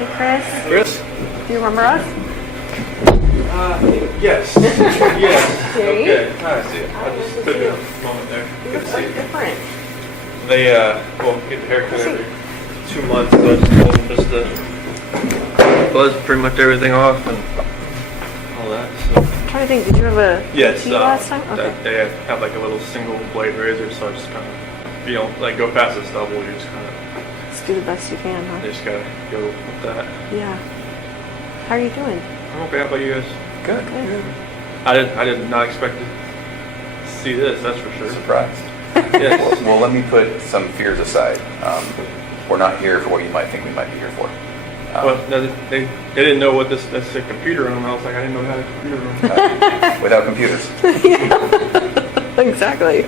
Hey, Chris. Chris? Do you remember us? Yes. Yes. Jerry? Okay. I see it. I Good just to took see you. a moment there. You Good look to so see you. different. They, get the haircut every 2 months, so I just told them just to buzz pretty much everything off and all that, so. I'm trying to think, did you have a Yes, tea last time? Okay. they have like a little single blade razor, so I just kind of, you don't like go past the stubble, you just kind of, Just do the best you can, huh? you just gotta go with that. Yeah. How are you doing? I'm okay. How about you guys? Good. Good. I did not expect to see this, that's for sure. Surprised. Yes. Well, let me put some fears aside. We're not here for what you might think we might be here for. Well, no, they didn't know what that's a computer room. I was like, I didn't know how to computer room. Without computers. Exactly.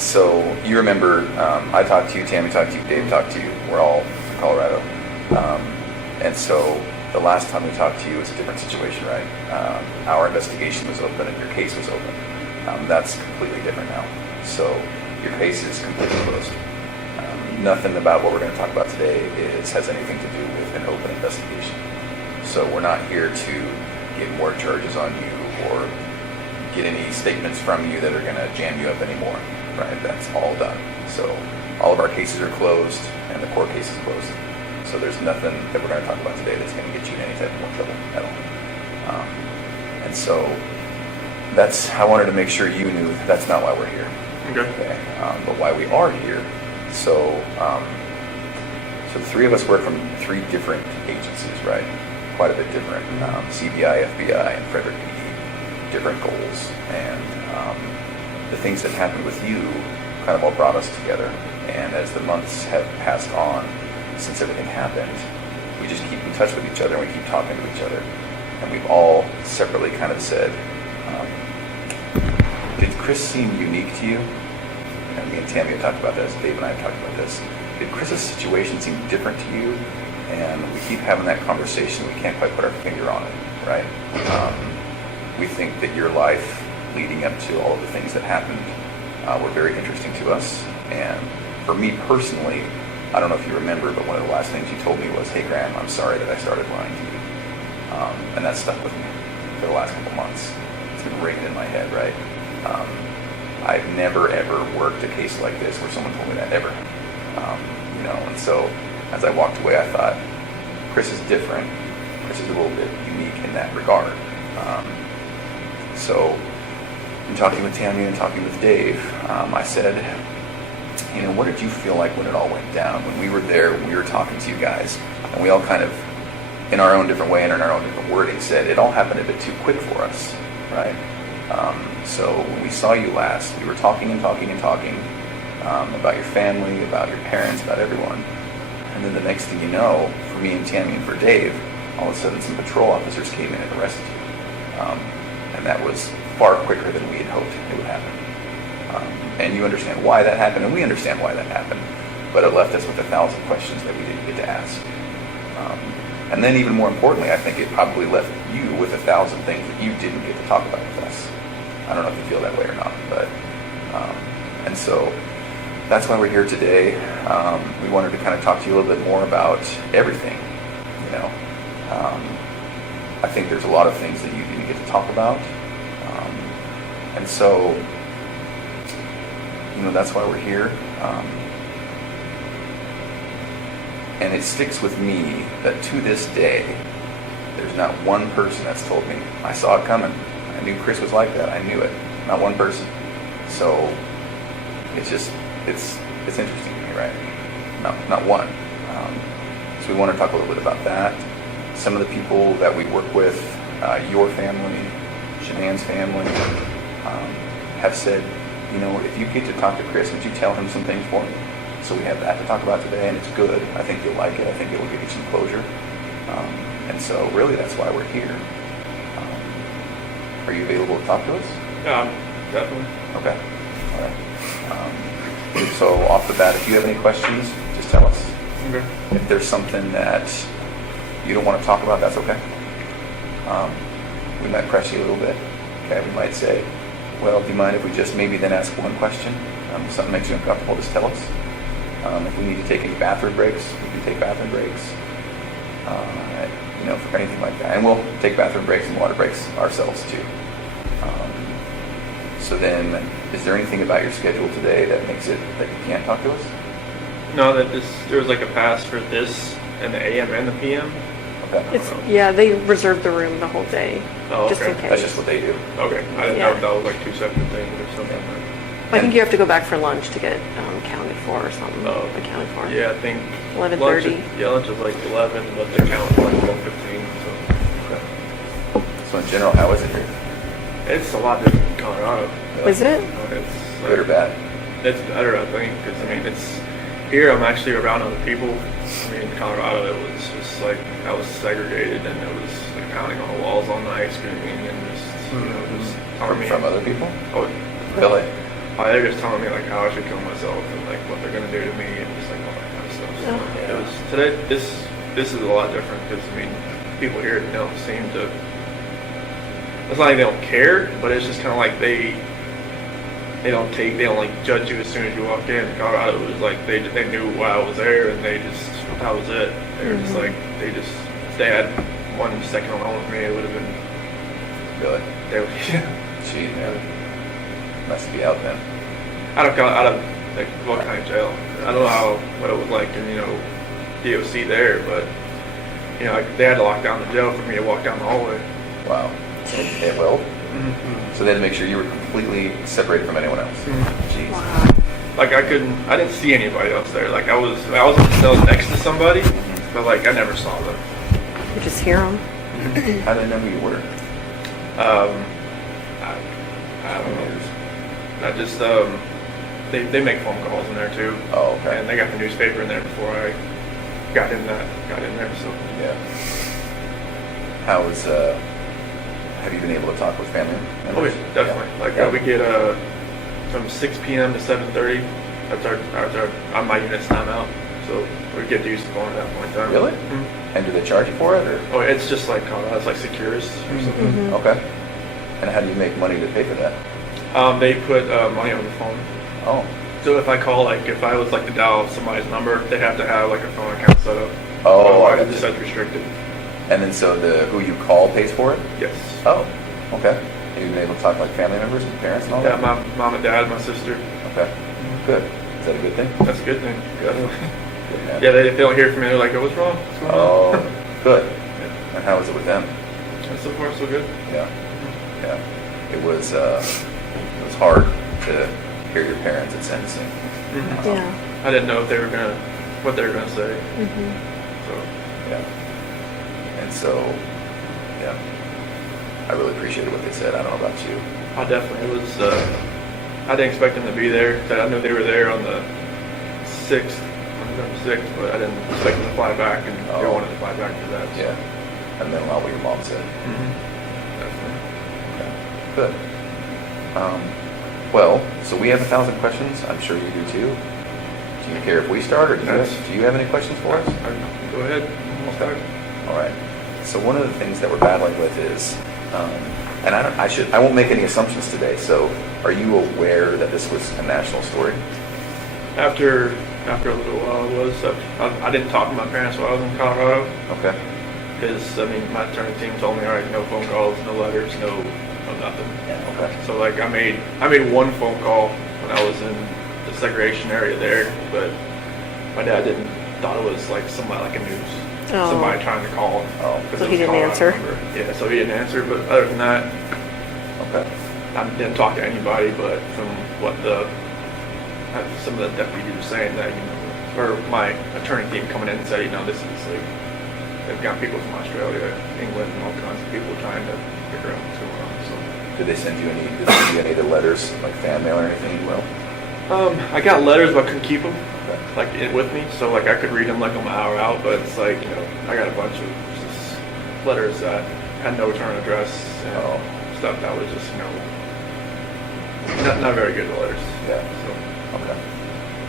So you remember, I talked to you, Tammy talked to you, Dave talked to you. We're all from Colorado. And so the last time we talked to you was a different situation, right? Our investigation was open and your case was open. That's completely different now. So your case is completely closed. Nothing about what we're going to talk about today has anything to do with an open investigation. So we're not here to get more charges on you or get any statements from you that are going to jam you up anymore, right? That's all done. So all of our cases are closed and the court case is closed. So there's nothing that we're going to talk about today that's going to get you in any type of more trouble at all. And so I wanted to make sure you knew that's not why we're here. Okay. But why we are here. So the three of us work from three different agencies, right? Quite a bit different. CBI, FBI, and Frederick PD. Different goals. And the things that happened with you kind of all brought us together. And as the months have passed on since everything happened, we just keep in touch with each other and we keep talking to each other. And we've all separately kind of said, did Chris seem unique to you? And me and Tammy have talked about this, Dave and I have talked about this. Did Chris's situation seem different to you? And we keep having that conversation. We can't quite put our finger on it, right? We think that your life leading up to all of the things that happened were very interesting to us. And for me personally, I don't know if you remember, but one of the last things you told me was, hey, Graham, I'm sorry that I started lying to you. And that stuck with me for the last couple months. It's been ringing in my head, right? I've never ever worked a case like this where someone told me that ever, and so as I walked away, I thought, Chris is different. Chris is a little bit unique in that regard. So in talking with Tammy and talking with Dave, I said, what did you feel like when it all went down? When we were there, we were talking to you guys, and we all kind of, in our own different way and in our own different wording, said it all happened a bit too quick for us, right? So when we saw you last, we were talking about your family, about your parents, about everyone. And then the next thing you know, for me and Tammy and for Dave, all of a sudden some patrol officers came in and arrested you. And that was far quicker than we had hoped it would happen. And you understand why that happened, and we understand why that happened. But it left us with 1,000 questions that we didn't get to ask. And then even more importantly, I think it probably left you with 1,000 things that you didn't get to talk about with us. I don't know if you feel that way or not, but and so that's why we're here today. We wanted to kind of talk to you a little bit more about everything. I think there's a lot of things that you didn't get to talk about, and so that's why we're here. And it sticks with me that to this day, there's not one person that's told me, I saw it coming. I knew Chris was like that. I knew it. Not one person. So it's interesting to me, right? Not one. So we want to talk a little bit about that. Some of the people that we work with, your family, Shanann's family, have said, if you get to talk to Chris, would you tell him some things for me? So we have that to talk about today, and it's good. I think you'll like it. I think it will give you some closure. And so really that's why we're here. Are you available to talk to us? Definitely. Okay. All right. So off the bat, if you have any questions, just tell us. Okay. If there's something that you don't want to talk about, that's okay. We might press you a little bit. Okay. We might say, well, do you mind if we just maybe then ask one question? If something makes you uncomfortable, just tell us. If we need to take any bathroom breaks, we can take bathroom breaks. for anything like that. And we'll take bathroom breaks and water breaks ourselves too. So then, is there anything about your schedule today that makes it that you can't talk to us? No, there was like a pass for this and the AM and the PM. Okay. Yeah, they reserved the room the whole day, Oh, just in okay. case. That's just what they do. Okay, I didn't Yeah. know if that was like two separate things or something. I think you have to go back for lunch to get counted for or something. Oh. Accounted for. Yeah, I think 11:30. lunch is like 11, but they're counting for like 12:15. So So in general, how is it here? it's a lot different in Colorado. Is it? It's Good or bad? It's better, I think, because I mean, it's here. I'm actually around other people. I mean, in Colorado, it was just like I was segregated, and it was like pounding on the walls all night, screaming, and just telling me From other people? Oh, Really? they're just telling me like how I should kill myself and like what they're gonna do to me and just like all that kind of stuff. So Oh. it was today. This is a lot different because I mean, people here don't seem to. It's not like they don't care, but it's just kind of like they don't like judge you as soon as you walk in. Colorado was like they knew why I was there and that was it. They were just like if they had 1 second alone with me, it would have been Really? they would Gee, man. Must be out then. out of like what kind of jail. I don't know what it was like in DOC there, but like, they had to lock down the jail for me to walk down the hallway. Wow. It will? Mm-hmm. So they had to make sure you were completely separated from anyone else. Jeez. Wow. Like I didn't see anybody else there. Like I was in the cell next to somebody, but like I never saw them. You just hear them. How did they know who you were? I don't know. I just they make phone calls in there too. Oh, okay. And they got the newspaper in there before I got in there. So Yeah. How was, have you been able to talk with family oh, members? yeah, definitely. Yeah. Like Yeah. we get from 6 p.m. to 7:30. That's our on my unit's timeout. So we get used to going at that point in time. Really? Mm-hmm. And do they charge you for it, or? Oh, it's just like it's like Securus or something. Mhm. Okay. And how do you make money to pay for that? They put money on the phone. Oh. So if I call, like if I was like to dial somebody's number, they have to have like a phone account set up. Oh, Otherwise, I it's gotcha. just restricted. And then so who you call pays for it? Yes. Oh, okay. Have you been able to talk like family members and parents and all Yeah, that? my mom and dad, my sister. Okay. Good. Is that a good thing? That's a good thing. Good, man. Yeah, if they don't hear from me, they're like, "Oh, what's wrong? What's going Oh, on?" good. Yeah. And how was it with them? And so far, so good. Yeah. Yeah. It was hard to hear your parents at sentencing. Mhm. Yeah. I didn't know if what they were gonna say. Mhm. So Yeah. And so, yeah, I really appreciated what they said. I don't know about you. I definitely it was. I didn't expect them to be there. I knew they were there on the 6th, November 6th, but I didn't expect them to fly back, and they Oh. wanted to fly back for that. So. Yeah. And then what your mom said. Mhm. Definitely. Okay. Good. Well, so we have 1,000 questions. I'm sure you do too. Do you care if we start, or do you have any questions for us? Go ahead. We'll start. All right. So one of the things that we're battling with is, and I won't make any assumptions today. So, are you aware that this was a national story? After a little while, it was. I didn't talk to my parents while I was in Colorado Okay. because I mean my attorney team told me, all right, no phone calls, no letters, no nothing. Okay. So like I made one phone call when I was in the segregation area there, but my dad thought it was like somebody like a news. Oh. Somebody trying to call. Oh. 'cause So it he was didn't Colorado answer? number. Yeah, so he didn't answer. But other than that, Okay. I didn't talk to anybody. But from what some of the deputies were saying, that or my attorney team coming in and said, this is like they've got people from Australia, England, and all kinds of people trying to figure out what's going on. So. Did they send you any of the letters, like fan mail or anything? Well. I got letters, but I couldn't keep them Okay. with me, so like I could read them like on my hour out. But it's like I got a bunch of just letters that had no return address and stuff that was just not very good letters. Yeah. So Okay.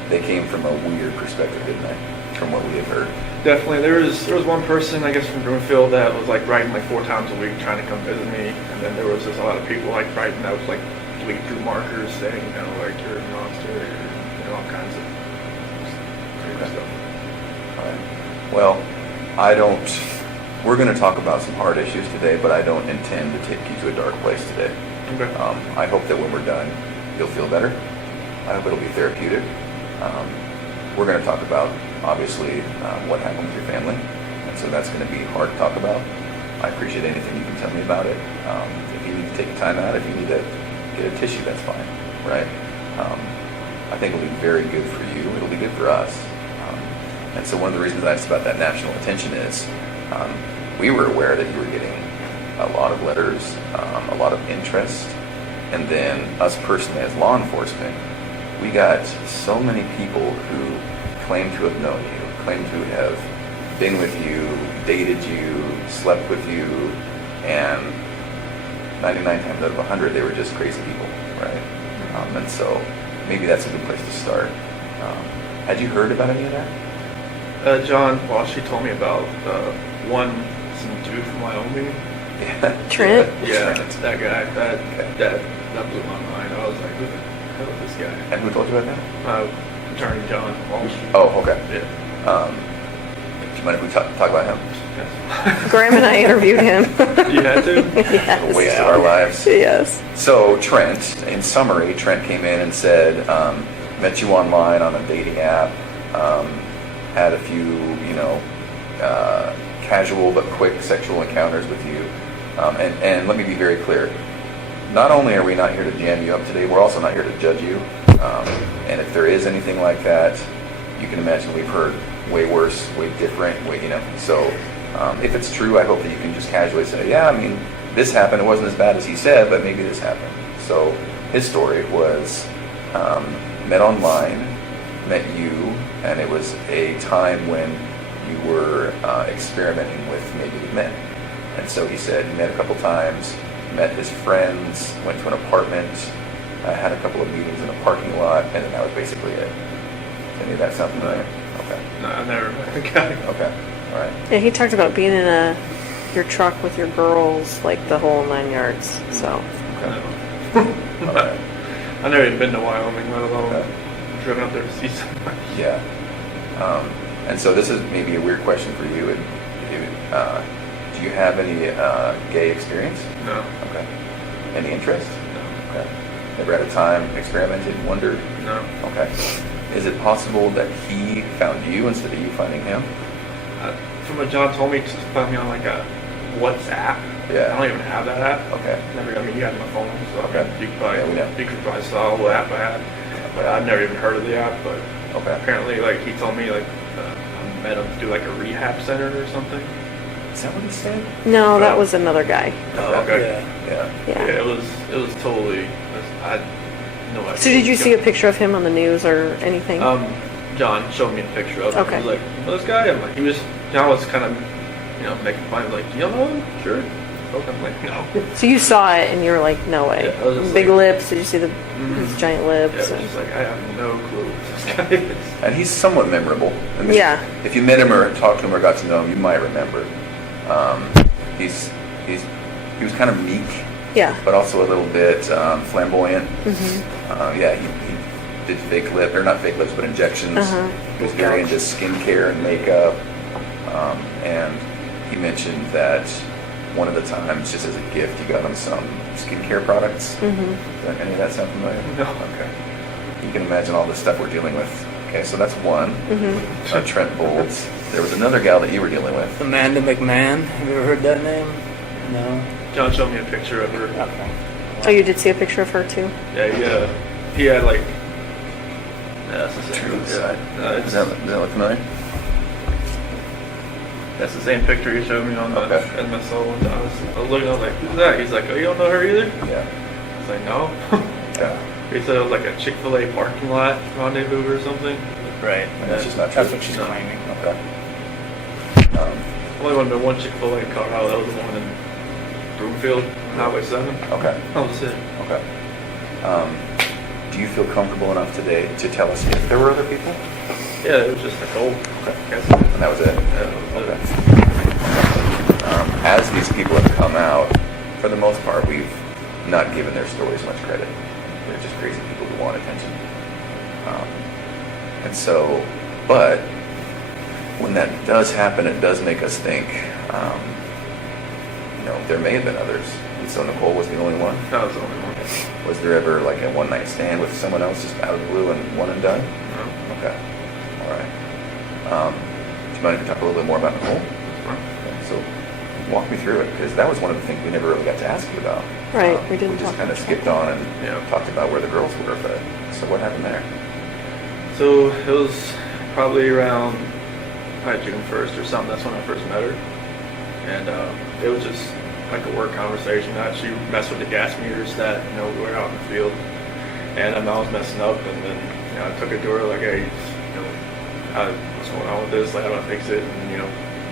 They came from a weird perspective, didn't they? From what we had heard. definitely there was one person I guess from Broomfield that was like writing like 4 times a week trying to come visit me, and then there was just a lot of people like writing that was like bleed through markers saying like you're a monster, or all kinds of crazy Okay. stuff. All right. Well, I don't we're going to talk about some hard issues today, but I don't intend to take you to a dark place today. Okay. I hope that when we're done, you'll feel better. I hope it'll be therapeutic. We're going to talk about, obviously, what happened with your family, and so that's going to be hard to talk about. I appreciate anything you can tell me about it. If you need to take a time out, if you need to get a tissue, that's fine, right? I think it'll be very good for you. It'll be good for us. And so one of the reasons I asked about that national attention is we were aware that you were getting a lot of letters, a lot of interest, and then us personally as law enforcement, we got so many people who claim to have known you, claim to have been with you, dated you, slept with you, and 99 times out of 100 they were just crazy people, right? And so maybe that's a good place to start. Had you heard about any of that? John, well, she told me about some dude from Wyoming. Yeah. Trent? Yeah, Trent. that guy. That blew my mind. I was like, who the hell is this guy? And who told you about that? Attorney John Walsh. Oh, okay. Yeah. Do you mind if we talk about him? Yes. Graham and I interviewed him. You had to? Yes. A waste of our lives. Yes. So Trent, in summary, Trent came in and said, met you online on a dating app, had a few, casual but quick sexual encounters with you. And let me be very clear. Not only are we not here to jam you up today, we're also not here to judge you. And if there is anything like that, you can imagine we've heard way worse, way different, So if it's true, I hope that you can just casually say, yeah, I mean, this happened. It wasn't as bad as he said, but maybe this happened. So his story was met online, met you, and it was a time when you were experimenting with maybe men. And so he said he met a couple times, met his friends, went to an apartment, had a couple of meetings in a parking lot, and then that was basically it. Any of that sound familiar? Okay. No, I never met the guy. Okay. All right. Yeah, he talked about being in your truck with your girls, like the whole 9 yards. So. Okay. All right. I've never even been to Wyoming, let alone Okay. driven up there to see somebody. Yeah. And so this is maybe a weird question for you. Do you have any gay experience? No. Okay. Any interest? No. Okay. Never had a time, experimented, wondered? No. Okay. Is it possible that he found you instead of you finding him? From what John told me, to find me on like a WhatsApp. Yeah. I don't even have that app. Okay. You had my phone, so Okay. you could Yeah, we know. probably saw what app I had. But I've never even heard of the app. But Okay. apparently, he told me I met him to do like a rehab center or something. Is that what he said? No, that was another guy. Oh, okay. Yeah. Yeah. Yeah, it was totally. I had no idea. So did you see a picture of him on the news or anything? John showed me a picture of him. Okay. He was like, "You know this guy?" I'm like, John was kind of, making fun of like, "You know him? Sure." Okay. I'm like, no. So you saw it and you were like, no way. Yeah, I was just Big like- lips. Did you see his giant Yeah, lips? it was and- just like, I have no clue who this guy is. And he's somewhat memorable. I mean, Yeah. If you met him or talked to him or got to know him, you might remember. He was kind of meek, Yeah. but also a little bit flamboyant. Mm-hmm. Yeah, he did fake lip, or not fake lips, but injections. Uh-huh. He was very into skincare and makeup. And he mentioned that one of the times, just as a gift, you got him some skincare products. Mm-hmm. Does any of that sound familiar? No. Okay. You can imagine all the stuff we're dealing with. Okay, so that's one. Mm-hmm. Trent Bolts. There was another gal that you were dealing with. Amanda McMahon. Have you ever heard that name? No. John showed me a picture of her. Okay. Oh, you did see a picture of her too? Yeah, he had like. Yeah, that's the same. True side. Yeah, Does that look familiar? that's the same picture he showed me on the Okay. MSO one time. I was looking, I was like, who's that? He's like, oh, you don't know her either? Yeah. I was like, no. Yeah. He said it was like a Chick-fil-A parking lot rendezvous or something. Right. And that's just not true. That's what she's No. claiming. Okay. Only one been one Chick-fil-A in Colorado. That was the one in Broomfield, Highway 7. Okay. That was it. Okay. Do you feel comfortable enough today to tell us if there were other people? Yeah, it was just Nicole. Okay. That's And that was it? Yeah, that was Okay. it. As these people have come out, for the most part, we've not given their stories much credit. They're just crazy people who want attention. And so, but when that does happen, it does make us think, there may have been others. And so Nicole was the only one? That was the only one. Was there ever like a one-night stand with someone else just out of the blue and one and done? No. Okay. All right. Do you mind if we talk a little bit more about Nicole? Okay, so walk me through it, because that was one of the things we never really got to ask you about. Right, we didn't We just talk kind of about skipped on and talked about where the girls were, but so what happened there? So it was probably around June 1st or something. That's when I first met her. And it was just like a work conversation. She messed with the gas meters that, we were out in the field. And I was messing up, and then, I took it to her like, hey, what's going on with this? Like, how do I fix it? And,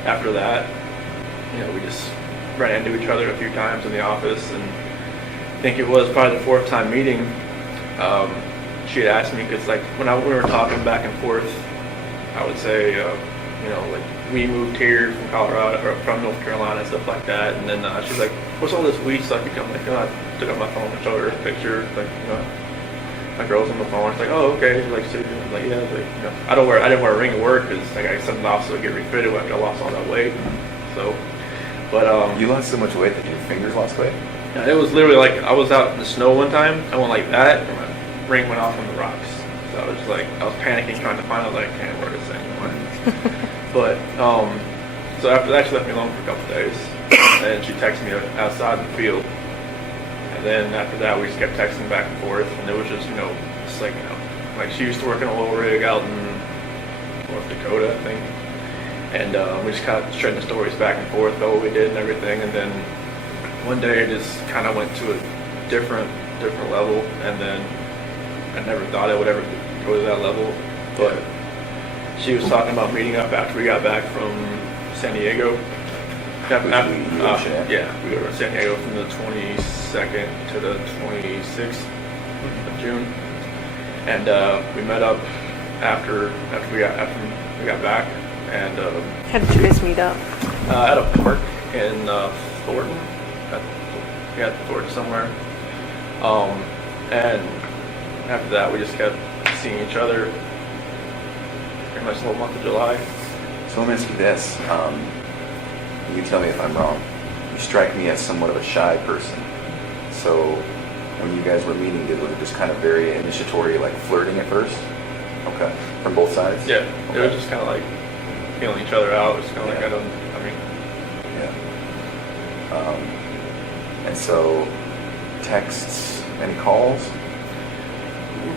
after that, we just ran into each other a few times in the office, and I think it was probably the fourth time meeting. She had asked me, because like when we were talking back and forth, I would say, like we moved here from Colorado or from North Carolina and stuff like that, and then she's like, "What's all this weed stuff?" I'm like, I took out my phone and showed her a picture, like my girl's on the phone. It's like, "Oh, okay." She's like, "So," I'm like, "Yeah." Like, I didn't wear a ring at work because like I sent off so I get refitted after I lost all that weight. So, but You lost so much weight that your fingers lost weight? yeah, it was literally like I was out in the snow one time. I went like that, and my ring went off on the rocks. So I was like, I was panicking, trying to find out, like, I can't wear this anymore. But so after that, she left me alone for a couple days, and she texted me outside in the field. And then after that, we just kept texting back and forth, and it was just, just like she used to work in a little rig out in North Dakota, I think. And we just kind of trading the stories back and forth about what we did and everything. And then one day, it just kind of went to a different level, and then I never thought I would ever go to that level, but she was talking about meeting up after we got back from San Diego. We were in San Diego from the 22nd to the 26th of June, and we met up after we got back, and How did you guys meet up? at a park in Thornton, Thornton somewhere, and after that, we just kept seeing each other pretty much the whole month of July. So let me ask you this. You can tell me if I'm wrong. You strike me as somewhat of a shy person. So when you guys were meeting, was it just kind of very initiatory, like flirting at first? Okay. From both sides? Yeah. Okay. It was just kind of like feeling each other out. It's kind of like, Yeah. And so texts, any calls?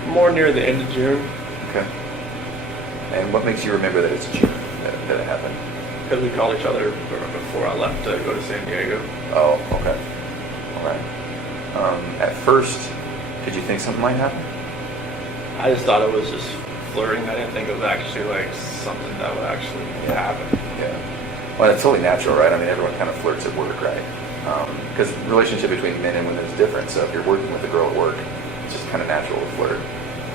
more near the end of June, Okay. And what makes you remember that it's June that it happened? because we called each other before I left to go to San Diego. Oh, okay. All right. At first, did you think something might happen? I just thought it was just flirting. I didn't think it was actually like something that would actually happen. Yeah. Well, it's totally natural, right? I mean, everyone kind of flirts at work, right? Because the relationship between men and women is different. So if you're working with a girl at work, it's just kind of natural to flirt.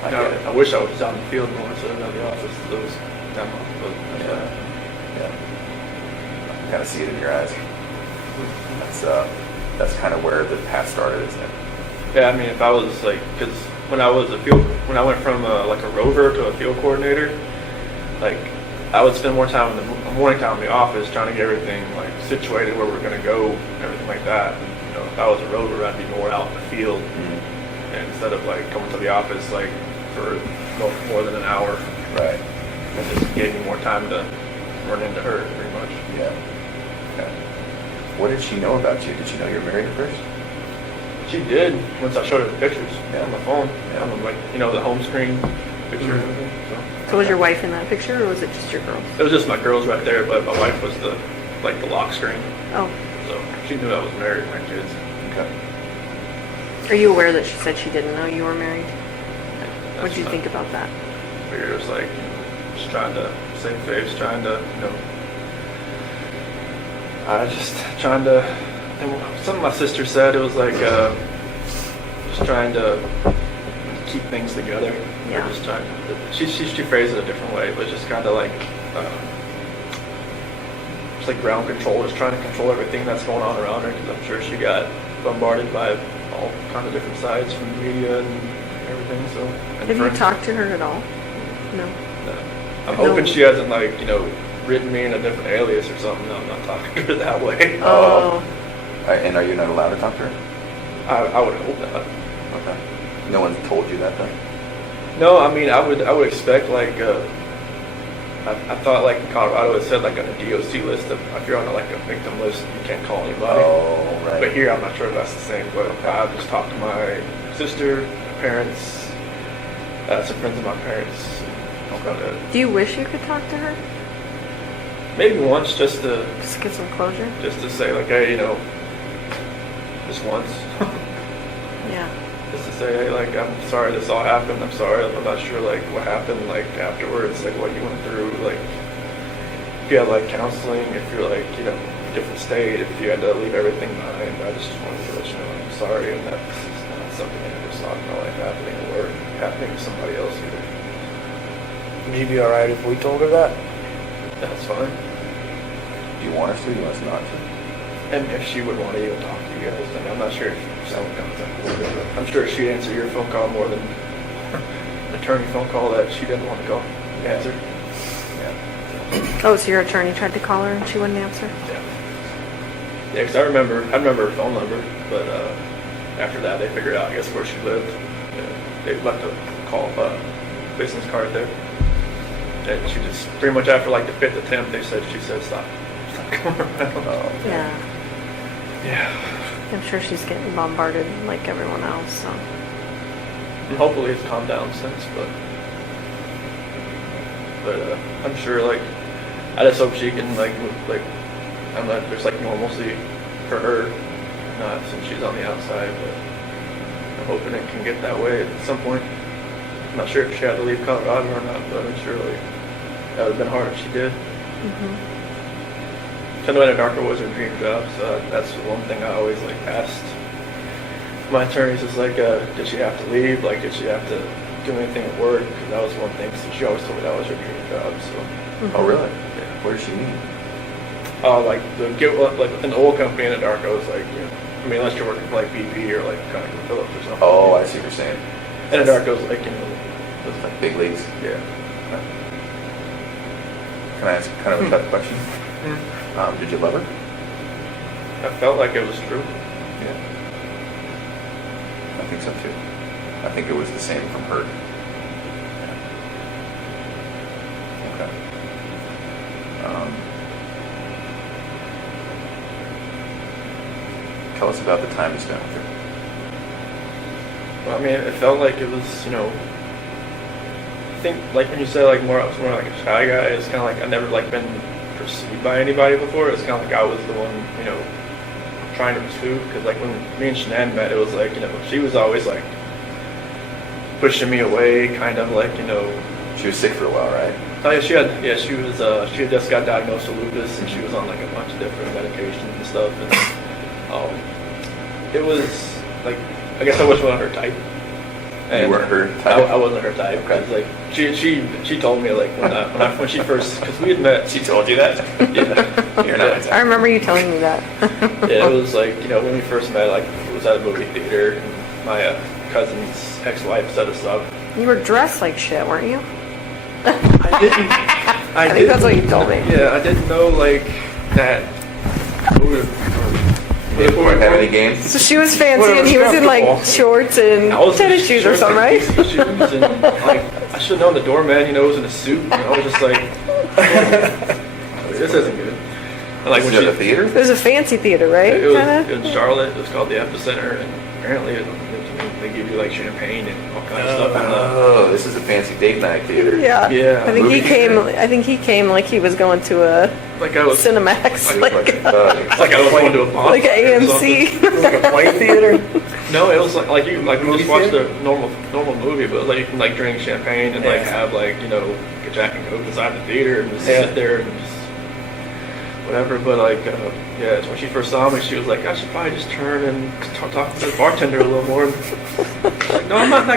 I get it. I wish I was out in the field more instead of in the office. It was demo, but Yeah. I can kind of see it in your eyes. That's kind of where the path started, isn't it? yeah. I mean, if I was like, because when I went from like a rover to a field coordinator, like I would spend more time in the morning time in the office trying to get everything like situated where we're going to go and everything like that. And, if I was a rover, I'd be more out in the field and instead of like coming to the office like for no more than an hour. Right. It just gave me more time to run into her, pretty much. Yeah. Okay. What did she know about you? Did she know you were married at first? She did once I showed her the pictures on the phone. Yeah. On the, like the home screen picture and everything. So was your wife in that picture, or was it just your girls? It was just my girls right there, but my wife was the lock screen. Oh. So she knew I was married with my kids. Okay. Are you aware that she said she didn't know you were married? That's What did you think about that? I figured it was like just trying to save face, trying to just trying to. And something my sister said, it was like just trying to keep things together. Yeah. Just trying. She phrased it a different way, but just kind of like just like ground control, just trying to control everything that's going on around her. Because I'm sure she got bombarded by all kinds of different sides from the media and everything. So. And Have you talked to her at all? No. I'm hoping she hasn't written me in a different alias or something. No, I'm not talking to her that way. Oh. And are you not allowed to talk to her? I would hope not. Okay. No one told you that then? No, I mean, I would expect like, I thought like in Colorado it said like on a DOC list of if you're on like a victim list you can't call anybody. Oh, right. But here I'm not sure if that's the same. But I just talked to my sister, my parents, some friends of my parents. Okay. Do you wish you could talk to her? Maybe once just to Get some closure? say like, hey, you know, just once. Yeah. Just to say, hey, like, I'm sorry this all happened. I'm sorry. I'm not sure, like, what happened, like, afterwards, like, what you went through. Like, if you had, like, counseling, if you're, like, you know, different state, if you had to leave everything behind. I just wanted to let you know I'm sorry, and that's not something I ever saw in my life happening or happening to somebody else either. Would you be alright if we told her that? That's fine. Do you want us to? Do you want us not to? And if she would want to even talk to you guys, then I'm not sure if someone contact with her, but I'm sure she'd answer your phone call more than an attorney phone call that she didn't want to go answer. Yeah. Oh, so your attorney tried to call her and she wouldn't answer? Yeah. Yeah, because I remember her phone number, but after that they figured out, I guess, where she lived. They left a business card there. And she just, pretty much after like the 5th attempt, she said, stop coming around. Oh, Yeah. I'm sure she's getting bombarded like everyone else, so. And hopefully it's calmed down since, but I'm sure, like, I just hope she can, like, I'm not, there's, like, normalcy for her, not since she's on the outside, but I'm hoping it can get that way at some point. I'm not sure if she had to leave Colorado or not, but I'm sure, like, that would have been hard if she did. I know that darker was her dream job, so that's one thing I always, like, asked my attorneys is, like, did she have to leave? Like, did she have to do anything at work? Because that was one thing, so she always told me that was her dream job, so. Oh, really? Yeah. What does she mean? Like an oil company in the darko is like, you know, I mean, unless you're working for like BP or like ConocoPhillips or something. Oh, I see what you're saying. And the darko is like, you know, Those like big leagues. yeah. Can I ask kind of a tough question? Did you love her? I felt like it was true. Yeah. I think so too. I think it was the same from her. Yeah. Okay. Tell us about the time you spent with her. Well, I mean, it felt like it was, you know, I think like when you say like I was more like a shy guy, it's kind of like I've never like been perceived by anybody before. It's kind of like I was the one, you know, trying to pursue. Because like when me and Shanann met, it was like, you know, she was always like pushing me away, kind of like, you know. She was sick for a while, right? Oh yeah, she had just got diagnosed with lupus, and she was on like a bunch of different medications and stuff. And it was like, I guess I wasn't her type. And you weren't her type? I wasn't her type. Okay. Like she told me like when she first, because we had met. She told you that? Yeah. You're not I remember you telling me that. Yeah, it was like, you know, when we first met, like it was at a movie theater, and my cousin's ex-wife set us up. You were dressed like shit, weren't you? I didn't. I think that's what you told me. Yeah, I didn't know like that. Didn't quite have any games? So she was fancy and he was in like shorts and tennis shoes or something, right? Shoes and, like, I should have known the doorman, you know, was in a suit. And I was just like, this isn't good. And like Was when it at the theater? It was a fancy theater, right? it was Kinda? in Charlotte. It was called the Epicenter, and apparently they give you like champagne and all kinds of stuff. Oh, this is a fancy date night theater. Yeah. Yeah. I think he Movie came. theater. I think he came like he was going to a Like I was Cinemax, like like Like, like I was going to a bonfire like or AMC. something. Like a play theater? No, it was like you like we Movie just watched theater? the normal movie, but like you can like drink champagne and like Yeah. have like, you know, a Jack and Coke inside the theater and just Yeah. sit there and just whatever. But like yeah, when she first saw me, she was like, I should probably just turn and talk to the bartender a little more. And like, no, I'm not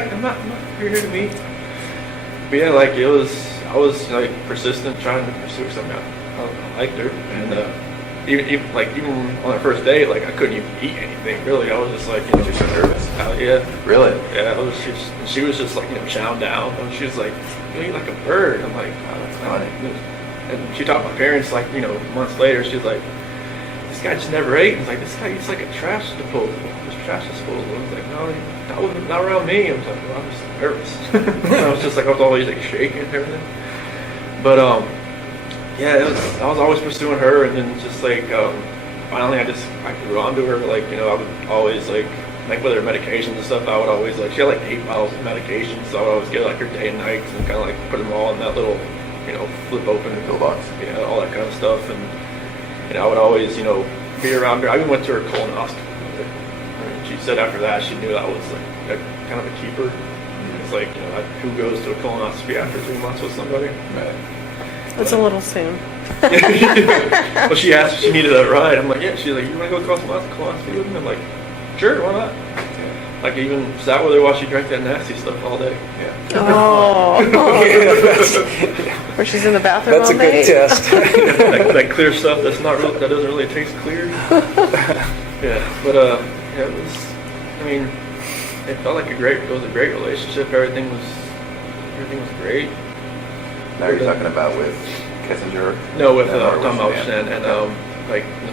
here to meet. But yeah, like I was like persistent trying to pursue something. I liked her, and even on our first date, like I couldn't even eat anything really. I was just like, you know, You're so nervous. yeah, Really? yeah. She was just like, you know, chowing down, and she was like, you eat like a bird. I'm like, oh, that's funny. And she taught my parents, like, you know, months later. She was like, this guy just never ate. He's like, this guy eats like a trash disposal. This trash disposal. I was like, no, not around me. I was like, well, I'm just nervous. I was just like, I was always like shaking and everything. But yeah, I was always pursuing her, and then just like finally I grew onto her. Like, you know, I would always like with her medications and stuff, I would always like, she had like 8 bottles of medications, so I would always get like her day and nights and kind of like put them all in that little, you know, flip open pill box, you know, all that kind of stuff. And I would always, you know, be around her. I even went to her colonoscopy. And she said after that she knew that was like kind of a keeper. It's like, you know, who goes to a colonoscopy after 3 months with somebody? Right. It's a little soon. Well, she asked if she needed a ride. I'm like, yeah. She's like, you want to go colonoscopy with me? I'm like, sure, why not? Yeah. Like, even sat with her while she drank that nasty stuff all day. Yeah. Oh. Where she's in the bathroom That's all a good day? test. that clear stuff that doesn't really taste clear. Yeah, but yeah, it was. I mean, it felt like it was a great relationship. Everything was great. Now you're talking about with Kissinger? No, with Tom Shanann, and like in the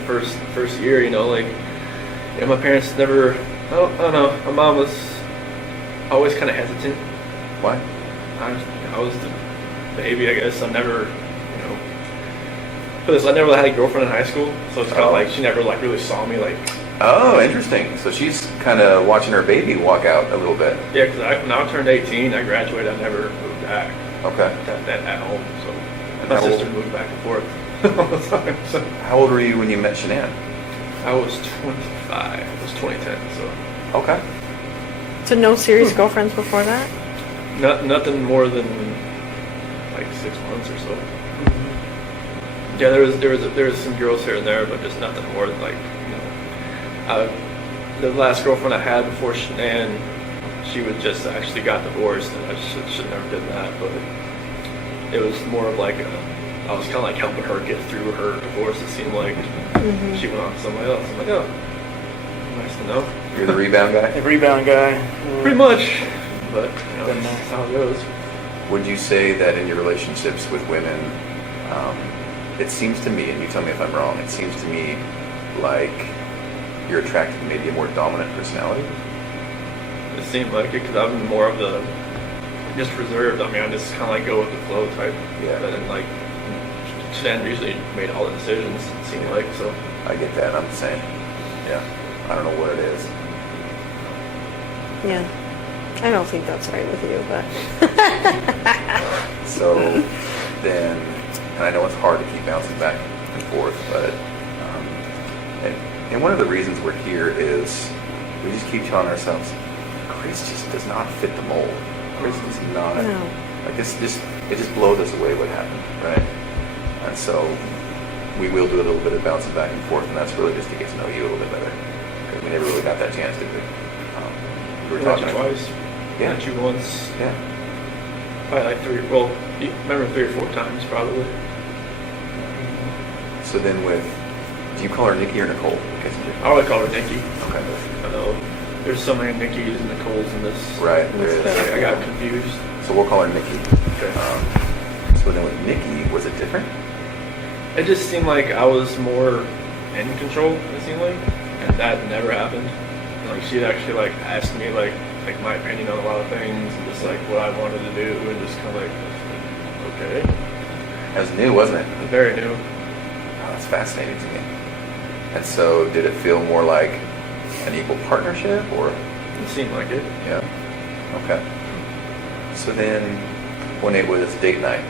first year, you know, like, you know, my parents never. I don't know. My mom was always kind of hesitant. Why? I was the baby, I guess. I never, you know, I never had a girlfriend in high school, so it's kind of like she never like really saw me like. Oh, interesting. So she's kind of watching her baby walk out a little bit. Yeah, because when I turned 18, I graduated. I never moved back. Okay. At home, so and my sister moved back and forth all the time. So. How old were you when you met Shanann? I was 25. It was 2010. So. Okay. So no serious girlfriends before that? Nothing more than like 6 months or so. Mm-hmm. Yeah, there was some girls here and there, but just nothing more than like, you know, the last girlfriend I had before Shanann, she was just actually got divorced, and I should never did that. But it was more of like I was kind of like helping her get through her divorce. It seemed like she went on to somebody else. I'm like, oh, nice to know. You're the rebound guy? The rebound guy. Pretty much. But, you know, that's how it goes. Would you say that in your relationships with women, it seems to me, and you tell me if I'm wrong, it seems to me like you're attracted to maybe a more dominant personality? It seemed like it, because I'm more of the just reserved. I mean, I just kind of like go with the flow type. Yeah. But then like, Shanann usually made all the decisions, it seemed like, so. I get that, I'm the same. Yeah. I don't know what it is. Yeah. I don't think that's right with you, but. So then, and I know it's hard to keep bouncing back and forth, but, and one of the reasons we're here is we just keep telling ourselves, Chris just does not fit the mold. Chris does not. No. Like it just blows us away what happened, right? And so we will do a little bit of bouncing back and forth, and that's really just to get to know you a little bit better. Because we never really got that chance, did we? We were Met talking you twice. Yeah. Met you once. Yeah. Probably like 3, well, you remember 3 or 4 times probably. So then do you call her Nikki or Nicole? I would call her Nikki. Okay. I know there's so many Nikkis and Nicoles in this. Right, there is. I got confused. So we'll call her Nikki. Okay. So then with Nikki, was it different? It just seemed like I was more in control, it seemed like, and that never happened. Like, she'd actually like asked me like my opinion on a lot of things, and just like what I wanted to do, and just kind of like, okay. It was new, wasn't it? Very new. Oh, that's fascinating to me. And so did it feel more like an equal partnership, or? It seemed like it. Yeah. Okay. So then, when it was date night,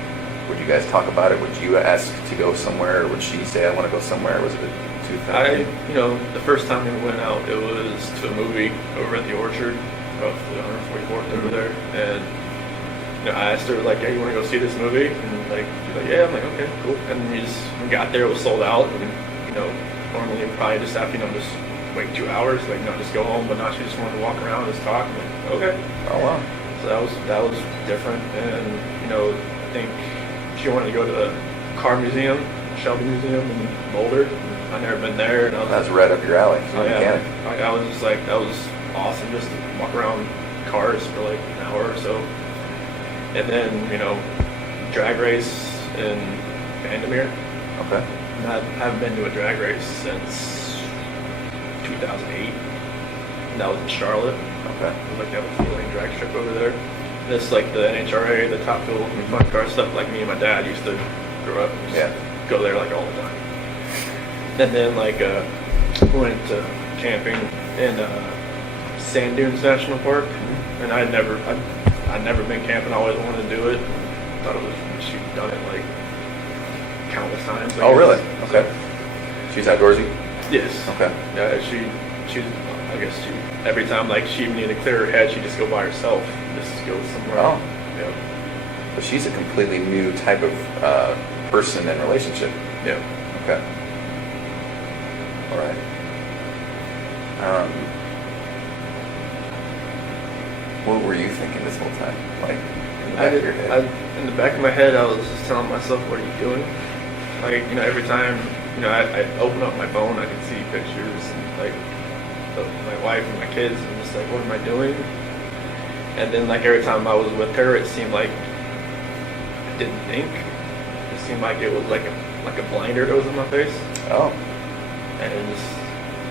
would you guys talk about it? Would you ask to go somewhere, or would she say, I want to go somewhere? Was it too fast? You know, the first time we went out, it was to a movie over at the Orchard, off the 144th over there, and you know, I asked her like, "Hey, you want to go see this movie?" And like, she's like, "Yeah." I'm like, "Okay, cool." And we got there, it was sold out, and you know, normally you probably just have, you know, just wait 2 hours, like, not just go home, but now she just wanted to walk around and just talk. I'm like, okay. Oh wow. So that was different, and you know, I think she wanted to go to the car museum, Shelby Museum in Boulder. I've never been there, and I was That's right up your alley. oh yeah, I was just like, that was awesome, just to walk around cars for like an hour or so, and then you know, drag race in Vandermeer. Okay. And I haven't been to a drag race since 2008. And that was in Charlotte. Okay. It was like they have a full-lane drag strip over there. And it's like the NHRA, the Top Fuel, and fun car stuff like me and my dad used to grow up and just go there like all the time. And then like we went to camping in Sand Dunes National Park, and I'd never been camping. I always wanted to do it. Thought it was, she'd done it like countless times. Oh, really? So, Okay. She's outdoorsy? yes. Okay. Yeah, she's, I guess every time like she needed to clear her head, she'd just go by herself, just go somewhere. Oh. Yeah. But she's a completely new type of person and relationship. Yeah. Okay. All right. What were you thinking this whole time? Like, in the back of your head? In the back of my head, I was just telling myself, what are you doing? Like, every time, I open up my phone, I can see pictures and like of my wife and my kids, and just like, what am I doing? And then like every time I was with her, it seemed like I didn't think. It seemed like it was like a blinder that was in my face. Oh. And it just,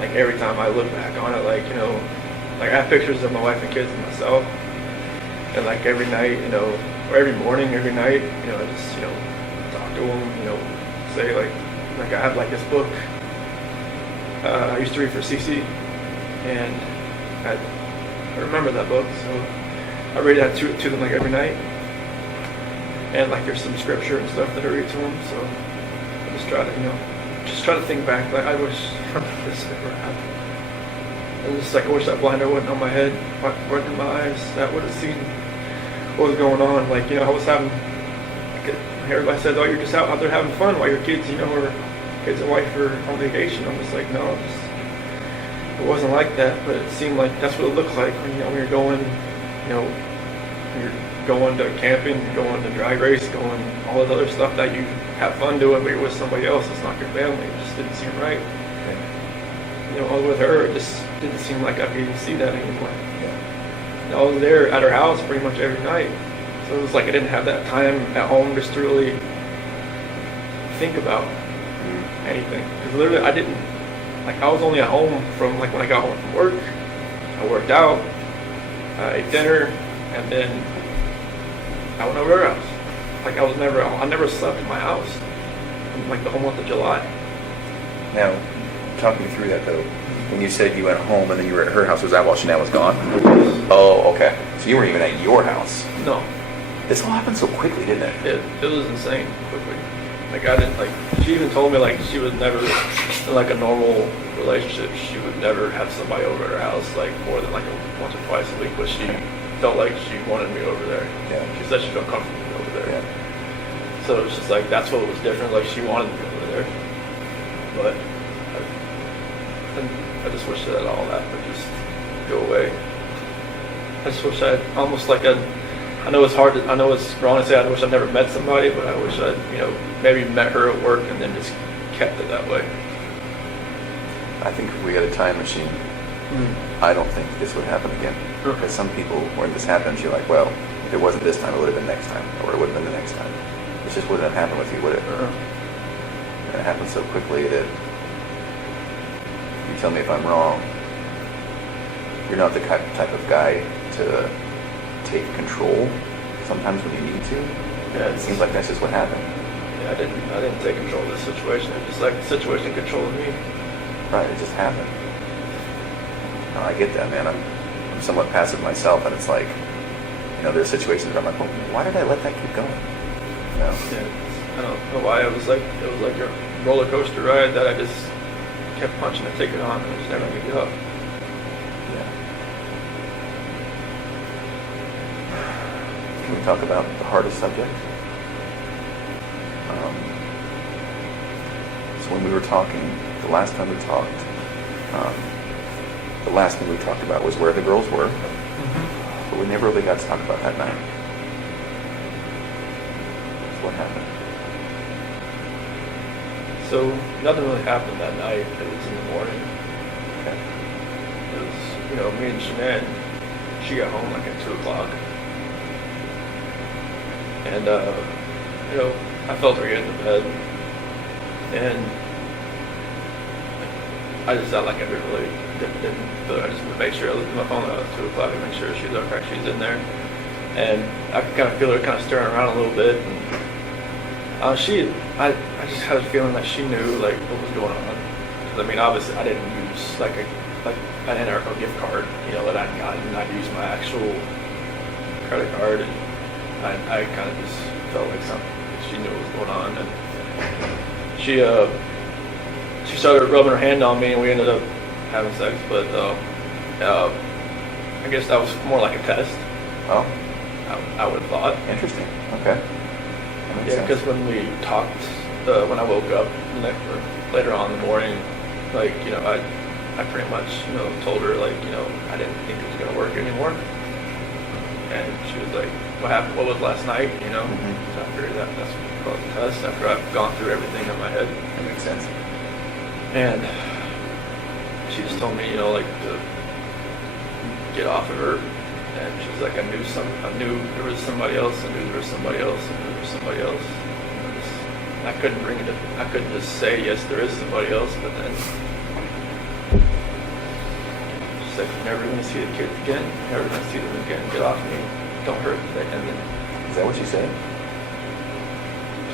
like every time I look back on it, like, like I have pictures of my wife and kids and myself. And like every night, or every morning, every night, I just, talk to them, say like I have like this book I used to read for CC, and I remember that book, so I read that to them like every night. And like there's some scripture and stuff that I read to them, so I just try to think back, like I wish this never happened. And just like I wish that blinder wasn't on my head, wasn't in my eyes, that would have seen what was going on. Like, I was having, like, everybody said, oh, you're just out there having fun while your kids, or kids and wife are on vacation. I'm just like, no, it wasn't like that, but it seemed like that's what it looked like when, when you're going, you're going to camping, going to drag race, going all that other stuff that you have fun doing, but you're with somebody else. It's not your family. It just didn't seem right. I was with her. It just didn't seem like I could even see that anymore. And I was there at her house pretty much every night. So it was like I didn't have that time at home just to really think about anything. Because literally I didn't, like I was only at home from like when I got home from work. I worked out, I ate dinner, and then I went over to her house. Like I never slept in my house in like the whole month of July. Now, talk me through that though. When you said you went home and then you were at her house, was that while Shanann was gone? Oh, okay. So you weren't even at your house. No. This all happened so quickly, didn't it? It was insane quickly. Like I didn't like. She even told me like she would never, in like a normal relationship, she would never have somebody over at her house like more than like once or twice a week. But she felt like she wanted me over there. Yeah. She said she felt comfortable over there. Yeah. So it was just like that's what was different. Like she wanted me over there, but I just wish that all that would just go away. I just wish I'd almost like I know it's hard to, I know it's wrong to say I wish I'd never met somebody, but I wish I'd, maybe met her at work and then just kept it that way. I think if we had a time machine, I don't think this would happen again. Because some people, when this happens, you're like, well, if it wasn't this time, it would have been next time, or it would have been the next time. It just wouldn't have happened with you, would it? And it happened so quickly that, you tell me if I'm wrong, you're not the type of guy to take control sometimes when you need to. Yeah, it seems like that's just what happened. Yeah, I didn't take control of this situation. It was like the situation controlled me. Right, it just happened. No, I get that, man. I'm somewhat passive myself, and it's like, there's situations where I'm like, well, why did I let that keep going? Yeah, I don't know why. It was like a roller coaster ride that I just kept punching and taking on, and I just never gave up. Can we talk about the hardest subject? So when we were talking, the last time we talked, the last thing we talked about was where the girls were, but we never really got to talk about that night. So what happened? So nothing really happened that night. It was in the morning. Okay. It was, me and Shanann, she got home like at 2 o'clock. And, I felt her get into bed. and I just felt like I didn't feel it. I just made sure I looked at my phone at 2 o'clock to make sure she's okay, she's in there. And I could kind of feel her kind of stirring around a little bit. And I just had a feeling that she knew like what was going on. Because I mean, obviously I didn't use like an Interrogation gift card, you know, that I'd gotten. I'd used my actual credit card, and I kind of just felt like something. She knew what was going on, and she started rubbing her hand on me, and we ended up having sex. But I guess that was more like a test. Oh, I would have thought. interesting. Okay. That makes Yeah, sense. because when we talked, when I woke up or later on in the morning, like, you know, I pretty much, you know, told her, like, you know, I didn't think it was going to work anymore. And she was like, what happened? What was last night? You know? Mhm. So I figured that's called the test after I've gone through everything in my head. That makes sense. And she just told me, you know, like, to get off of her. And she's like, I knew there was somebody else. I knew there was somebody else. I knew there was somebody else. And I couldn't bring it up. I couldn't just say, yes, there is somebody else. But then she's like, you're never going to see the kids again. You're never going to see them again. Get off me. Don't hurt me. And then, Is that what you said?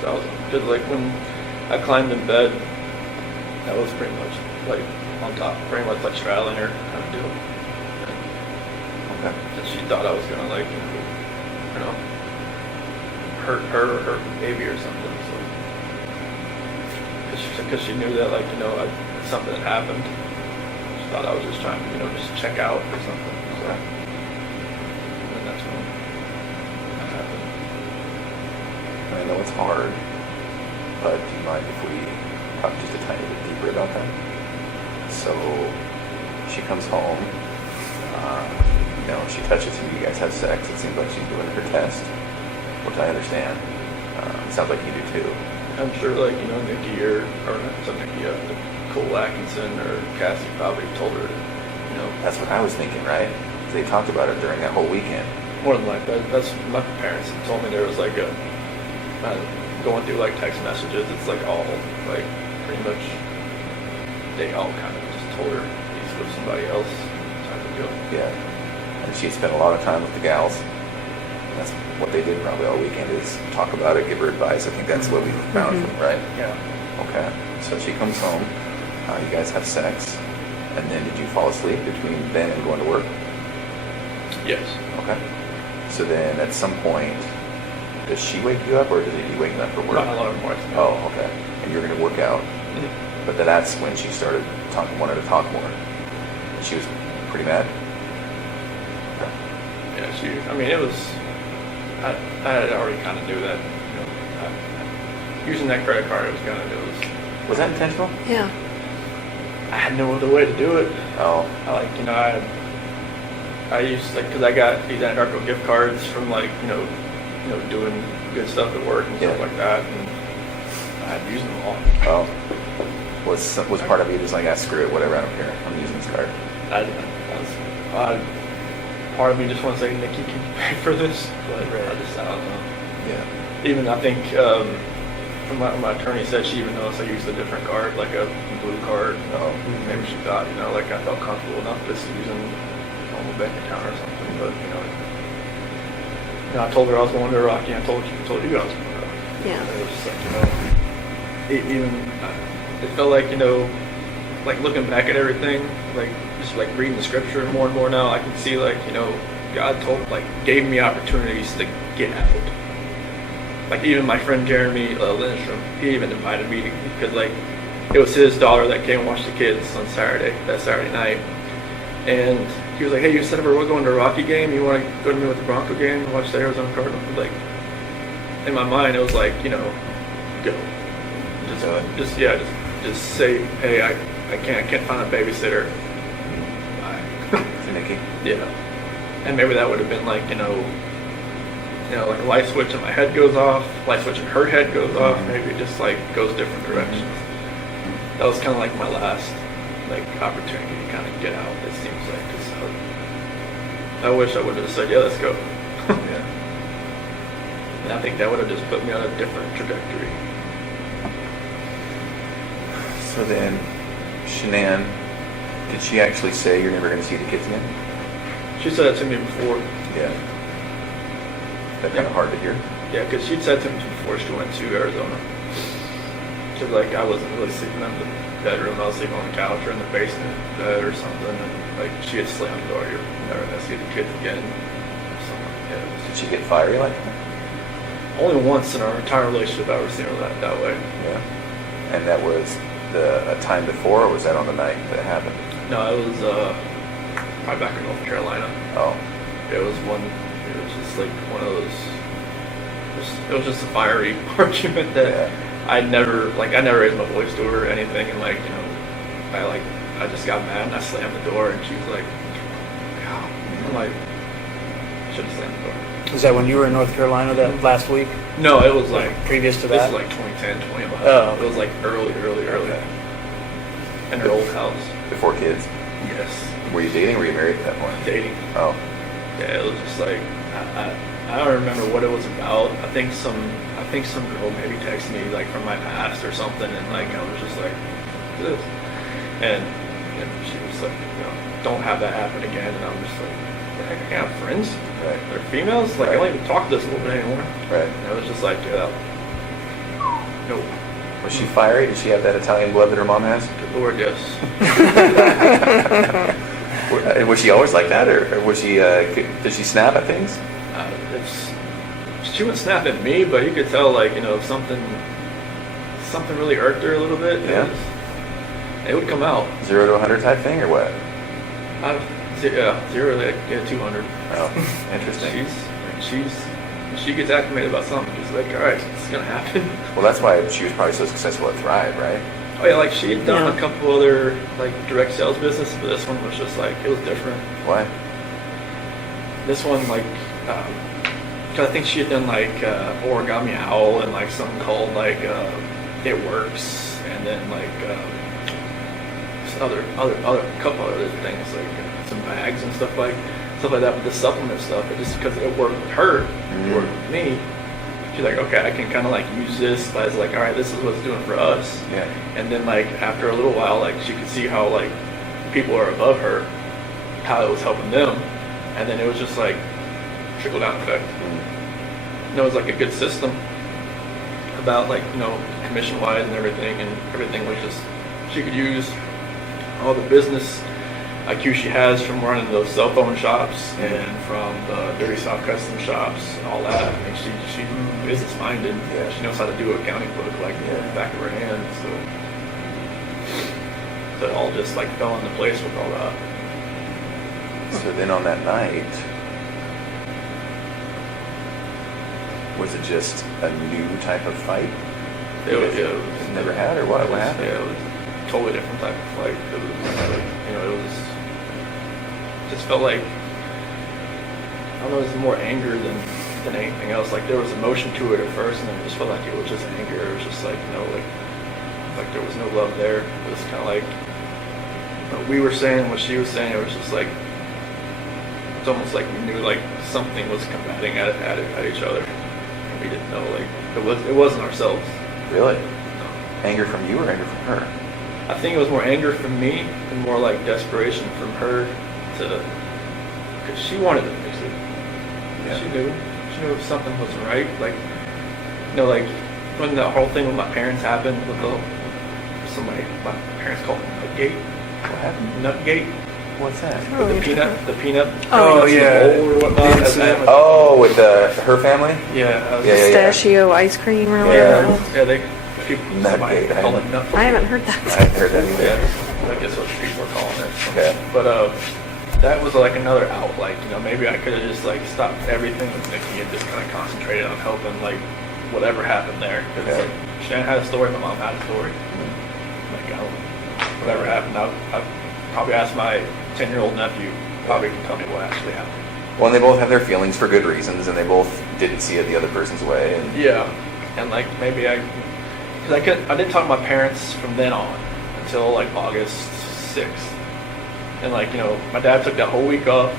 so I was, because like when I climbed in bed, that was pretty much like on top, pretty much like straddling her kind of deal. Okay. And she thought I was gonna like, you know, hurt her or her baby or something. So, because she knew that, like, you know, something had happened. She thought I was just trying to, you know, just check out or something. So, and that's when that happened. I know it's hard, but do you mind if we talk just a tiny bit deeper about that? So she comes home, you know, she touches you, you guys have sex. It seems like she's doing her test, which I understand. Sounds like you do too. I'm sure, like, you know, Nikki or not Nikki, Nicole Atkinson or Cassie probably told her, you know. That's what I was thinking, right? They talked about it during that whole weekend. More than like that. That's my parents told me there was like going through like text messages. It's like all like pretty much they all kind of just told her he's with somebody else type of deal. Yeah. And she spent a lot of time with the gals. That's what they did probably all weekend is talk about it, give her advice. I think that's what we found from, right? Yeah. Okay. So she comes home, you guys have sex, and then did you fall asleep between then and going to work? Yes. Okay. So then at some point, does she wake you up or does he wake you up for work? Not a lot of more. Oh, okay. And you're going to work out. Mhm. But then that's when she started wanted to talk more. She was pretty mad. Okay. Yeah. I mean, it was. I had already kind of knew that. You know, using that credit card, it was kind of. It was. Was that intentional? Yeah. I had no other way to do it. Oh, I used, like, because I got these Interrogation gift cards from, like, you know, doing good stuff at work and stuff Yeah. like that, and I had used them all. oh. Was part of you just like, screw it, whatever, I don't care. I'm using this card. Part of me just wants to say, Nikki, can you pay for this? But I don't know. Yeah. Even, I think, from what my attorney said, she even noticed I used a different card, like a blue card. Oh. Maybe she thought, you know, like I felt comfortable enough just using a normal bank account or something, but, you know, I told her I was going to Rocky, and I told you I was going to Rocky. Yeah. And it was just like, you know, it felt like, you know, like looking back at everything, like just like reading the scripture more and more now, I can see, like, you know, God gave me opportunities to get out. Like even my friend Jeremy Lindstrom, he even invited me because like it was his daughter that came and watched the kids on that Saturday night. And he was like, hey, you said we're going to a Rocky game, you want to go to me with the Bronco game and watch the Arizona Cardinals? Like, in my mind, it was like, you know, go. Just say, hey, I can't find a babysitter. Bye. To Nikki? Yeah. And maybe that would have been like, you know, like a light switch in my head goes off, light switch in her head goes off, maybe it just like goes different directions. That was kind of like my last like opportunity to kind of get out, it seems like. 'Cause I wish I would have said, yeah, let's go. Yeah. And I think that would have just put me on a different trajectory. So then, Shanann, did she actually say you're never going to see the kids again? She said that to me before. Yeah. That's kind of hard to hear. Yeah, because she'd said to me before she went to Arizona. She was like, I wasn't really sleeping in the bedroom. I was sleeping on the couch or in the basement bed or something. And like, she had slammed the door. You're never going to see the kids again. Yeah. Did she get fiery like that? Only once in our entire relationship I've ever seen her that way. Yeah. And that was a time before, or was that on the night that it happened? No, it was probably back in North Carolina. Oh. It was just like one of those, it was just a fiery argument that I never raised my voice to her or anything, and like, you know, I just got mad and I slammed the door, and she was like, God. I'm like, I should have slammed the door. Was that when you were in North Carolina that last week? No, it was like previous to this that? was like 2010, 2011. Oh. It was like early. Okay. In her old house. Before kids? Yes. Were you dating or were you married at that point? Dating. Oh. Yeah, it was just like I don't remember what it was about. I think some girl maybe texted me like from my past or something, and like I was just like, this, and she was like, you know, don't have that happen again. And I'm just like, I can't have friends. Right. They're females. Like I don't even talk to this woman anymore. Right. And it was just like, no. Was she fiery? Did she have that Italian blood that her mom has? Good Lord, yes. Was she always like that, or was she? Did she snap at things? She wouldn't snap at me, but you could tell, like, you know, if something really irked her a little bit. Yeah. It would come out. 0 to 100 type thing, or what? Yeah, 0 to 200. Oh, interesting. She gets acclimated about something. She's like, all right, it's gonna happen. Well, that's why she was probably so successful at Thrive, right? Oh yeah, like she had done a couple other like direct sales business, but this one was just like, it was different. Why? This one, like, because I think she had done like Origami Owl and like something called like It Works, and then like other couple other things like some bags and stuff like that. With the supplement stuff, it just because it worked with her, it worked with me. She's like, okay, I can kind of like use this as like, all right, this is what it's doing for us. Yeah. And then like after a little while, like she could see how like people are above her, how it was helping them, and then it was just like trickle down effect. And it was like a good system about like, you know, commission wise and everything was just, she could use all the business IQ she has from running those cell phone shops and from the Dirty South custom shops and all that. I mean, she's business minded. Yeah. She knows how to do an accounting book like the back of her hand. So it all just like fell into place with all that. So then on that night, was it just a new type of fight? It was Never had, or what? What happened? Yeah, it was a totally different type of fight. It was like, you know, it was just felt like, I don't know, it was more anger than anything else. Like there was emotion to it at first, and then it just felt like it was just anger. It was just like, you know, like there was no love there. It was kind of like what we were saying, what she was saying. It was just like, it's almost like we knew like something was combating at each other, and we didn't know. Like it wasn't ourselves. Really? No. Anger from you or anger from her? I think it was more anger from me and more like desperation from her because she wanted to fix it. Yeah. She knew if something wasn't right. Like, you know, like when the whole thing with my parents happened with my parents called it Nutgate. What happened? Nutgate. What's that? With the peanut. Oh, yeah. Or whatnot. Oh, with her family? Yeah. Pistachio ice cream or Yeah. whatever. Yeah, people Nutgate, call it nut. I haven't heard I that. haven't heard that either. Yeah, I guess what people are calling it. Okay. But that was like another out. Like, you know, maybe I could have just like stopped everything with Nikki and just kind of concentrated on helping like whatever happened there. Because Okay. like Shanann had a story, my mom had a story. Like, whatever happened, I probably asked my 10-year-old nephew. Probably can tell me what actually happened. Well, and they both have their feelings for good reasons, and they both didn't see it the other person's way. And Yeah, and like maybe because I didn't talk to my parents from then on until like August 6th. And like, you know, my dad took that whole week off.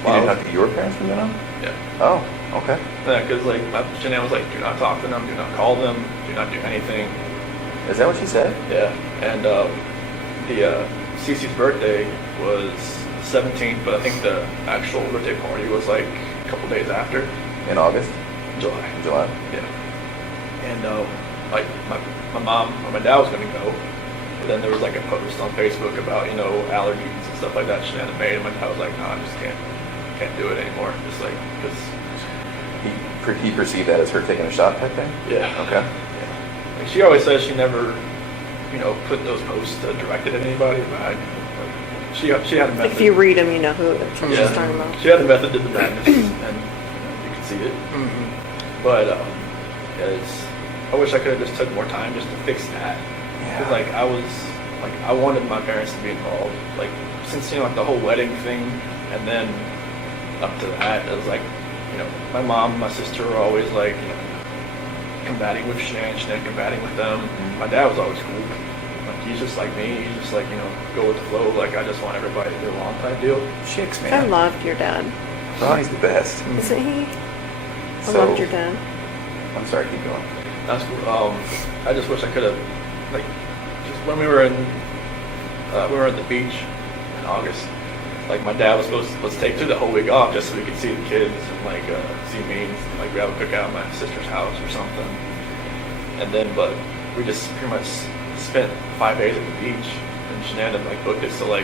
you didn't talk to your parents from then on? Yeah. Oh, okay. Yeah, because like Shanann was like, do not talk to them, do not call them, do not do anything. Is that what she said? Yeah, and Cece's birthday was 17th, but I think the actual birthday party was like a couple days after. In August? July. In July? Yeah. And like my mom or my dad was gonna go, but then there was like a post on Facebook about allergies and stuff like that Shanann had made, and my dad was like, no, I just can't do it anymore. Just like because He perceived that as her taking a shot type thing? yeah. Okay. Yeah. Like she always says she never put those posts directed at anybody, but she had a method. If you read them, you know who she's Yeah. talking about. She had a method to the madness, and you can see it. Mm-hmm. But I wish I could have just took more time just to fix that. Because I wanted my parents to be involved. Like since like the whole wedding thing, and then up to that, it was like my mom and my sister were always like combating with Shanann combating with them. My dad was always cool. Like he's just like me. He's just like go with the flow. Like I just want everybody to get along type deal. Chicks, I man. loved your dad. Ronnie's the best. Isn't he? I So- loved your dad. I'm sorry, keep going. That's cool. I just wish I could have just when we were at the beach in August. Like my dad was supposed to let's take the whole week off just so we could see the kids and see me and like grab a cookout at my sister's house or something. And then but we just pretty much spent 5 days at the beach and Shanann had booked it so I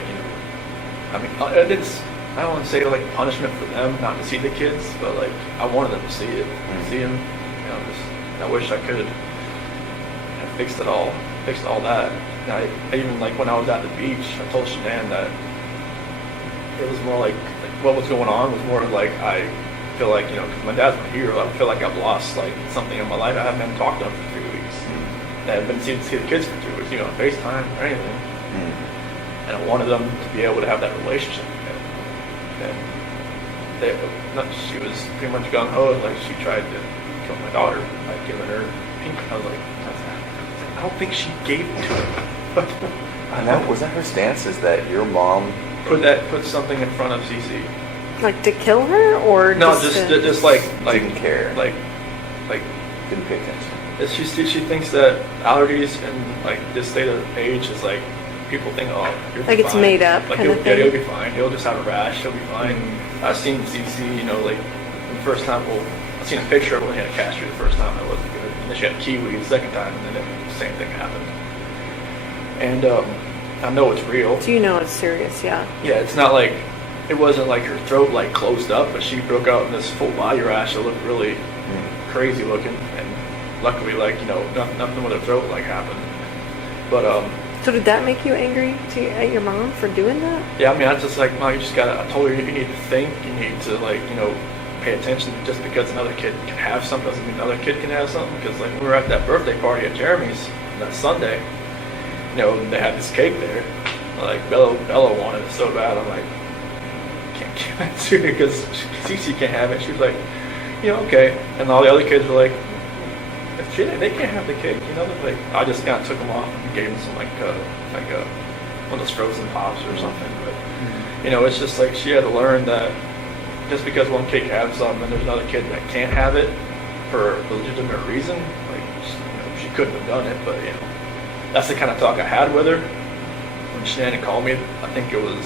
mean I don't want to say like punishment for them not to see the kids, but like I wanted them to see it, see them. I wish I could have fixed all that. And I even when I was at the beach, I told Shanann that it was more like what was going on was more of like I feel like because my dad's my hero, I feel like I've lost something in my life. I haven't been talked to him for 3 weeks. I haven't been to see the kids for 3 weeks, on FaceTime or anything. And I wanted them to be able to have that relationship again. And she was pretty much gung ho, like she tried to kill my daughter by giving her pink. I was like, I don't think she gave it to him. And that was that her stance? Is that your mom? Put something in front of Cece. Like to kill her or No, just just like Didn't care. like Didn't pay attention. she thinks that allergies and this state of age is like people think you'll be Like it's fine. made up Like kind of thing? he'll be fine. He'll just have a rash. He'll be fine. I've seen Cece, the first time. Well, I've seen a picture of when he had a cashew the first time. It wasn't good. And then she had kiwi the second time, and then the same thing happened. And I know it's real. Do you know it's serious? Yeah. Yeah, it's not like it wasn't like her throat closed up, but she broke out in this full body rash that looked really crazy looking. And luckily, nothing with her throat happened. But So did that make you angry at your mom for doing that? yeah, I mean, I was just like, no, you just gotta. I told her you need to think. You need to pay attention. Just because another kid can have something doesn't mean another kid can have something. Because when we were at that birthday party at Jeremy's that Sunday, they had this cake there. Bella wanted it so bad. I'm like, can't give it to her because Cece can't have it. She was like, okay. And all the other kids were like, if they can't have the cake, I just kind of took them off and gave them some one of those frozen pops or something. But it's just she had to learn that just because one kid has something and there's another kid that can't have it for a legitimate reason, she couldn't have done it. But that's the kind of talk I had with her when Shanann called me. I think it was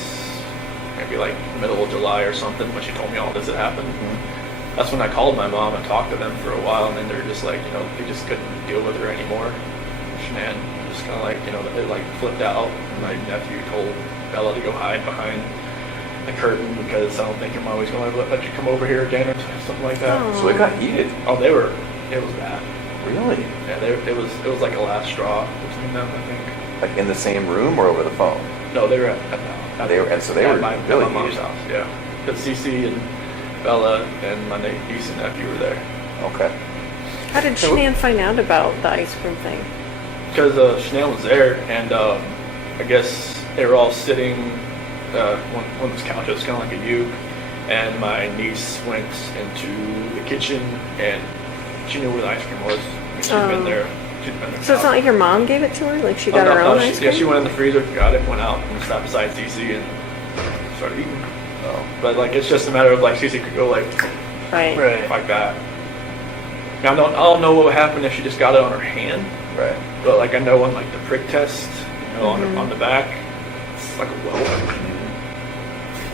maybe middle of July or something when she told me all this had happened. That's when I called my mom and talked to them for a while, and then they're just they just couldn't deal with her anymore. Shanann just kind of it flipped out, and my nephew told Bella to go hide behind the curtain because I don't think your mom was going to let you come over here again or something like that. Oh. So it got heated. Oh, it was bad. Really? Yeah, it was like a last straw between them, I think. In the same room or over the phone? No, they were at They were really my mom's heated. house. Yeah, because Cece and Bella and my niece and nephew were there. Okay. How did Shanann find out about the ice cream thing? Because Shanann was there, and I guess they were all sitting one of those couches, kind of like a U, and my niece went into the kitchen, and she knew where the ice cream was. She'd been there. So it's not like your mom gave it to her? Like she got her own ice cream? Yeah, she went in the freezer, got it, went out, and stopped beside Cece, and started eating. But it's just a matter of Cece could go Right. like that. I don't know what would happen if she just got it on her hand, Right. but like I know on like the prick test, on the back, it's like a welt.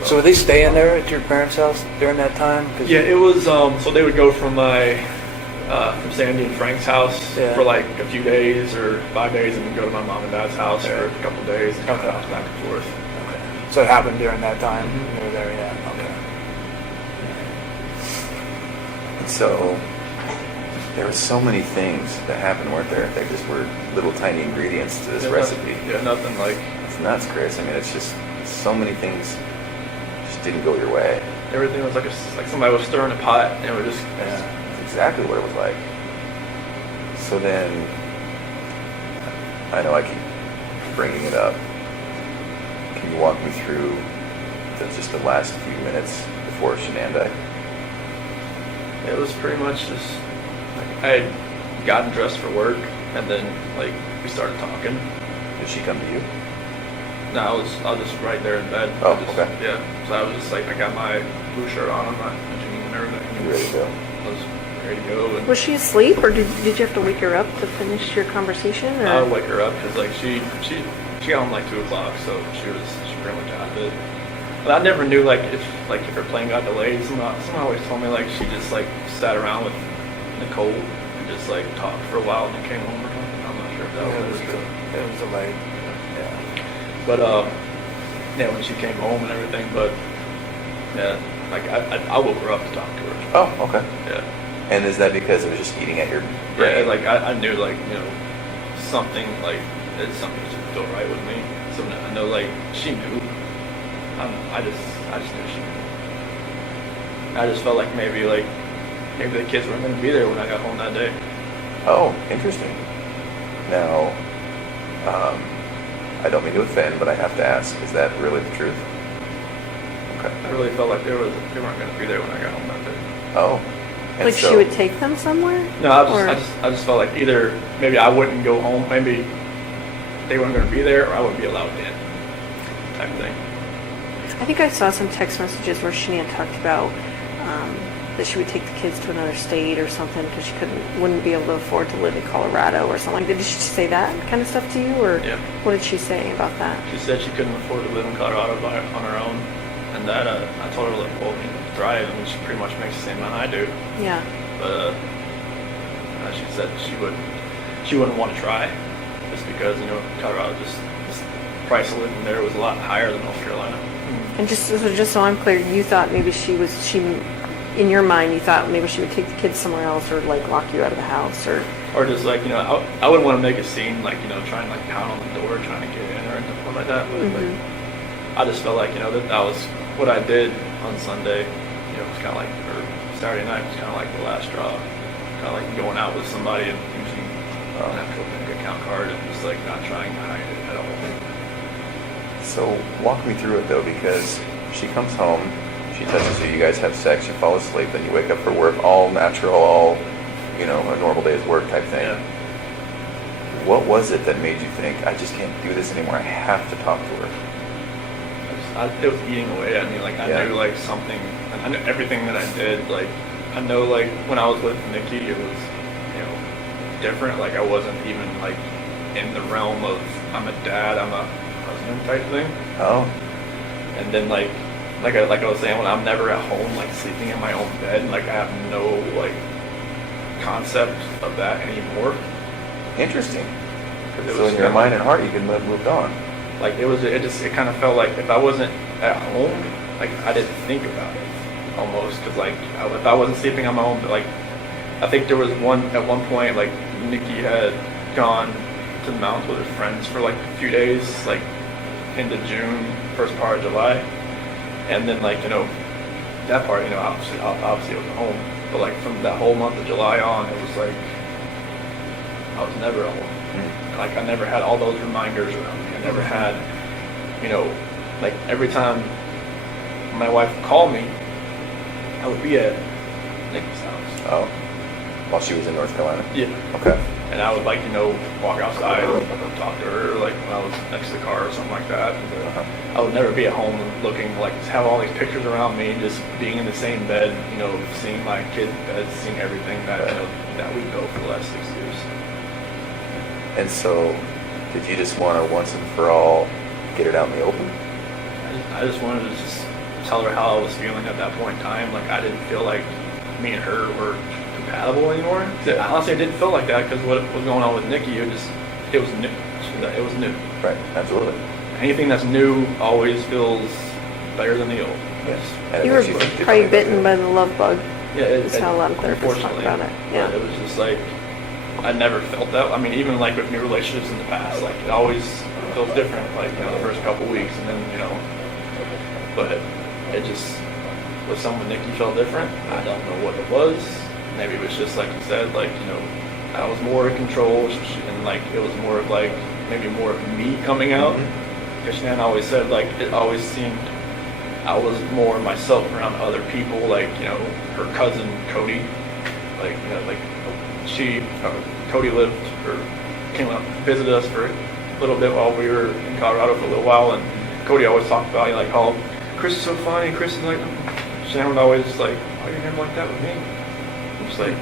So were they staying there at your parents' house during that time? 'Cause Yeah, it was. So they would go from from Sandy and Frank's house Yeah. for like a few days or 5 days, and then go to my mom and dad's house Okay. for a couple of days, and kind Okay. of bounce back and forth. Okay. So it happened during that time. Mhm. You were there, yeah. Okay. So there were so many things that happened, weren't there? They just were little tiny ingredients to this Yeah, recipe. Yeah, nothing like It's nuts, Chris. I mean, it's just so many things just didn't go your way. everything was like somebody was stirring a pot, and it was just Yeah, that's exactly what it was like. So then, I know I keep bringing it up. Can you walk me through just the last few minutes before Shanann died? It was pretty much just like I had gotten dressed for work, and then like we started talking. Did she come to you? No, I was just right there in bed. Oh, I just, okay. Yeah, so I was just like I got my blue shirt on, my jeans and everything. You ready to go? I was ready to go, and Was she asleep, or did you have to wake her up to finish your conversation? Or? I would wake her up because like she got home like 2 o'clock, so she pretty much out of it. But I never knew like if her plane got delayed. Someone always told me like she just like sat around with Nicole and just like talked for a while and then came home or something. I'm not sure if that was true. It was delayed. Yeah. But yeah, when she came home and everything, but yeah, like I woke her up to talk to her. Oh, okay. Yeah. And is that because it was just eating at your Yeah, brain? like I knew like something like it's something just felt right with me. So I know like she knew. I just knew she knew. I just felt like maybe the kids weren't going to be there when I got home that day. Oh, interesting. Now, I don't mean to offend, but I have to ask, is that really the truth? Okay. I really felt like they weren't going to be there when I got home that day. Oh. And Like so, she would take them somewhere? No, Or- I just felt like either maybe I wouldn't go home, maybe they weren't going to be there, or I wouldn't be allowed in, type thing. I think I saw some text messages where Shanann talked about that she would take the kids to another state or something because she wouldn't be able to afford to live in Colorado or something. Did she say that kind of stuff to you, or Yeah. what did she say about that? She said she couldn't afford to live in Colorado on her own, and that I told her like, well, drive, and she pretty much makes the same amount I do. Yeah. But she said she wouldn't want to try, just because Colorado just the price of living there was a lot higher than North Carolina. And just so I'm clear, you thought maybe in your mind, you thought maybe she would take the kids somewhere else or like lock you out of the house or Or just like I wouldn't want to make a scene like try and like pound on the door trying to get in or anything like that. But like, I just felt like that was what I did on Sunday. It was kind of like or Saturday night was kind of like the last straw. Kind of like going out with somebody and using an actual bank account card and just like not trying to hide it at all. So walk me through it though, because she comes home, she touches you, you guys have sex, you fall asleep, then you wake up for work, all natural, all, a normal day's work type thing. Yeah. What was it that made you think, I just can't do this anymore, I have to talk to her? It was eating away at me. Like I Yeah. knew like something. I knew everything that I did. Like I know like when I was with Nikki, it was different. Like I wasn't even like in the realm of I'm a dad, I'm a husband type thing. Oh, And then like I was saying, when I'm never at home, like sleeping in my own bed, like I have no like concept of that anymore. interesting. 'Cause it So was in your kinda- mind and heart, you can move moved on. Like it kind of felt like if I wasn't at home, like I didn't think about it almost, because like if I wasn't sleeping on my own, like I think there was at one point like Nikki had gone to the mountains with her friends for like a few days, like into June, first part of July, and then like that part obviously I was at home, but like from that whole month of July on, it was like I was never at home. Like I never had all those reminders around me. I never had, like every time my wife would call me, I would be at Nikki's house. Oh, while she was in North Carolina? Yeah. Okay. And I would like, walk outside and talk to her, like when I was next to the car or something like that. I would never be at home looking, like, have all these pictures around me, just being in the same bed, seeing my kid's bed, seeing everything that, that we built for the last 6 years. And so, did you just want to once and for all get it out in the open? I just wanted to just tell her how I was feeling at that point in time. Like, I didn't feel like me and her were compatible anymore. Honestly, I didn't feel like that because what was going on with Nikki, it was new. It was new. Right, absolutely. Anything that's new always feels better than the old. Yes. And it You were makes think probably differently. bitten by the love bug. Yeah, That's how a lot of therapists talk unfortunately, about it. but Yeah. it was just like, I never felt that. I mean, even like with new relationships in the past, like it always feels different, like, the first couple weeks and then, but it just, with someone Nikki felt different. I don't know what it was. Maybe it was just like you said, like, I was more in control and like, it was more of like, maybe more of me coming out. Because Shanann always said, like, it always seemed I was more myself around other people, like, her cousin Cody, like, Cody lived or came up and visited us for a little bit while we were in Colorado for a little while, and Cody always talked about, like, how Chris is so funny, Chris is like, Shanann would always like, oh, you're never like that with me. I'm just like,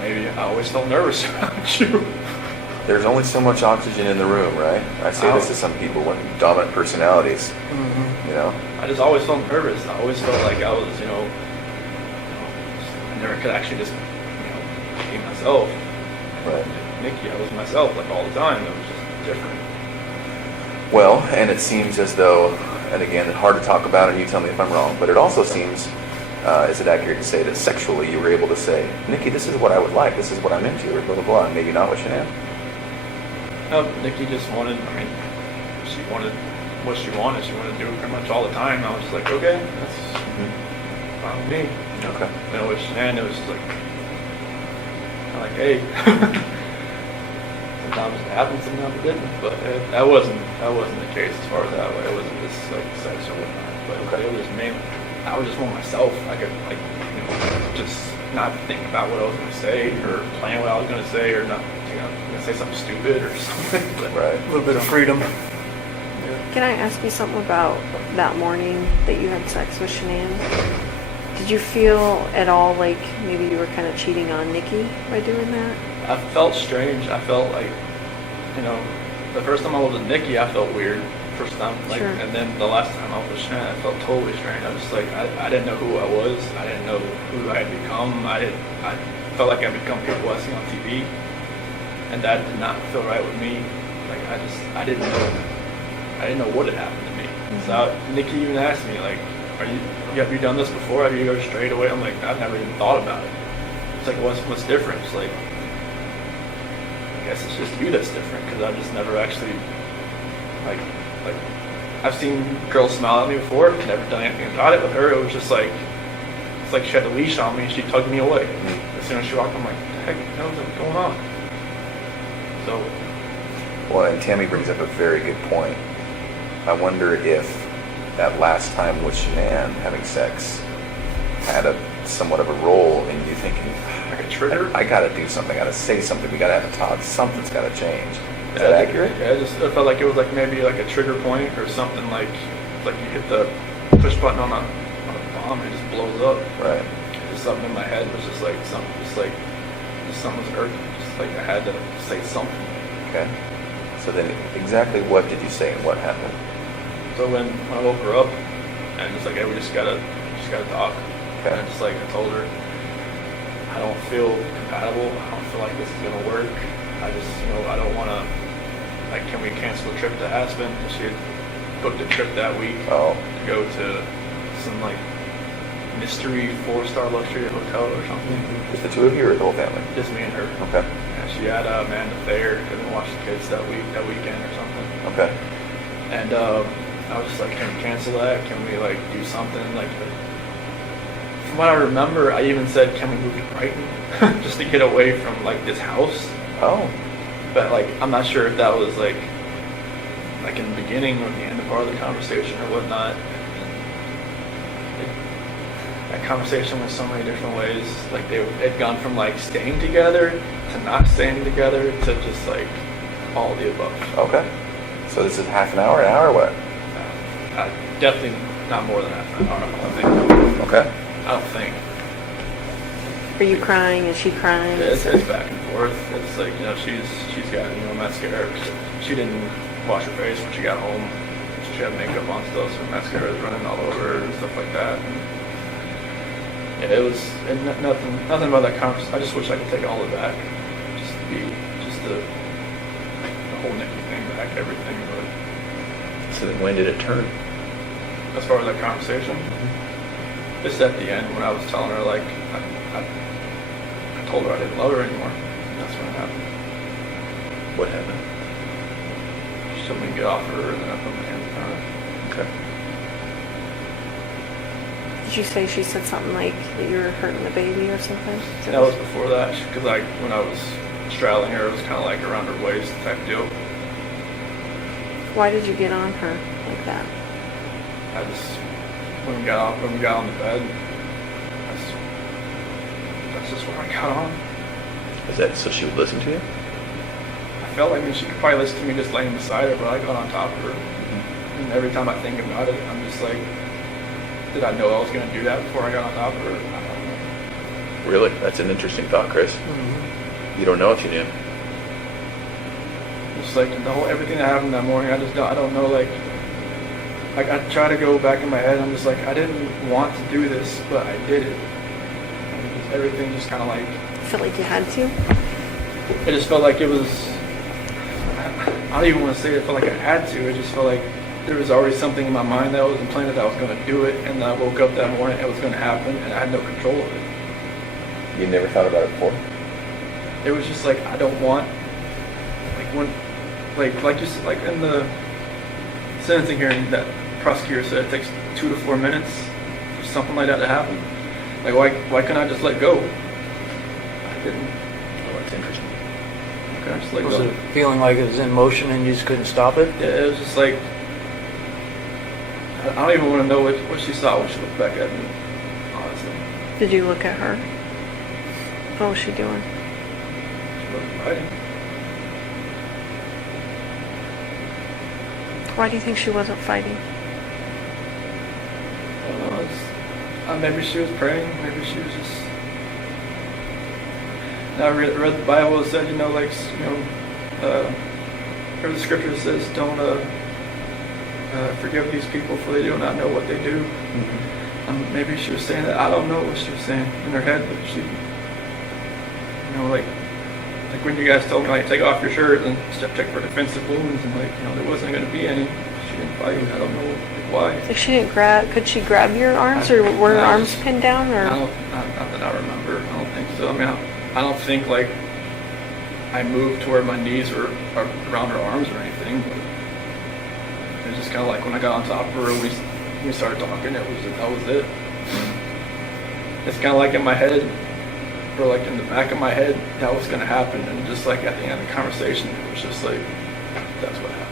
maybe I always felt nervous around you. There's only so much oxygen in the room, right? I say this to some people when dominant personalities, I just always felt nervous. I always felt like I was, I never could actually just, be myself. Right. Nikki, I was myself, like, all the time. It was just different. Well, and it seems as though, and again, hard to talk about, and you tell me if I'm wrong, but it also seems, is it accurate to say that sexually you were able to say, Nikki, this is what I would like, this is what I'm into, or blah, blah, blah, and maybe not with Shanann? No, Nikki just wanted, she wanted what she wanted. She wanted to do it pretty much all the time. I was just like, okay, that's fine with me. Okay. With Shanann, it was just like, kind of like, hey. Sometimes it happened, sometimes it didn't. But that wasn't the case as far as that way. It wasn't just like sex or whatnot. But it was just mainly, I was just more myself. I could, like, just not think about what I was going to say or plan what I was going to say or not, going to say something stupid or something. But, Right. A little bit of freedom. Can I ask you something about that morning that you had sex with Shanann? Did you feel at all like maybe you were kind of cheating on Nikki by doing that? I felt strange. I felt like, the first time I was with Nikki, I felt weird. First time, like, Sure. And then the last time I was with Shanann, I felt totally strange. I was just like, I didn't know who I was. I didn't know who I had become. I felt like I had become people I see on TV, and that did not feel right with me. Like, I didn't know what had happened to me. So Nikki even asked me, like, have you done this before? Have you ever strayed away? I'm like, I've never even thought about it. It's like, what's different? It's like, I guess it's just you that's different, because I've just never actually, like, I've seen girls smile at me before, never done anything about it. With her, it was just like, it's like she had a leash on me and she tugged me away. As soon as she walked, I'm like, what the heck, what's going on? So, Well, and Tammy brings up a very good point. I wonder if that last time with Shanann having sex had somewhat of a role in you thinking, like a trigger? I gotta do something, I gotta say something, we gotta have a talk, something's gotta change. Is that accurate? Yeah, I felt like it was like maybe like a trigger point or something, like you hit the push button on a bomb and it just blows up. Right. Just something in my head was just like something, just something was urgent. Just like I had to say something. Okay. So then exactly what did you say and what happened? So when I woke her up and just like, hey, we just gotta talk. Okay. And just like I told her, I don't feel compatible. I don't feel like this is gonna work. I just, I don't wanna, like, can we cancel a trip to Aspen? Because she had booked a trip that week Oh. to go to some like mystery 4-star luxury hotel or something. Just the two of you or the whole family? Just me and her. Okay. And she had Amanda Thayer, couldn't watch the kids that weekend or something. Okay. And I was just like, can we cancel that? Can we like do something? Like, from what I remember, I even said, can we move to Brighton just to get away from like this house? Oh. But like, I'm not sure if that was like in the beginning or the end of part of the conversation or whatnot. That conversation went so many different ways. Like, they had gone from like staying together to not staying together to just like all of the above. Okay. So this is half an hour, what? Definitely not more than half an hour. I don't think. Okay. I don't think. Are you crying? Is she crying? It's back and forth. It's like, she's got, mascara. She didn't wash her face when she got home. She had makeup on still, so mascara is running all over her and stuff like that. And yeah, it was nothing about that conversation. I just wish I could take all of that. Just the whole Nikki thing back, everything. But So then when did it turn? as far as that conversation, just at the end when I was telling her, like, I told her I didn't love her anymore. That's when it happened. What happened? She told me to get off her, and then I put my hands on her. Okay. Did you say she said something like that you were hurting the baby or something? That was before that, because when I was straddling her, it was kind of like around her waist type deal. Why did you get on her like that? I just when we got on the bed, that's just when I got on. Is that so she would listen to you? I felt like she could probably listen to me just laying beside her, but I got on top of her. And every time I think about it, I'm just like, did I know I was going to do that before I got on top of her? I don't know. Really? That's an interesting thought, Chris. Mm-hmm. You don't know if you knew. Just like everything that happened that morning, I don't know, like I try to go back in my head, I'm just like, I didn't want to do this, but I did it. And everything just kind of like... Felt like you had to? It just felt like it was... I don't even want to say it felt like I had to. It just felt like there was already something in my mind that was implanted that I was going to do it, and I woke up that morning, it was going to happen, and I had no control of it. You never thought about it before? It was just like, I don't want... Like when... Like just like in the sentencing hearing, that prosecutor said it takes 2 to 4 minutes for something like that to happen. Like why couldn't I just let go? I didn't. Oh, that's interesting. Why couldn't I just let Was go? it feeling like it was in motion and you just couldn't stop it? Yeah, it was just like, I don't even want to know what she saw when she looked back at me, honestly. Did you look at her? What was she doing? She wasn't fighting. Why do you think she wasn't fighting? I don't know, maybe she was praying, maybe she was just... I read the Bible, it said, where the scripture says, don't forgive these people for they do not know what they do. Mm-hmm. Maybe she was saying that. I don't know what she was saying in her head, but she, like when you guys told me, like, take off your shirt and check for defensive wounds, and there wasn't going to be any. She didn't fight. I don't know why. Like she didn't grab, could she grab your arms, or were her arms pinned down, or? Not that I remember. I don't think so. I mean, I don't think like I moved to where my knees were around her arms or anything. But it was just kind of like when I got on top of her and we started talking, that was it. It's kind of like in my head, or like in the back of my head, that was going to happen, and just like at the end of the conversation, it was just like, that's what happened.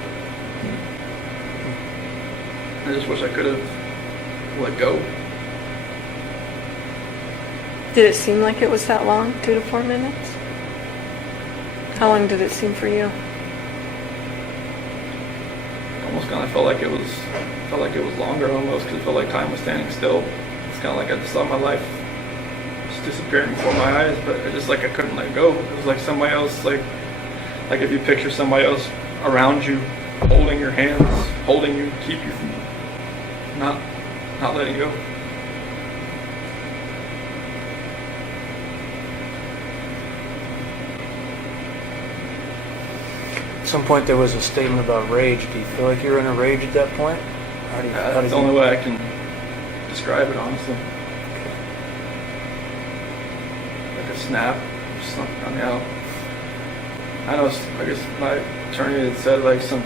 I just wish I could have let go. Did it seem like it was that long, 2 to 4 minutes? How long did it seem for you? Almost kind of felt like it was longer almost, because it felt like time was standing still. It's kind of like I just saw my life just disappearing before my eyes, but I couldn't let go. It was like somebody else, like if you picture somebody else around you, holding your hands, holding you, keep you from not letting go. At some point there was a statement about rage. Do you feel like you were in a rage at that point? That's the only way I can describe it, honestly. Like a snap or something. I mean, I know. I guess my attorney had said like some,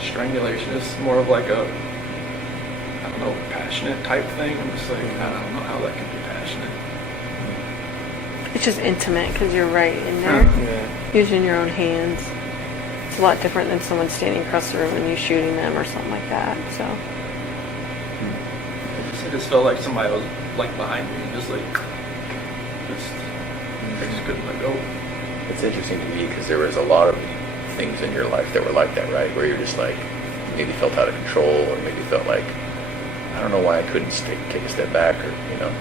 strangulation is more of like a, I don't know, passionate type thing. I'm just like, I don't know how that can be passionate. It's just intimate because you're right in there, Yeah. using your own hands. It's a lot different than someone standing across the room and you shooting them or something like that. So It just felt like somebody was like behind me, just I just couldn't let go. It's interesting to me because there was a lot of things in your life that were like that, right? Where you're just like, maybe felt out of control, or maybe felt like, I don't know why I couldn't take a step back, or, you know,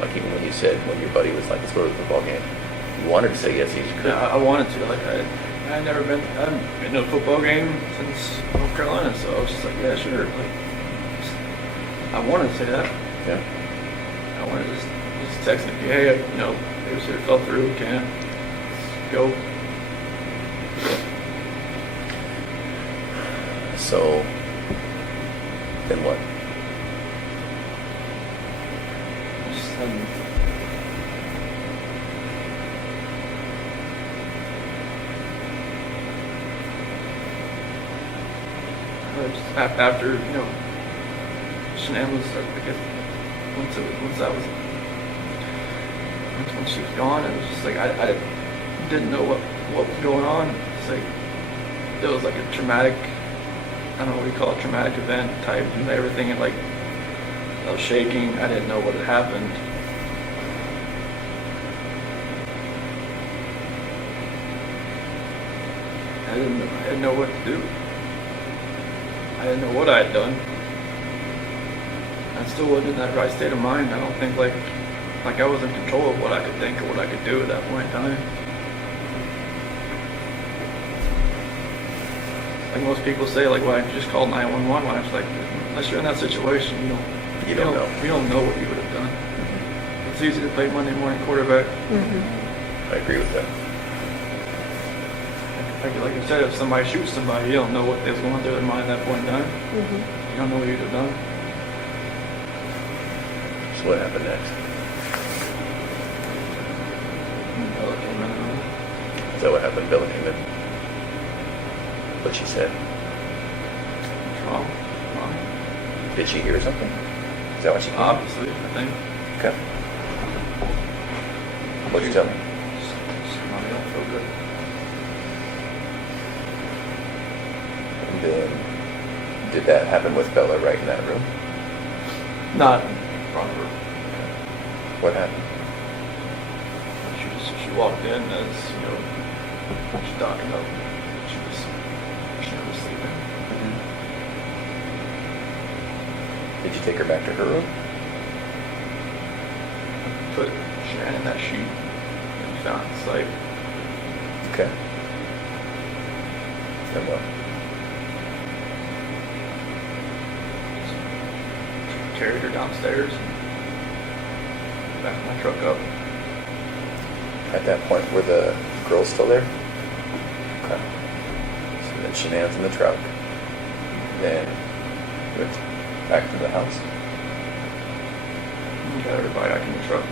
like even when you said, when your buddy was like, let's go to the football game, you wanted to say yes, you just couldn't. Yeah, I wanted to. Like, I haven't been to a football game since North Carolina, so I was just like, yeah, sure. Like, I wanted to say that. Yeah. I wanted to just text him, hey, you know, babysitter fell through, can't. Let's go. So, then what? Just, after, you know, Shanann was, I guess, once she was gone, it was just like, I didn't know what was going on. It's like, it was like a traumatic, I don't know what you call it, traumatic event type, and everything, and like, I was shaking, I didn't know what had happened. I didn't know what to do. I didn't know what I had done. I still wasn't in that right state of mind. I don't think like I was in control of what I could think or what I could do at that point in time. Like most people say, like, why don't you just call 911? When I was like, unless you're in that situation, you don't know. You don't know what you would have done. It's easy to play Monday morning quarterback. I agree with that. Like you said, if somebody shoots somebody, you don't know what was going through their mind at that point in time. You don't know what you'd have done. So what happened next? Bella came in the room. Is that what happened? Bella came in. What she said? What's wrong? Did she hear something? Is that what she came? Obviously, I think. Okay. What'd you tell me? Mommy don't feel good. And then, did that happen with Bella right in that room? Not in front of her. What happened? She walked in as, she's docking up. She was sleeping. Did you take her back to her room? Put Shanann in that sheet and found the site. Okay. Then what? Carried her downstairs and backed my truck up. At that point, were the girls still there? Okay. So then Shanann's in the truck. Then you went back to the house. We got everybody back in the truck.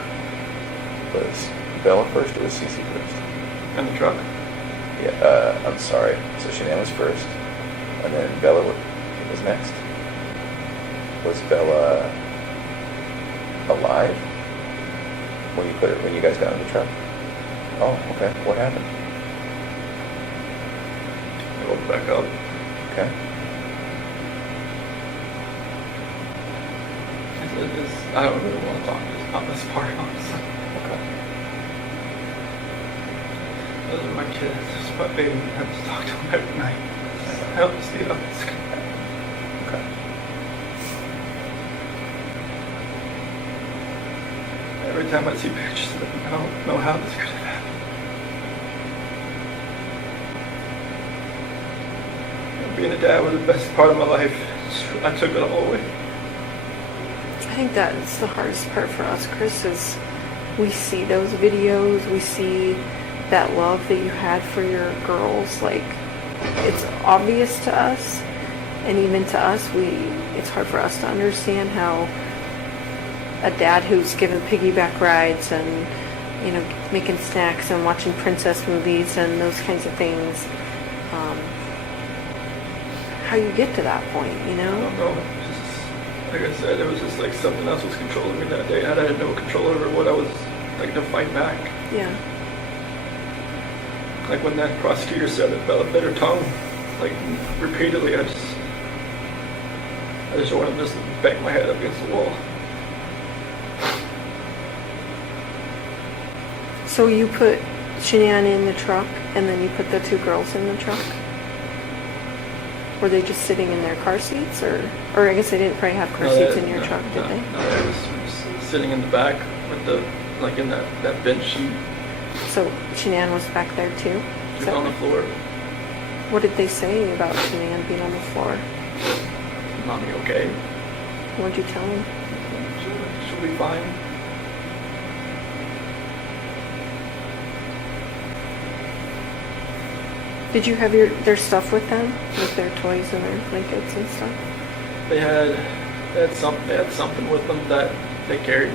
Was Bella first or was Cece first? In the truck? Yeah, I'm sorry. So Shanann was first. And then Bella was next. Was Bella alive when you guys got in the truck? Oh, okay. What happened? I woke back up. Okay. I don't really want to talk about this part, honestly. Okay. Those are my kids. This is my baby. I have to talk to them every night. I don't see them. Okay. Every time I see pictures of them, I don't know how this could have happened. Being a dad was the best part of my life. I took it all away. I think that's the hardest part for us, Chris, is we see those videos, we see that love that you had for your girls. Like, it's obvious to us, and even to us, it's hard for us to understand how a dad who's given piggyback rides and, making snacks and watching princess movies and those kinds of things, how you get to that point, I don't know. Like I said, it was just like something else was controlling me that day. I had no control over what I was like to fight back. Yeah. Like when that prosecutor said that Bella bit her tongue, like repeatedly, I just wanted to just bang my head up against the wall. So you put Shanann in the truck, and then you put the two girls in the truck? Were they just sitting in their car seats, or I guess they didn't probably have car seats in your truck, did they? No, they was sitting in the back with the, like in that bench seat. So Shanann was back there too? She was on the floor. What did they say about Shanann being on the floor? Mommy, okay? What'd you tell them? She'll be fine. Did you have their stuff with them, like their toys and their blankets and stuff? They had something with them that they carried.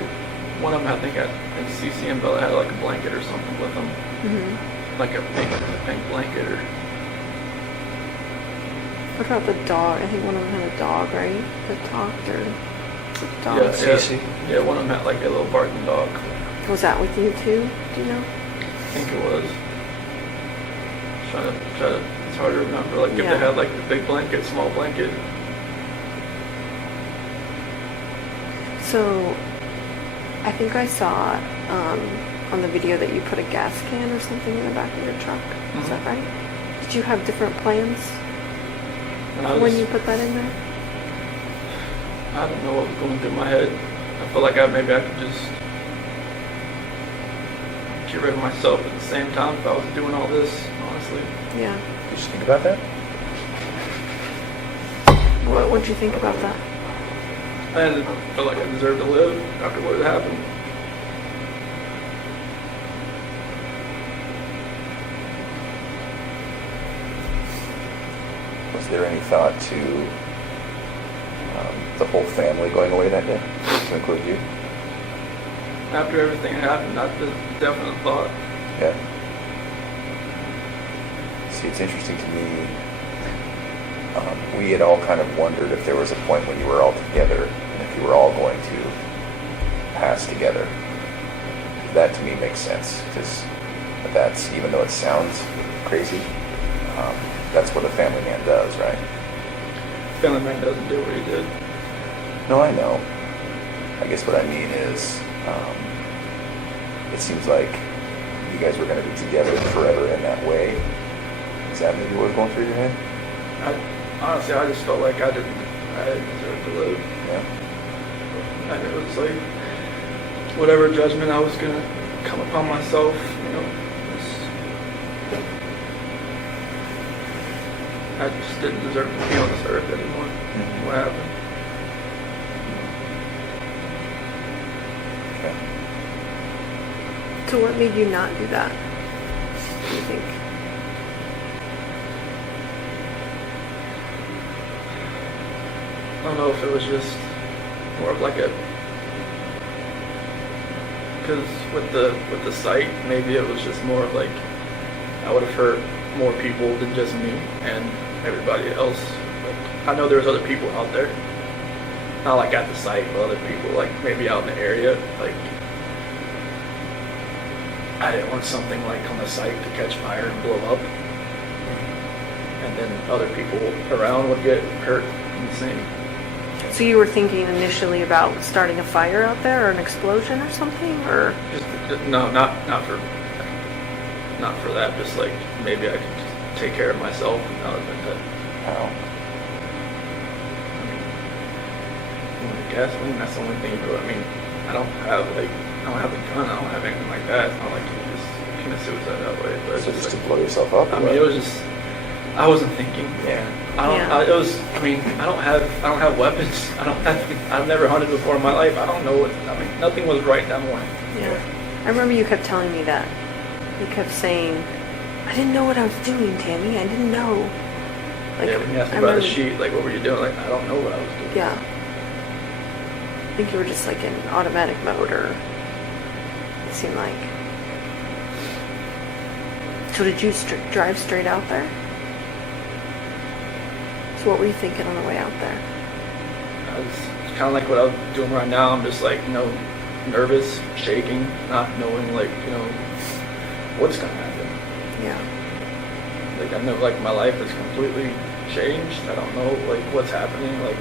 One of them, I think, at CCM Bella had like a blanket or something with them, like a pink blanket. Or what about the dog? I think one of them had a dog, right? That talked or dog. Yeah, one of them had like a little barking dog. Was that with you too? Do you know? I think it was. Trying to. It's hard to remember. Like if Yeah. they had like the big blanket, small blanket. So, I think I saw on the video that you put a gas can or something in the back of your truck. Is that right? Did you have different plans when you put that in there? I don't know what was going through my head. I felt like maybe I could just get rid of myself at the same time if I was doing all this, honestly. Yeah. Did you think about that? What'd you think about that? I felt like I deserved to live after what had happened. Was there any thought to the whole family going away that day, to include you? After everything happened, that's the definite thought. Yeah. See, it's interesting to me. We had all kind of wondered if there was a point when you were all together and if you were all going to pass together. That to me makes sense because that's, even though it sounds crazy, that's what a family man does, right? Family man doesn't do what he did. No, I know. I guess what I mean is, it seems like you guys were going to be together forever in that way. Is that maybe what was going through your head? Honestly, I just felt like I deserved to live. Yeah. And it was like, whatever judgment I was going to come upon myself, I just didn't deserve to be on this earth anymore. What happened? Okay. So what made you not do that? Do you think? I don't know if it was just more of like a, because with the site, maybe it was just more of like, I would have hurt more people than just me and everybody else. Like, I know there was other people out there, not like at the site, but other people like maybe out in the area. Like, I didn't want something like on the site to catch fire and blow up, and then other people around would get hurt in the same. So you were thinking initially about starting a fire out there or an explosion or something, or? No, not for that. Just like maybe I could just take care of myself and not have been dead. How? Gasoline, that's the only thing you do. I mean, I don't have a gun. I don't have anything like that. It's not like you just commit suicide that way. But So it's just like, to blow yourself up? I mean, it was just, I wasn't thinking. Yeah. I don't have weapons. I've never hunted before in my life. I don't know nothing was right that morning. Yeah. I remember you kept telling me that. You kept saying, I didn't know what I was doing, Tammy. I didn't know. Like, Yeah, when you asked me I about the remember- sheet, like, what were you doing? Like, I don't know what I was doing. Yeah. I think you were just like in automatic mode, or it seemed like. So did you drive straight out there? So what were you thinking on the way out there? It's kind of like what I'm doing right now. I'm just like, nervous, shaking, not knowing like, what's gonna happen. Yeah. Like I know like my life is completely changed. I don't know like what's happening. Like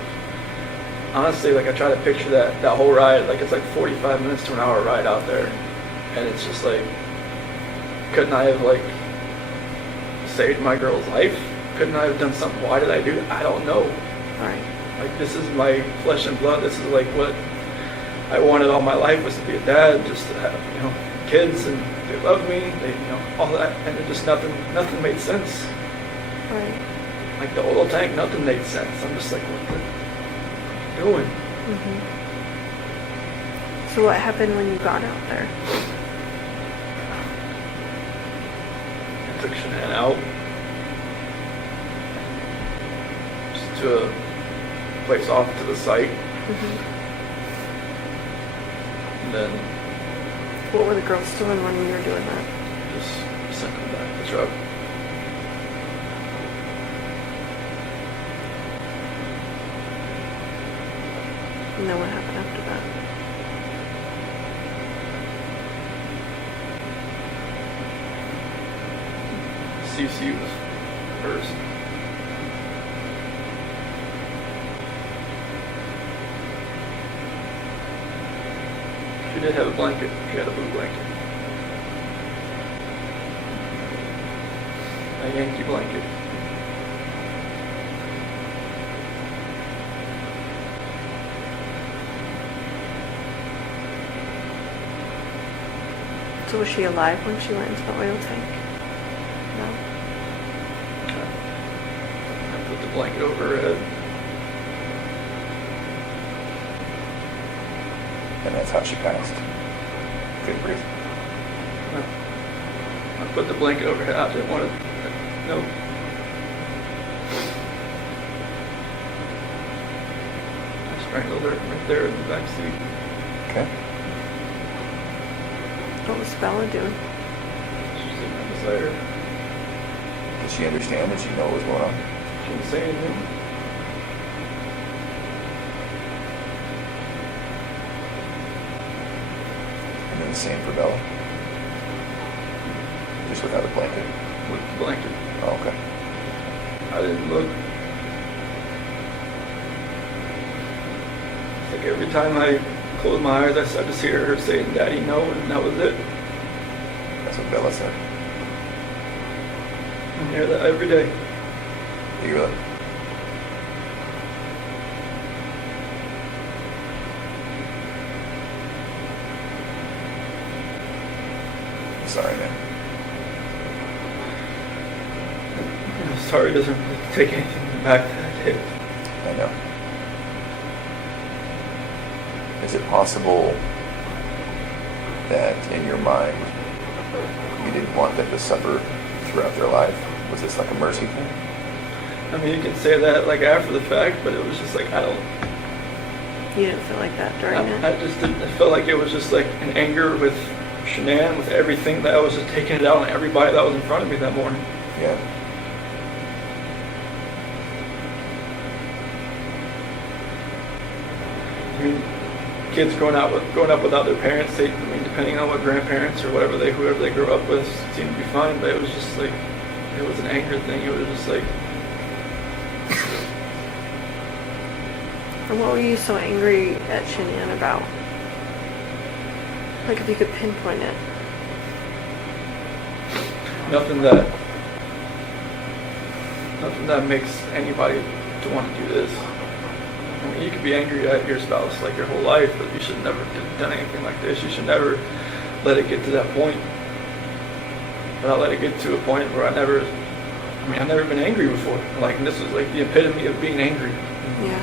honestly, like I try to picture that whole ride. Like it's like 45 minutes to an hour ride out there, and it's just like couldn't I have like saved my girl's life? Couldn't I have done something? Why did I do it? I don't know. Right. Like, this is my flesh and blood. This is like what I wanted all my life, was to be a dad, just to have, kids, and they love me, all that, and it just nothing made sense. Right. Like the oil tank, nothing made sense. I'm just like, what the doing? So what happened when you got out there? I took Shanann out just to a place off to the site, and then What were the girls doing when you were doing that? just sent them back to the truck. And then what happened after that? CC was first. She did have a blanket. She had a blue blanket. A Yankee blanket. So was she alive when she went into the oil tank? No? I put the blanket over her head. And that's how she passed. Couldn't breathe. I put the blanket over her head. I didn't want to. No. I strangled her right there in the back seat. Okay. What was Bella doing? She was sitting right beside her. Did she understand? Did she know what was going on? She didn't say anything. And then the same for Bella? Just without a blanket? With the blanket. Oh, okay. I didn't look. It's like every time I closed my eyes, I just hear her saying, "Daddy, no," and that was it. That's what Bella said. I hear that every day. You hear that? I'm sorry, man. Sorry doesn't really take anything back that I did. I know. Is it possible that in your mind you didn't want them to suffer throughout their life? Was this like a mercy thing? I mean, you can say that like after the fact, but it was just like, I don't. You didn't feel like that during it? I just didn't. I felt like it was just like an anger with Shanann, with everything, that I was just taking it out on everybody that was in front of me that morning. Yeah. I mean, kids growing up without their parents, depending on what grandparents or whoever they grew up with, seemed to be fine. But it was just like, it was an anger thing. It was just like. And what were you so angry at Shanann about? Like if you could pinpoint it. Nothing that makes anybody to want to do this. I mean, you could be angry at your spouse like your whole life, but you should never have done anything like this. You should never let it get to that point. But I let it get to a point where I've never been angry before. Like, and this was like the epitome of being angry. Yeah.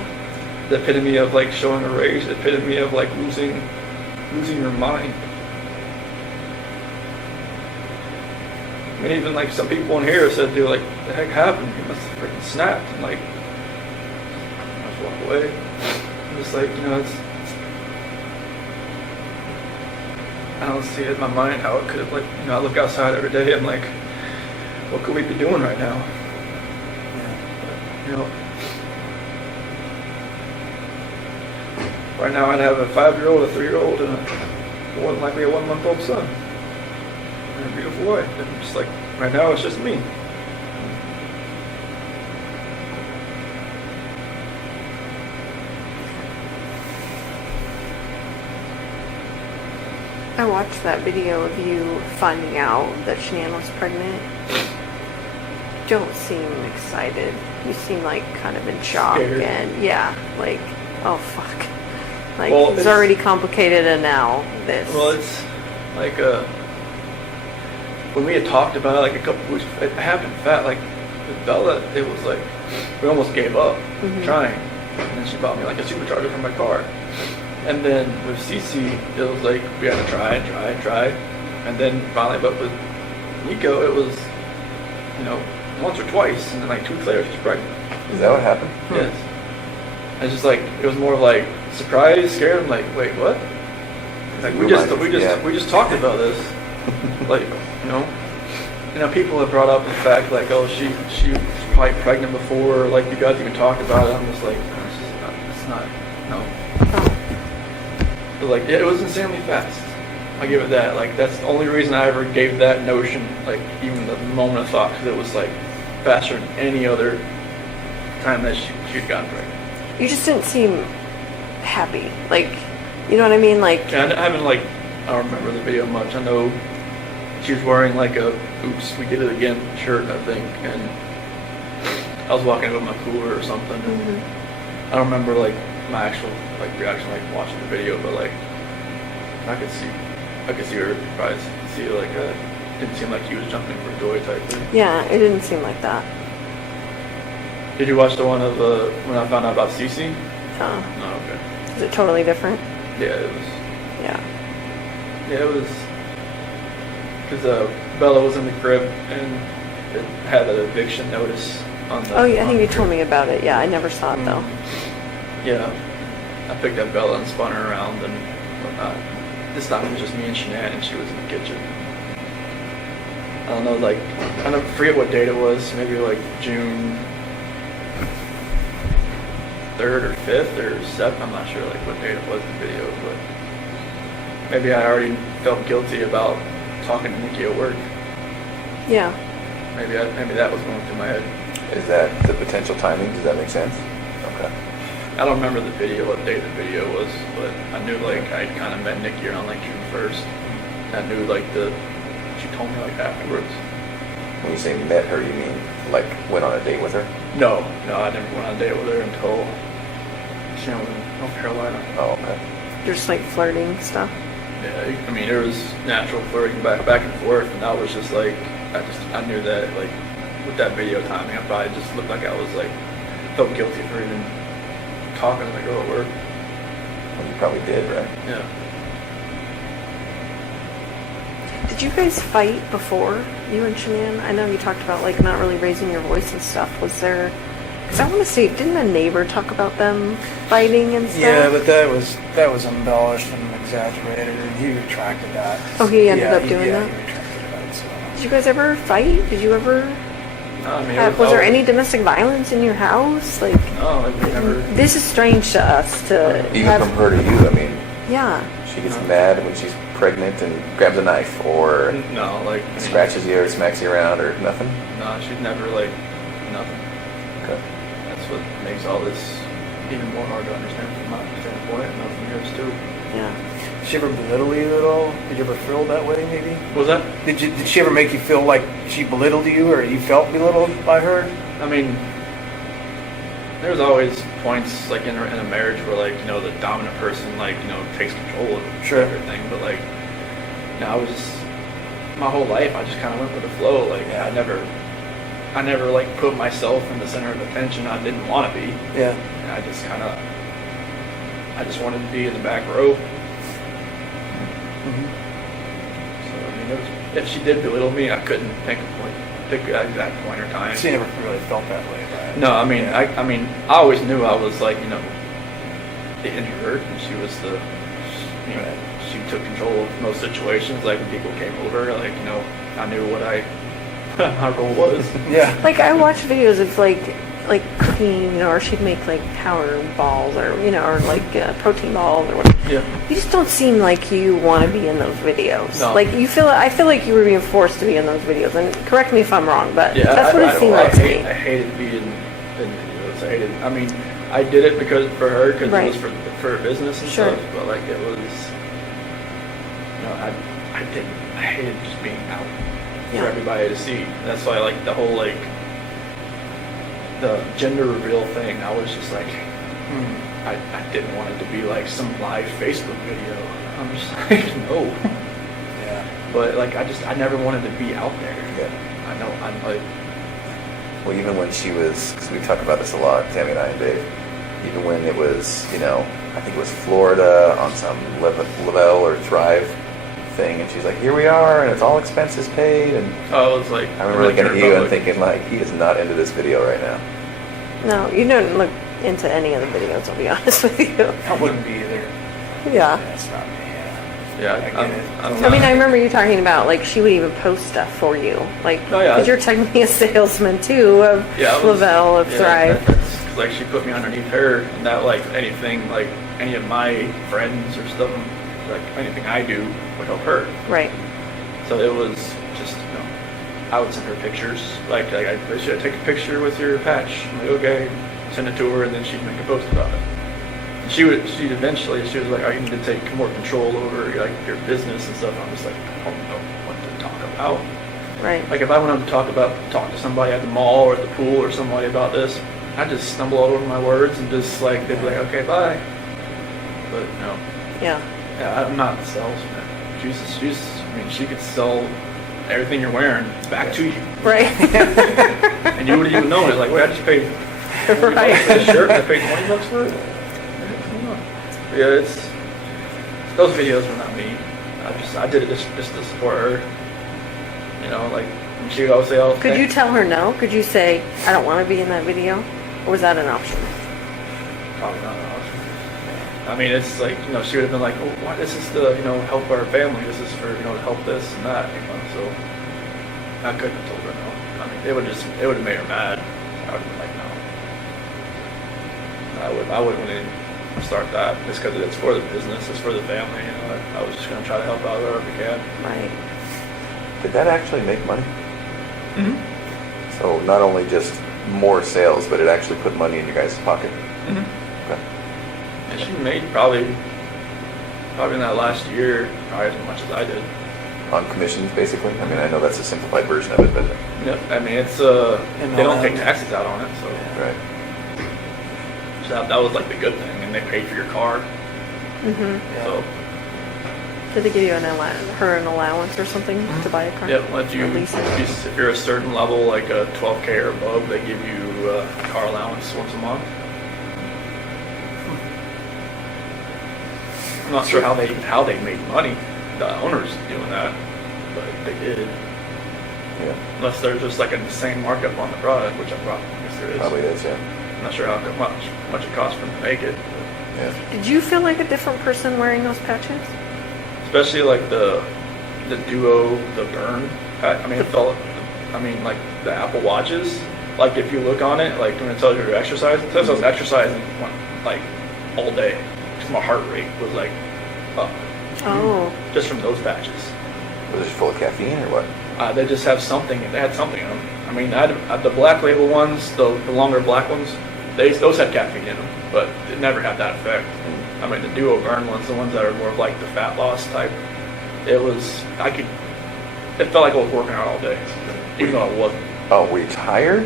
The epitome of like showing a rage. The epitome of like losing your mind. I mean, even like some people in here said, "Dude, like, the heck happened? He must have freaking snapped." And like, I just walk away. I'm just like, I don't see it in my mind how it could have, like, I look outside every day. I'm like, what could we be doing right now? But, right now I'd have a 5-year-old, a 3-year-old, and more than likely a 1-month-old son. And a beautiful wife. And just like, right now it's just me. I watched that video of you finding out that Shanann was pregnant. You don't seem excited. You seem like kind of in shock Scared. and yeah, like, oh fuck. Like, Well, it's it's- already complicated and now this. Well, it's like when we had talked about it like a couple weeks, it happened fat. Like with Bella, it was like we almost gave up trying, and then she bought me like a supercharger for my car. And then with Cece, it was like we had to try, and then finally, but with Nico, it was once or twice, and then like 2 weeks later she's pregnant. Is that what happened? Yes. It's just like it was more of like surprise, scared. I'm like, wait, what? Like we just talked about this. Like people have brought up the fact like, oh, she was probably pregnant before. Like you guys even talked about it. I'm just like, no, it's not. No. But like it was insanely fast. I give it that. Like that's the only reason I ever gave that notion like even the moment of thought, because it was like faster than any other time that she'd gotten pregnant. You just didn't seem happy. Like, you know what I mean? Like, Yeah, I haven't I don't remember the video much. I know she was wearing like a "Oops, we did it again" shirt, I think, and I was walking with my cooler or something. And I don't remember like my actual reaction watching the video, but like I could see her probably see didn't seem like he was jumping for joy type thing. yeah, it didn't seem like that. Did you watch the one of when I found out about Cece? Uh, No, okay. is it totally different? Yeah, it was. Yeah. Yeah, it was because Bella was in the crib and it had an eviction notice on the. Oh, yeah, I on think the you crib. told me about it. Yeah, I never saw it though. Yeah, I picked up Bella and spun her around and whatnot. This time it was just me and Shanann, and she was in the kitchen. I don't know, I forget what date it was. Maybe like June 3rd or 5th or 7th. I'm not sure what date it was in the video, but maybe I already felt guilty about talking to Nikki at work. Yeah. Maybe that was going through my head. Is that the potential timing? Does that make sense? Okay. I don't remember the video, what date the video was, but I knew I'd kind of met Nikki around June 1st. I knew she told me afterwards. When you say met her, you mean went on a date with her? No, I never went on a date with her until she was in North Carolina. Oh, okay. Just flirting stuff. Yeah, I mean, there was natural flirting back and forth, and I was just I knew that with that video timing, I probably just looked like I was felt guilty for even talking to the girl at work. Well, you probably did, right? Yeah. Did you guys fight before, you and Shanann? I know you talked about not really raising your voice and stuff. Was there? Because I want to say, didn't a neighbor talk about them fighting and stuff? Yeah, but that was embellished and exaggerated, and he retracted that. Oh, he ended up doing Yeah, that? he retracted that. So. Did you guys ever fight? Did you ever? No, I mean, Was there any domestic violence in your house? No, we never. This is strange to us to Even have. from her to you, I mean, Yeah. she gets mad when she's pregnant and grabs a knife or No, scratches you or smacks you around or nothing? No, she'd never nothing. Okay. That's what makes all this even more hard to understand from my standpoint, and from yours too. Yeah. Did she ever belittle you at all? Did you ever feel that way, maybe? Was that? Did she ever make you feel like she belittled you, or you felt belittled by her? I mean, there's always points in a marriage where the dominant person takes control of Sure. everything, but I was just my whole life I just kind of went with the flow. I never put myself in the center of attention. I didn't want to be. Yeah. And I just wanted to be in the back row. So I mean, if she did belittle me, I couldn't pick an exact point or time. She never really felt that way about it. No, I mean, Yeah. I always knew I was the introvert, and she was she took control of most situations. When people came over, I knew what my role was. Yeah. I watch videos of cooking, or she'd make power balls, or or protein balls, or whatever. Yeah. You just don't seem like you want to be in those videos. No. I feel like you were being forced to be in those videos. And correct me if I'm wrong, but Yeah, that's what it seemed like to me. I hated being in videos. I mean, I did it for her, because Right. it was for her business and Sure. stuff. But it was, I hated just being out Yeah. for everybody to see. And that's why like the whole like the gender reveal thing, I was just like, I didn't want it to be like some live Facebook video. I'm just like, no. Yeah. But like I never wanted to be out there. Yeah. I know I'm like, Well, even when she was, because we talk about this a lot, Tammy and I and Dave, even when it was, I think it was Florida on some Lavelle or Thrive thing, and she's like, here we are, and it's all expenses paid, and oh, it was like I remember looking at you and thinking, like, he is not into this video right now. No, you don't look into any of the videos, I'll be honest with you. I wouldn't be either. Yeah. That's not me, yeah. Yeah, I get it. I don't I know. mean, I remember you talking about, like, she would even post stuff for you. Like, Oh, yeah. because you're technically a salesman, too, of Yeah, it was- Lavelle, of yeah, Thrive. that's 'cause, like she put me underneath her, and that like anything, like any of my friends or stuff, like anything I do would help her. Right. So it was just, I would send her pictures. Like should I take a picture with your patch? I'm like, okay, send it to her, and then she'd make a post about it. And she was like, oh, you need to take more control over like your business and stuff. I'm just like, I don't know what to talk about. Right. Like if I went on to talk to somebody at the mall or at the pool or somebody about this, I'd just stumble all over my words and just like, they'd be like, okay, bye. But no, Yeah. yeah, I'm not a salesman. I mean, she could sell everything you're wearing back to you. Right. And you wouldn't even know it. Like, wait, I just paid $40 for this shirt and I paid $20 for it? Yeah, those videos were not me. I did it just to support her. Like, she would always say, oh, Could you tell her no? Could you say, I don't want to be in that video? Or was that an option? Probably not an option. I mean, it's like, she would have been like, oh, why, this is to, help our family. This is for, to help this and that, so I couldn't have told her no. I mean, it would have made her mad. I would have been like, no. I wouldn't even start that just because it's for the business, it's for the family, I was just going to try to help out wherever we can. Right. Did that actually make money? Mm-hmm. So not only just more sales, but it actually put money in your guys' pocket? Mm-hmm. Okay. And she made probably in that last year, probably as much as I did. On commissions, basically? I mean, I know that's a simplified version of it, but... Yep. I mean, it's they don't take taxes out on it, so. Right. So that was like the good thing, and they paid for your car. Mm-hmm. So Did they give you an allowance or something to buy a car? yeah, if Or lease it? if you're a certain level, like a 12K or above, they give you a car allowance once a month. I'm not sure how they made money. The owners doing that, but they did. Yeah. Unless there's just like an insane markup on the product, which I guess there is. Probably is, yeah. I'm not sure how much it costs for them to make it. Yeah. Did you feel like a different person wearing those patches? Especially like the Duo, the Burn. I mean, like the Apple Watches. Like if you look on it, like when it tells you you're exercising, it says I was exercising like all day because my heart rate was like up Oh. just from those patches. Was it full of caffeine or what? They just have something. They had something in them. I mean, I had the black label ones, the longer black ones. Those had caffeine in them, but it never had that effect. I mean, the Duo Burn ones, the ones that are more of like the fat loss type, it felt like I was working out all day, even though I wasn't. Oh, were you tired?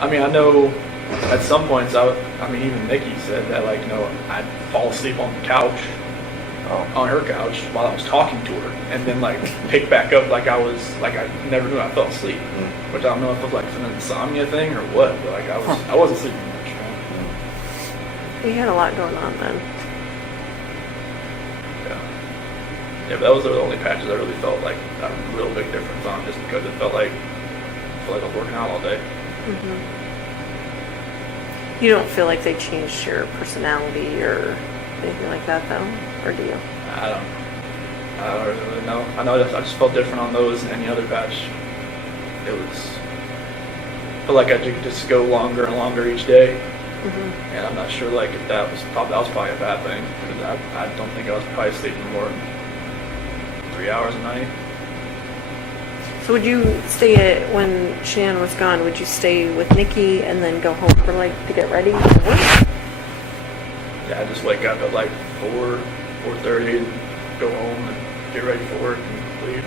I mean, I know at some points, even Nikki said that, like, I'd fall asleep on the couch, on her couch while I was talking to her, and then like pick back up like I never knew I fell asleep, which I don't know if it was like an insomnia thing or what, but like I wasn't sleeping much. You had a lot going on then. Yeah, but that was the only patches I really felt like a real big difference on, just because it felt like I was working out all day. Mm-hmm. You don't feel like they changed your personality or anything like that, though? Or do you? I don't really know. I know I just felt different on those than any other patch. I felt like I could just go longer and longer each day. Mm-hmm. And I'm not sure like if that was probably a bad thing, because I don't think I was probably sleeping more than 3 hours a night. So would you when Shanann was gone, would you stay with Nikki and then go home for to get ready for work? Yeah, I just wake up at like 4:30 and go home and get ready for work and leave.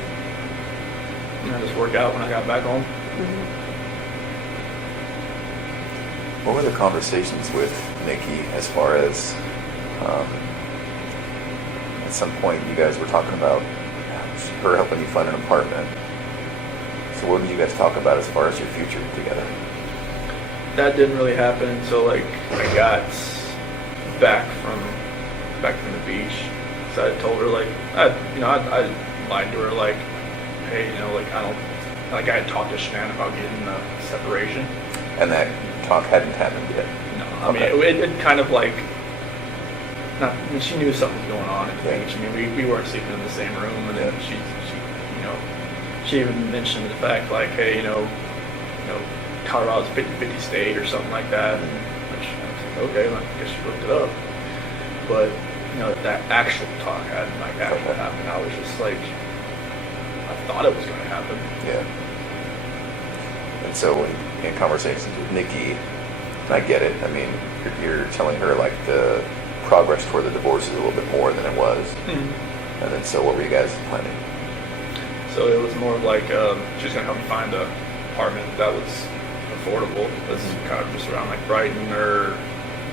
And I just work out when I got back home. What were the conversations with Nikki as far as, at some point you guys were talking about her helping you find an apartment. So what did you guys talk about as far as your future together? That didn't really happen until like I got back from the beach. So I told her like I lied to her like, hey, like I had talked to Shanann about getting a separation. And that talk hadn't happened yet? No, I mean it kind of like she knew something was going on at the beach. I mean we weren't sleeping in the same room, and then she even mentioned the fact like, hey, Colorado's 50-50 state or something like that, and which I was like, okay, well, I guess she looked it up. But that actual talk hadn't like actually happened. I was just like, I thought it was going to happen. Yeah. And so in conversations with Nikki, and I get it. I mean, you're telling her like the progress toward the divorce is a little bit more than it was. Mm-hmm. And then so what were you guys planning? So it was more of like she was going to help me find an apartment that was affordable. That's kind of just around like Brighton, or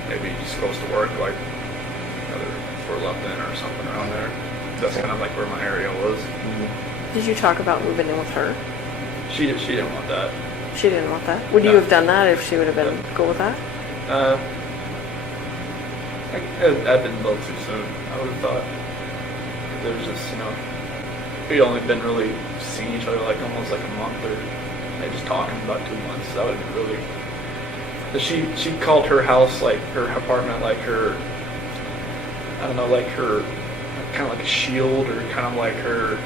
maybe just close to work, like Fort Lupton or something around there. That's kind of like where my area was. Did you talk about moving in with her? She didn't want that. She didn't want that. Would you have done that if she would have been cool with that? I've been a little too soon, I would have thought. There was just, we'd only been really seeing each other like almost like a month, or maybe just talking about 2 months. That would have been really. But she called her house, like her apartment, like her, I don't know, like her, kind of like a shield, or kind of like her,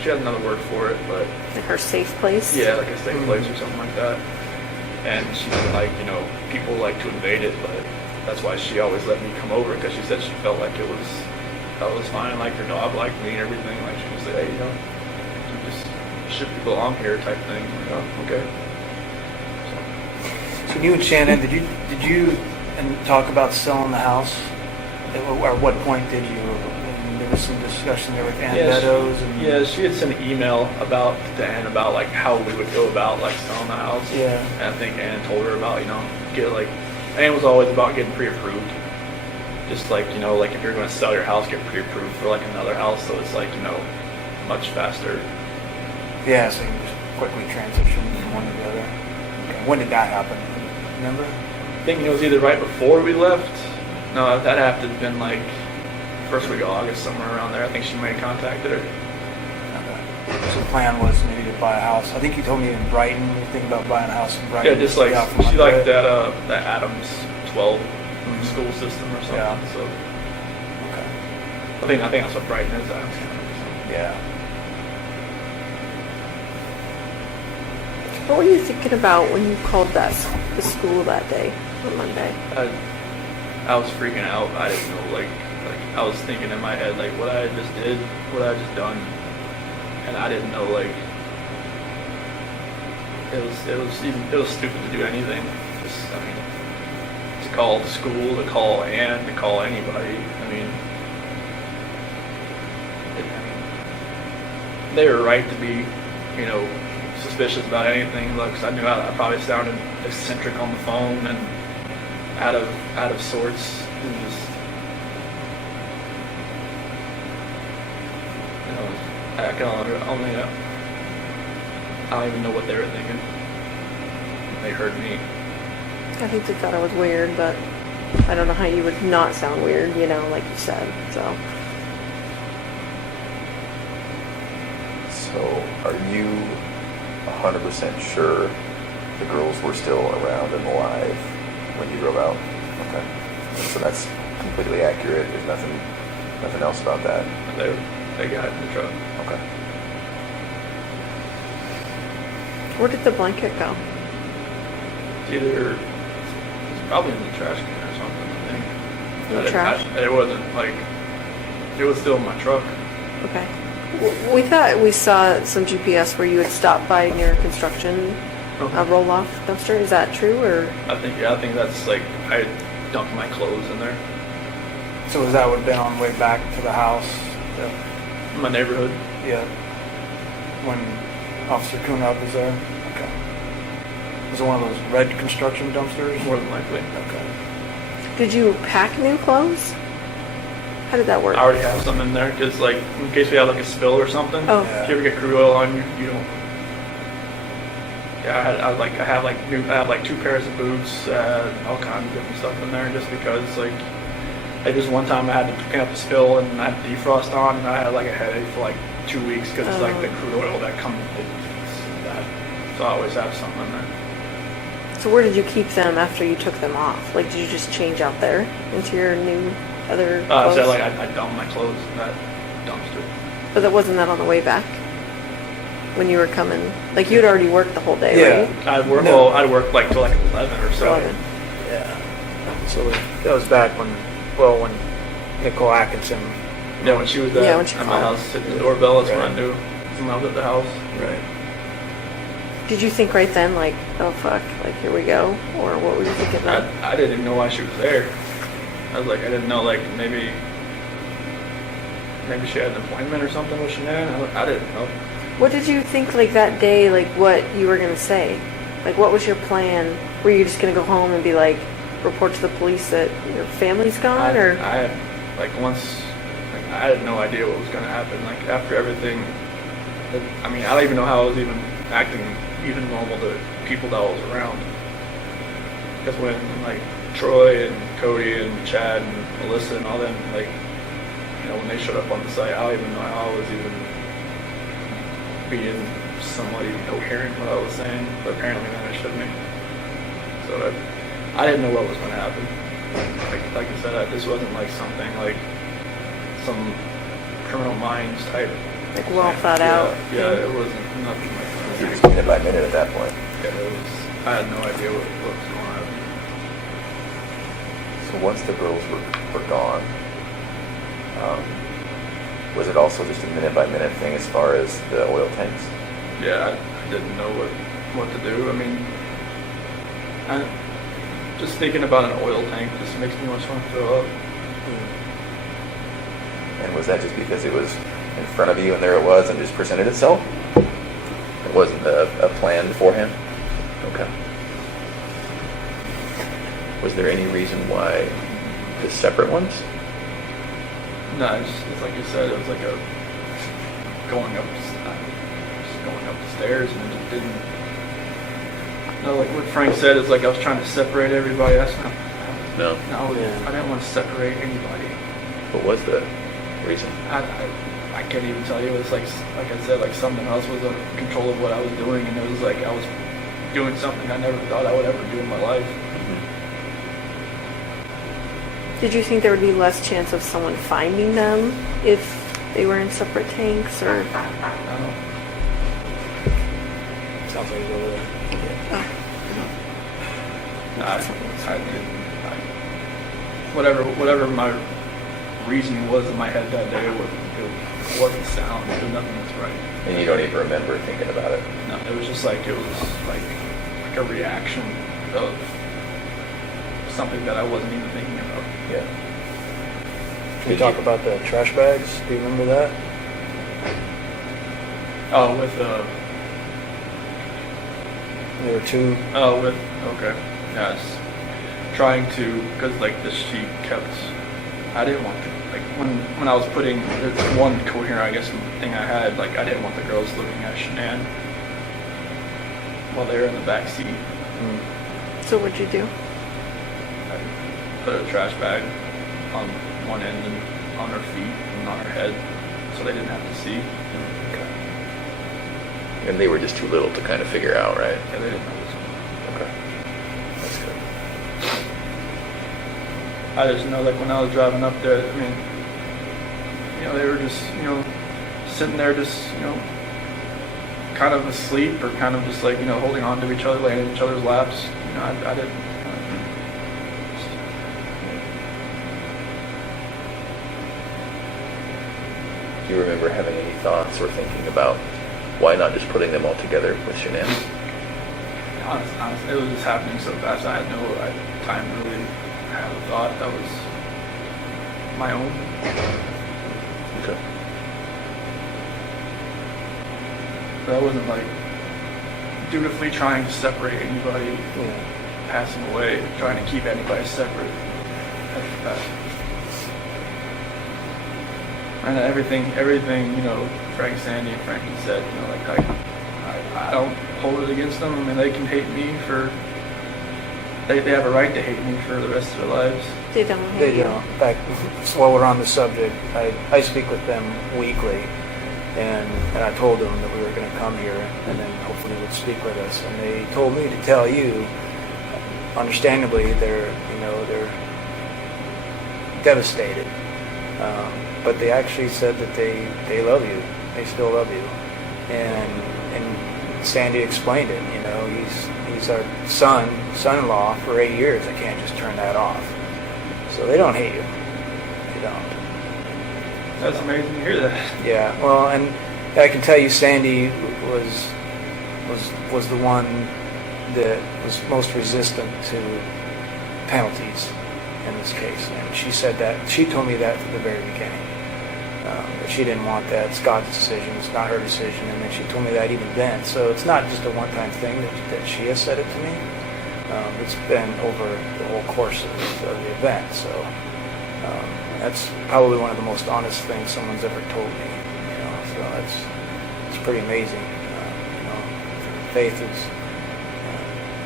she had another word for it, but. Like her safe place? Yeah, like a safe place or something like that. And she didn't like, people like to invade it, but that's why she always let me come over, because she said she felt like that was fine, like her dog liked me and everything. Like she would say, hey, you just ship people along here type thing. Okay. So you and Shanann, did you talk about selling the house? At what point did you? There was some discussion there with Ann Meadows. Yeah, she had sent an email about to Ann about like how we would go about like selling the house. Yeah. And I think Ann told her about Ann was always about getting pre-approved. Just like like if you're going to sell your house, get pre-approved for like another house, so it's like much faster. Yeah, so you can just quickly transition from one to the other. Okay. When did that happen? Remember? I think it was either right before we left. No, that had to have been like first week of August, somewhere around there. I think she might have contacted her. Okay. So the plan was maybe to buy a house. I think you told me in Brighton, you think about buying a house in Brighton. Yeah, just like she liked that Adams 12 school system or something. Yeah. So Okay. I think that's what Brighton is. Adams County. Yeah. What were you thinking about when you called the school that day, on Monday? I was freaking out. I didn't know, like I was thinking in my head, like what I just did, what I just done, and I didn't know, like it was stupid to do anything. To call the school, to call Ann, to call anybody. They were right to be, suspicious about anything. Like, 'cause I knew I probably sounded eccentric on the phone and out of sorts, and just I don't even know what they were thinking. They heard me. I think they thought I was weird, but I don't know how you would not sound weird, like you said, so. So are you 100% sure the girls were still around and alive when you drove out? Okay. So that's completely accurate. There's nothing else about that. They got in the truck. Okay. Where did the blanket go? It's probably in the trash can or something, I think. In the trash? It wasn't like, it was still in my truck. Okay. We thought we saw some GPS where you had stopped by near construction roll-off dumpster. Is that true, or? I think that's like, I dumped my clothes in there. So that would have been on the way back to the house in my neighborhood. Yeah. When Officer Kunab was there? Okay. Was it one of those red construction dumpsters? More than likely. Okay. Did you pack new clothes? How did that work? I already have some in there because, like, in case we have like a spill or something. Oh. Yeah. If you ever get crude oil on you, you don't. Yeah, I have like 2 pairs of boots, all kinds of different stuff in there, just because like this one time I had to clean up a spill and I had defrost on, and I had like a headache for like 2 weeks because it's like the crude oil that comes. It's that. So I always have something in there. So where did you keep them after you took them off? Like, did you just change out there into your new other clothes? So like I dumped my clothes in that dumpster. But that wasn't that on the way back? When you were coming? Like, you'd already worked the whole day, Yeah. right? I'd work like till like 11 or so. 11. Yeah. So that was back when Nicole Atkinson. Yeah, when she was Yeah, when she at my called. house, hitting the doorbell, that's when I Right. knew someone was at the house. Right. Did you think right then, like, oh fuck, like, here we go? Or what were you thinking then? I didn't even know why she was there. I was like, I didn't know, like, maybe she had an appointment or something with Shanann. I didn't know. What did you think, like, that day, like, what you were going to say? Like, what was your plan? Were you just going to go home and be like, report to the police that your family's gone, or? I had, like, once, like, I had no idea what was going to happen. Like, after everything, I mean, I don't even know how I was even acting even normal to people that I was around. Because when, like, Troy and Cody and Chad and Melissa and all them, like, you know, when they showed up on the site, I don't even know how I was even being somewhat even coherent what I was saying, but apparently that understood me. So I didn't know what was going to happen. Like I said, this wasn't like something like some Criminal Minds type. Like, well thing. thought out Yeah, thing. it wasn't nothing like It that. was minute by minute at that point. Yeah, it was. I had no idea what was going on. So once the girls were gone, was it also just a minute by minute thing as far as the oil tanks? Yeah, I didn't know what to do. I mean, just thinking about an oil tank just makes me want to throw up. And was that just because it was in front of you and there it was and just presented itself? It wasn't a plan beforehand? Okay. Was there any reason why the separate ones? No, it's like you said, it was like going up the stairs, and it just didn't. No, like what Frank said, is like I was trying to separate everybody. That's not. No. No, Yeah. I didn't want to separate anybody. What was the reason? I can't even tell you. It was like I said, like something else was in control of what I was doing, and it was like I was doing something I never thought I would ever do in my life. Did you think there would be less chance of someone finding them if they were in separate tanks, or? I don't know. Sounds like it's over there. No, whatever my reasoning was in my head that day, it wasn't sound. It was nothing that's right. And you don't even remember thinking about it? No, it was just like, it was like a reaction of something that I wasn't even thinking about. Yeah. Can we talk about the trash bags? Do you remember that? Oh, There were two. okay. Yes. Trying to, because like she kept, I didn't want to, like when I was putting, there's one coherent, I guess, thing I had, like I didn't want the girls looking at Shanann while they were in the back seat. So what'd you do? I put a trash bag on one end and on her feet and on her head, so they didn't have to see. And they were just too little to kind of figure out, right? Yeah, they didn't know this. Okay. That's good. I just know, like, when I was driving up there, I mean, you know, they were just, you know, sitting there just, you know, kind of asleep or kind of just like, you know, holding on to each other, laying in each other's laps. You know, I didn't. Do you remember having any thoughts or thinking about why not just putting them all together with Shanann? Honestly, it was just happening so fast. I had no time to really have a thought that was my own. Okay. but I wasn't like dutifully trying to separate anybody Yeah. passing away, trying to keep anybody separate. And everything, you know, Frank, Sandy, and Frankie said, you know, like I don't hold it against them. I mean, they can hate me for, they have a right to hate me for the rest of their lives. They don't hate They you. don't. In fact, while we're on the subject, I speak with them weekly, and I told them that we were going to come here and then hopefully would speak with us. And they told me to tell you, understandably, they're devastated. But they actually said that they love you. They still love you. And Sandy explained it. You know, he's our son-in-law for 8 years. I can't just turn that off. So they don't hate you. They don't. That's amazing to hear that. Yeah. Well, and I can tell you, Sandy was the one that was most resistant to penalties in this case, and she said that. She told me that from the very beginning. That she didn't want that. It's God's decision. It's not her decision. And then she told me that even then. So it's not just a one-time thing that she has said it to me. It's been over the whole course of the event. So that's probably one of the most honest things someone's ever told me. You know, so it's pretty amazing. You know, faith is.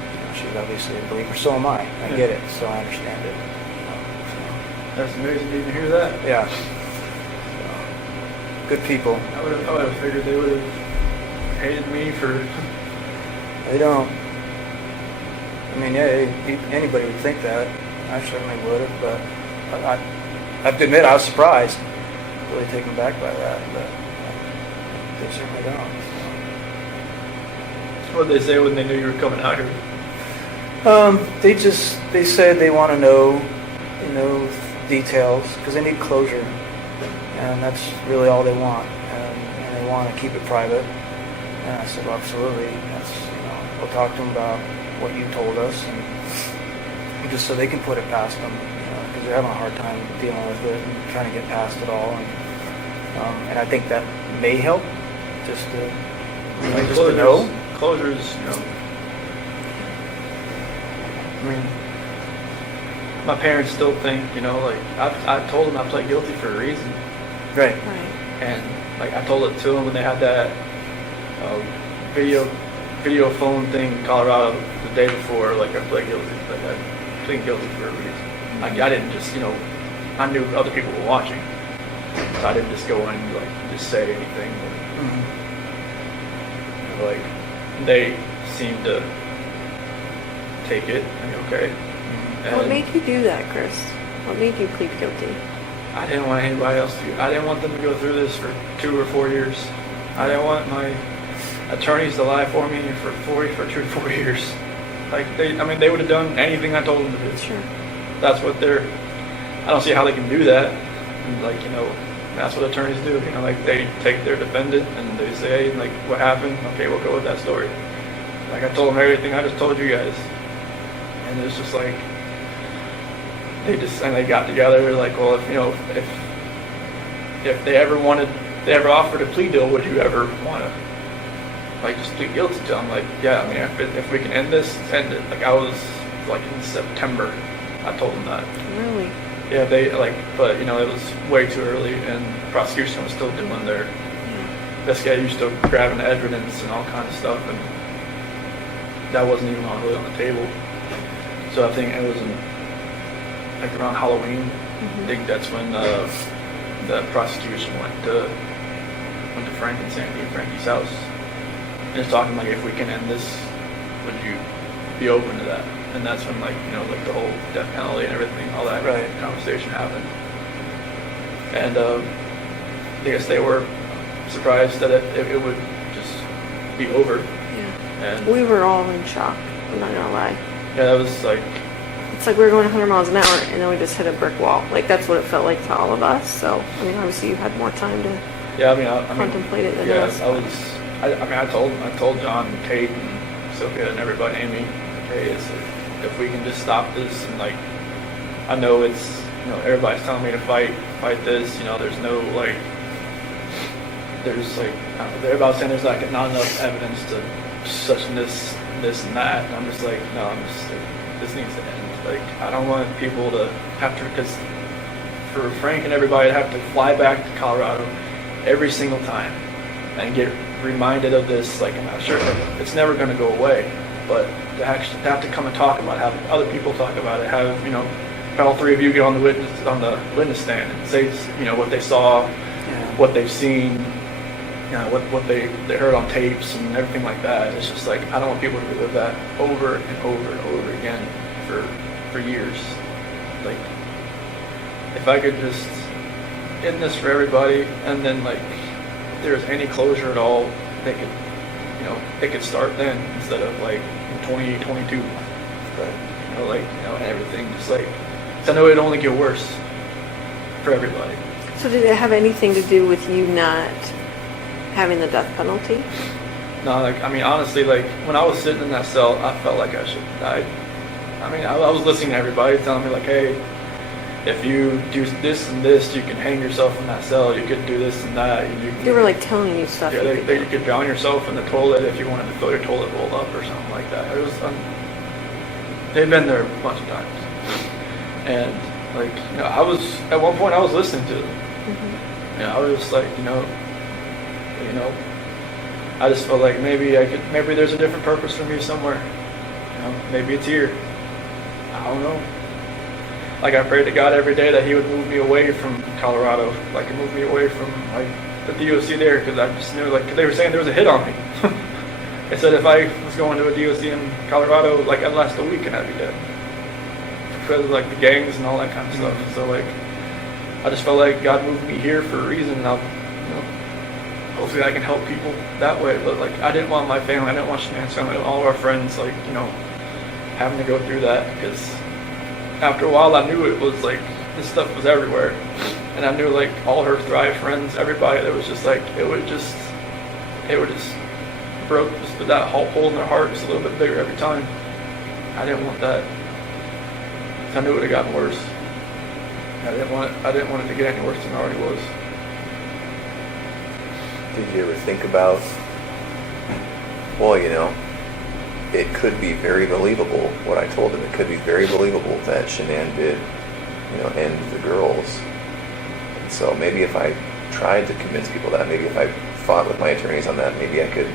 You know, she's obviously a believer. So am I. I get it. So I understand it. You know, so. That's amazing to even hear that. Yeah. Good people. I would have figured they would have hated me for. They don't. I mean, yeah, anybody would think that. I certainly would have, but I have to admit I was surprised, really taken back by that, but they certainly don't. What did they say when they knew you were coming out here? They said they want to know, details, because they need closure. And that's really all they want, and they want to keep it private. And I said, well, absolutely. We'll talk to them about what you told us, and just so they can put it past them, because they're having a hard time dealing with it and trying to get past it all. And I think that may help, just to know. Closures, you know. I mean, my parents still think, you know, like I told them I pled guilty for a reason. Right. Right. And like I told it to them when they had that video phone thing in Colorado the day before. Like I pled guilty. Like I plead guilty for a reason. Like I didn't just, I knew other people were watching, so I didn't just go in and like just say anything. But, like they seemed to take it. Like, okay. And What made you do that, Chris? What made you plead guilty? I didn't want anybody else to. I didn't want them to go through this for 2 or 4 years. I didn't want my attorneys to lie for me for 2 to 4 years. Like they would have done anything I told them to do. Sure. That's what they're. I don't see how they can do that. And like that's what attorneys do. Like they take their defendant and they say, hey, like what happened? Okay, we'll go with that story. Like I told them everything I just told you guys, and it's just like. They got together like, well, if they ever offered a plea deal, would you ever want to like just plead guilty to them? Like, yeah, I mean, if we can end this, end it. Like I was like in September, I told them that. Really? Yeah, but it was way too early, and the prosecution was still doing their investigative, still grabbing evidence and all kinds of stuff, and that wasn't even really on the table. So I think it was like around Halloween. I think that's when the prosecution went to Frank and Sandy and Frankie's house, and it's talking like, if we can end this, would you be open to that? And that's when like the whole death penalty and everything, all that conversation happened. And I guess they were surprised that it would just be over. Yeah. And We were all in shock. I'm not gonna lie. yeah, that was like. It's like we were going 100 miles an hour, and then we just hit a brick wall. Like, that's what it felt like to all of us. So, I mean, obviously you had more time to Yeah, I mean, contemplate it than yeah, us. I told John and Kate and Sophia and everybody, Amy, hey, if we can just stop this, and like, I know it's, everybody's telling me to fight this, there's no like, there's like, they're about saying there's like not enough evidence to such and this and that. And I'm just like, no, this needs to end. Like, I don't want people to have to, because for Frank and everybody to have to fly back to Colorado every single time and get reminded of this, like, I'm not sure, it's never going to go away, but to actually have to come and talk about it, have other people talk about it, have, you know, all three of you get on the witness stand and say, you know, what they saw, what they've seen, you know, what they heard on tapes and everything like that. It's just like, I don't want people to relive that over and over and over again for years. Like, if I could just end this for everybody, and then, like, if there's any closure at all, they could, you know, they could start then instead of like in 2022. Right. You know, like, you know, and everything just like, 'cause I know it'd only get worse for everybody. So did it have anything to do with you not having the death penalty? No, like, I mean, honestly, like, when I was sitting in that cell, I felt like I should have died. I mean, I was listening to everybody telling me, like, hey, if you do this and this, you can hang yourself in that cell. You could do this and that. They were like telling you stuff. Yeah, you could drown yourself in the toilet if you wanted to fill your toilet bowl up or something like that. It was, they've been there a bunch of times. And, like, you know, at one point I was listening to them. Mm-hmm. You know, I was just like, you know, I just felt like maybe there's a different purpose for me somewhere. You know, maybe it's here. I don't know. Like, I prayed to God every day that He would move me away from Colorado, like, move me away from, like, the DOC there, because I just knew, like, 'cause they were saying there was a hit on me. They said if I was going to a DOC in Colorado, like, I'd last a week and I'd be dead. Because of, like, the gangs and all that kind of stuff. So, like, I just felt like God moved me here for a reason, and I'll, you know, hopefully I can help people that way. But, like, I didn't want my family, I didn't want Shanann's family, all of our friends, like, you know, having to go through that, because after a while I knew it was like, this stuff was everywhere. And I knew, like, all her Thrive friends, everybody, that was just like, it would just broke just that hole in their heart just a little bit bigger every time. I didn't want that. I knew it would have gotten worse. I didn't want it to get any worse than it already was. Did you ever think about, well, you know, it could be very believable, what I told him, it could be very believable that Shanann did, you know, end the girls. And so maybe if I tried to convince people that, maybe if I fought with my attorneys on that, maybe I could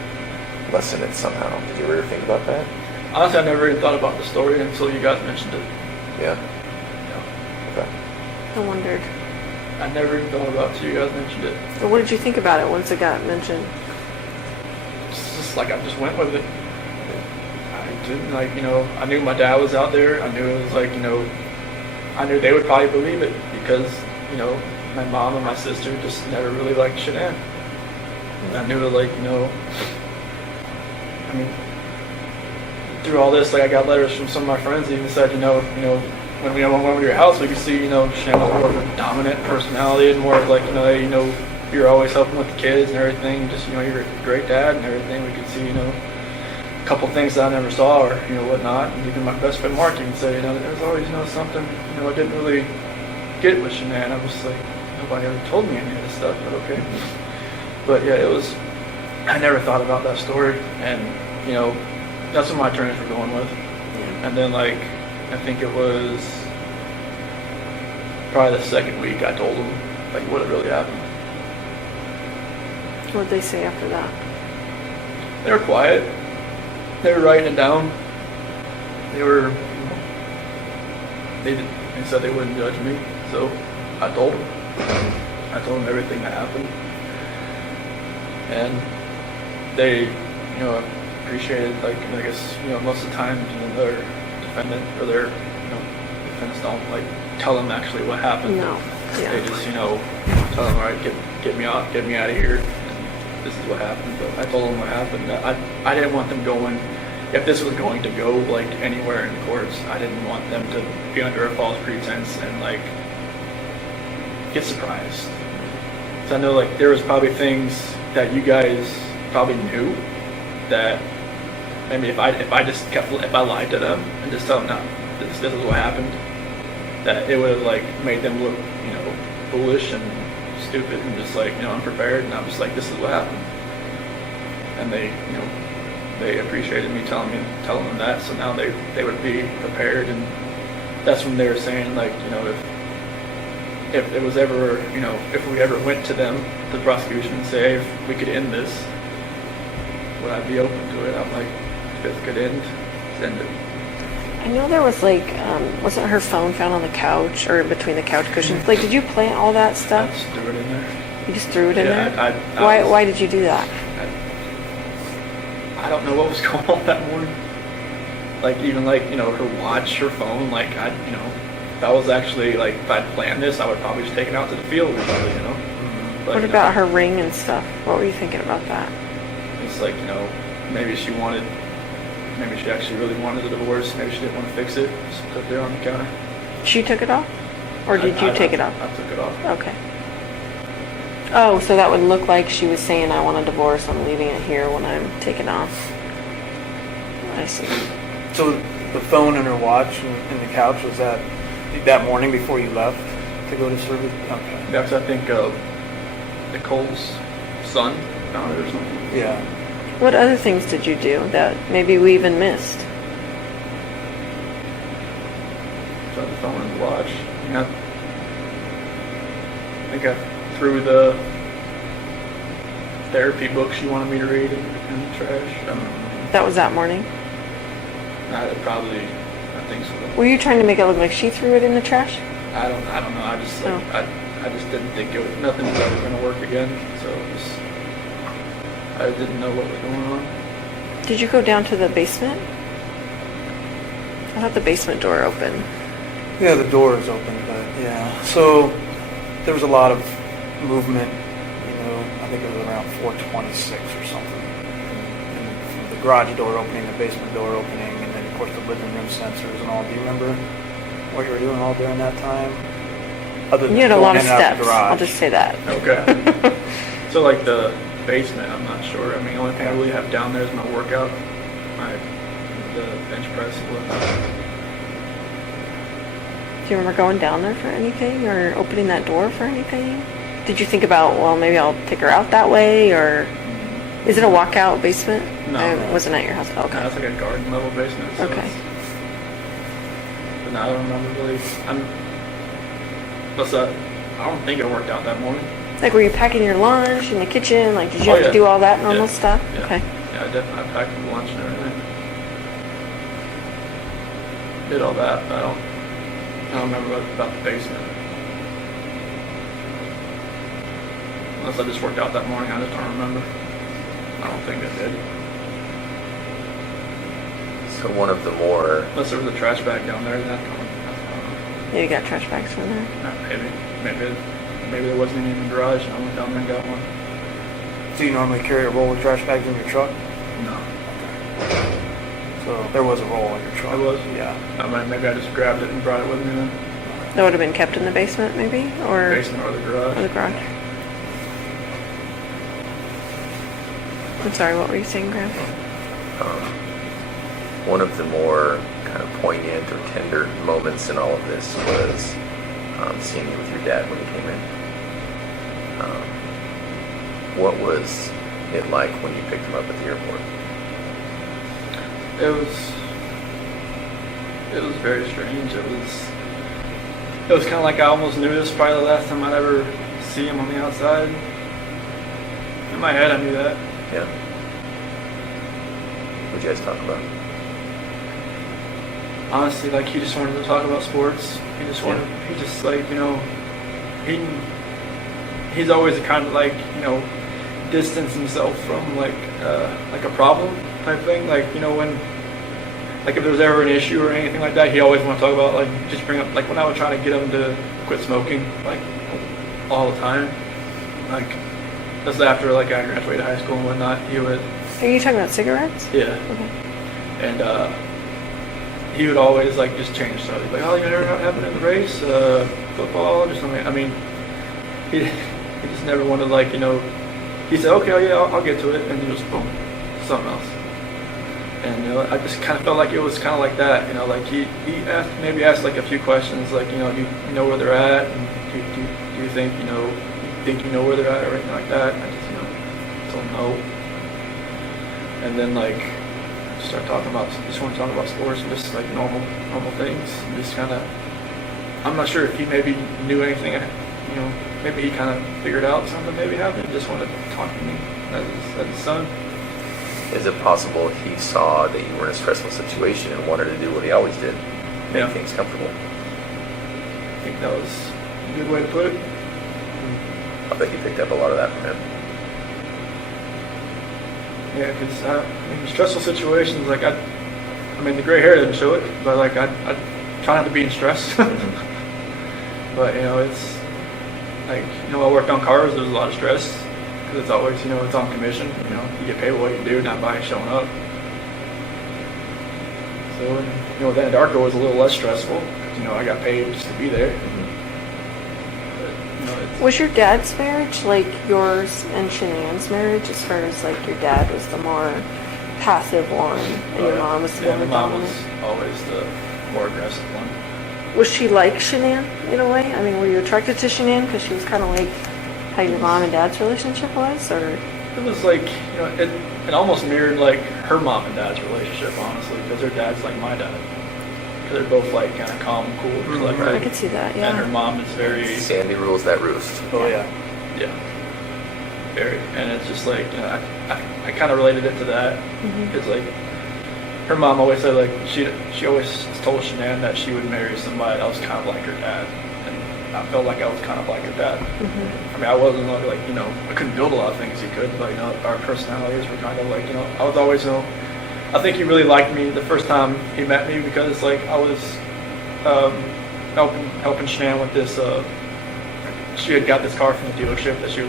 lessen it somehow. Did you ever think about that? Honestly, I never even thought about the story until you guys mentioned it. Yeah? Yeah. Okay. I wondered. I never even thought about it until you guys mentioned it. Well, what did you think about it once it got mentioned? It's just like, I just went with it. I didn't, like, you know, I knew my dad was out there. I knew it was like, you know, I knew they would probably believe it because, you know, my mom and my sister just never really liked Shanann. And I knew, like, you know, I mean, through all this, like, I got letters from some of my friends that even said, you know, when we went over to your house, we could see, you know, Shanann was more of a dominant personality and more of like, you know, hey, you know, you're always helping with the kids and everything. Just, you know, you're a great dad and everything. We could see, you know, a couple things that I never saw or, you know, whatnot. And even my best friend Mark even said, you know, there was always, you know, something, you know, I didn't really get with Shanann. I was like, nobody ever told me any of this stuff, but okay. But yeah, it was, I never thought about that story. And, you know, that's what my attorneys were going with. And then, like, I think it was probably the second week I told them, like, what had really happened. What did they say after that? They were quiet. They were writing it down. They were, they said they wouldn't judge me, so I told them. I told them everything that happened. And they, you know, appreciated, like, I guess, you know, most of the time, you know, their defendant or their, you know, defense don't, like, tell them actually what happened. No. Yeah. They just, you know, tell them, all right, get me out of here. This is what happened. But I told them what happened. I didn't want them going, if this was going to go, like, anywhere in the courts, I didn't want them to be under a false pretense and, like, get surprised. So I know, like, there was probably things that you guys probably knew that maybe if I lied to them and just tell them, no, this is what happened, that it would have, like, made them look, you know, foolish and stupid and just like, unprepared. And I'm just like, this is what happened. And they appreciated me telling them that. So now they would be prepared. And that's when they were saying like, if it was ever, if we ever went to them, the prosecution, and say, hey, if we could end this, would I be open to it? I'm like, if it could end it. I know there was like, wasn't her phone found on the couch or between the couch cushions? Like, did you plant all that I stuff? just threw it in there. You just threw it in Yeah, there? Why did you do that? I don't know what was going on that morning. Like, even like, her watch, her phone, like, if I was actually, like, if I'd planned this, I would probably just take it out to the field or something, But, What about her ring and stuff? What were you thinking about that? It's like, maybe she actually really wanted a divorce. Maybe she didn't want to fix it. Just put it there on the counter. She took it off? Or did you take it off? I took it off. Okay. Oh, so that would look like she was saying, I want a divorce, I'm leaving it here when I'm taken off. I see. So the phone and her watch and the couch, was that morning before you left to go to service? Okay. That's, I think, Nicole's son found it or something. Yeah. What other things did you do that maybe we even missed? So the phone and the watch. I think I threw the therapy book she wanted me to read in the trash. I don't know. That was that morning? I think so. Were you trying to make it look like she threw it in the trash? I don't know. I just Oh. I just didn't think nothing was ever going to work again. So I didn't know what was going on. Did you go down to the basement? I thought the basement door open. Yeah, the door is open, but yeah. So there was a lot of movement, I think it was around 4:26 or something. And the garage door opening, the basement door opening, and then of course the living room sensors and all. Do you remember what you were doing all during that time? Other than You had a going lot of in and out the steps, garage. I'll just say that. Okay. So like the basement, I'm not sure. I mean, the only thing I really have down there is my workout, the bench press and whatnot. Do you remember going down there for anything or opening that door for anything? Did you think about, well, maybe I'll take her out that way, or is it a walkout basement? No. I wasn't at your house. Oh, No, okay. it's like a garden level basement. So Okay. But no, I don't remember really. I don't think it worked out that morning. Like, were you packing your lunch in the kitchen? Like, did you Oh, have to yeah. do all that normal Yeah. stuff? Yeah. Okay. Yeah, I packed the lunch and everything. Did all that, but I don't remember about the basement. Unless I just worked out that morning, I just don't remember. I don't think I did. So one of the more, Unless there was a trash bag down there, that's gone. Yeah, you got trash bags from there. Maybe there wasn't any in the garage, and I went down there and got one. Do you normally carry a roll of trash bags in your truck? No. So there was a roll in your truck. There was? Yeah. Maybe I just grabbed it and brought it with me then. That would have been kept in the basement, maybe? Or Basement or the garage. or the garage. I'm sorry, what were you saying, Graham? one of the more kind of poignant or tender moments in all of this was seeing you with your dad when he came in. What was it like when you picked him up at the airport? It was very strange. It was kind of like I almost knew this was probably the last time I'd ever see him on the outside. In my head, I knew that. Yeah. What'd you guys talk about? Honestly, like, he just wanted to talk about sports. He's always the kind of, like, distance himself from, like a problem type thing. Like, when, like, if there was ever an issue or anything like that, he always wanted to talk about, like, just bring up, like, when I would try to get him to quit smoking, like, all the time. Like, that's after, like, I graduated high school and whatnot, he would... Are you talking about cigarettes? Yeah. Okay. And he would always, like, just change stuff. He'd be like, oh, you know what happened in the race? Football? Just something. I mean, he just never wanted, like, he said, okay, oh, yeah, I'll get to it. And then just, boom, something else. And, I just kind of felt like it was kind of like that, like, he asked like, a few questions, like, do you know where they're at? And do you think, think you know where they're at or anything like that. I just, don't know. And then like, start talking about, just want to talk about sports and just like normal things. And just kind of, I'm not sure if he maybe knew anything, maybe he kind of figured out something maybe happened. Just wanted to talk to me as his son. Is it possible he saw that you were in a stressful situation and wanted to do what he always did? Make Yeah. things comfortable? I think that was a good way to put it. I bet you picked up a lot of that from him. Yeah, because stressful situations, like the gray hair didn't show it, but like I try not to be in stress. But it's like I worked on cars. There's a lot of stress because it's always it's on commission. You get paid what you do, not by showing up. So then Darko was a little less stressful because I got paid just to be there. But, Was your dad's marriage like yours and Shanann's marriage, as far as like your dad was the more passive one and your mom was the my more mom dominant? was always the more aggressive one. Was she like Shanann in a way? I mean, were you attracted to Shanann because she was kind of like how your mom and dad's relationship was, or? It was like, it almost mirrored like her mom and dad's relationship, honestly, because her dad's like my dad. Because they're both like kind of calm and cool and collected. I could see that, yeah. And her mom is very, Sandy rules that roost. Oh, yeah. yeah, very. And it's just like, I kind of related it to that. Because like, her mom always said like, she always told Shanann that she would marry somebody that was kind of like her dad. And I felt like I was kind of like her dad. I mean, I wasn't like, I couldn't build a lot of things he could, but, our personalities were kind of like, I was always, I think he really liked me the first time he met me because, like, I was helping Shanann with this, she had got this car from the dealership that she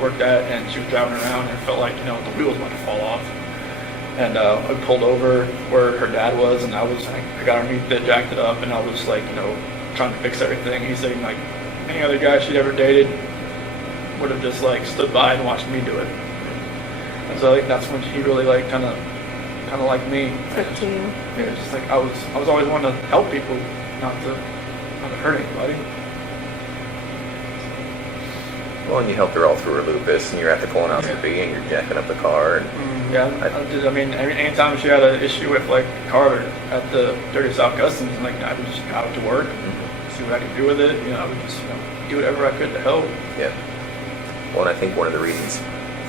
worked at, and she was driving around and it felt like, the wheel was about to fall off. And I pulled over where her dad was, and I got underneath it, jacked it up, and I was like, trying to fix everything. He's saying like any other guy she'd ever dated would have just like stood by and watched me do it. And so like that's when he really like kind of like me. Took to you. Yeah, it's just like I was always wanting to help people, not to hurt anybody. Well, and you helped her all through her lupus, and you're at the colonoscopy, and you're jacking up the car. And Yeah, I did. I mean, anytime she had an issue with like a car at the 30 South Customs, and like I would just go out to work and see what I could do with it. I would just do whatever I could to help. Yeah. Well, and I think one of the reasons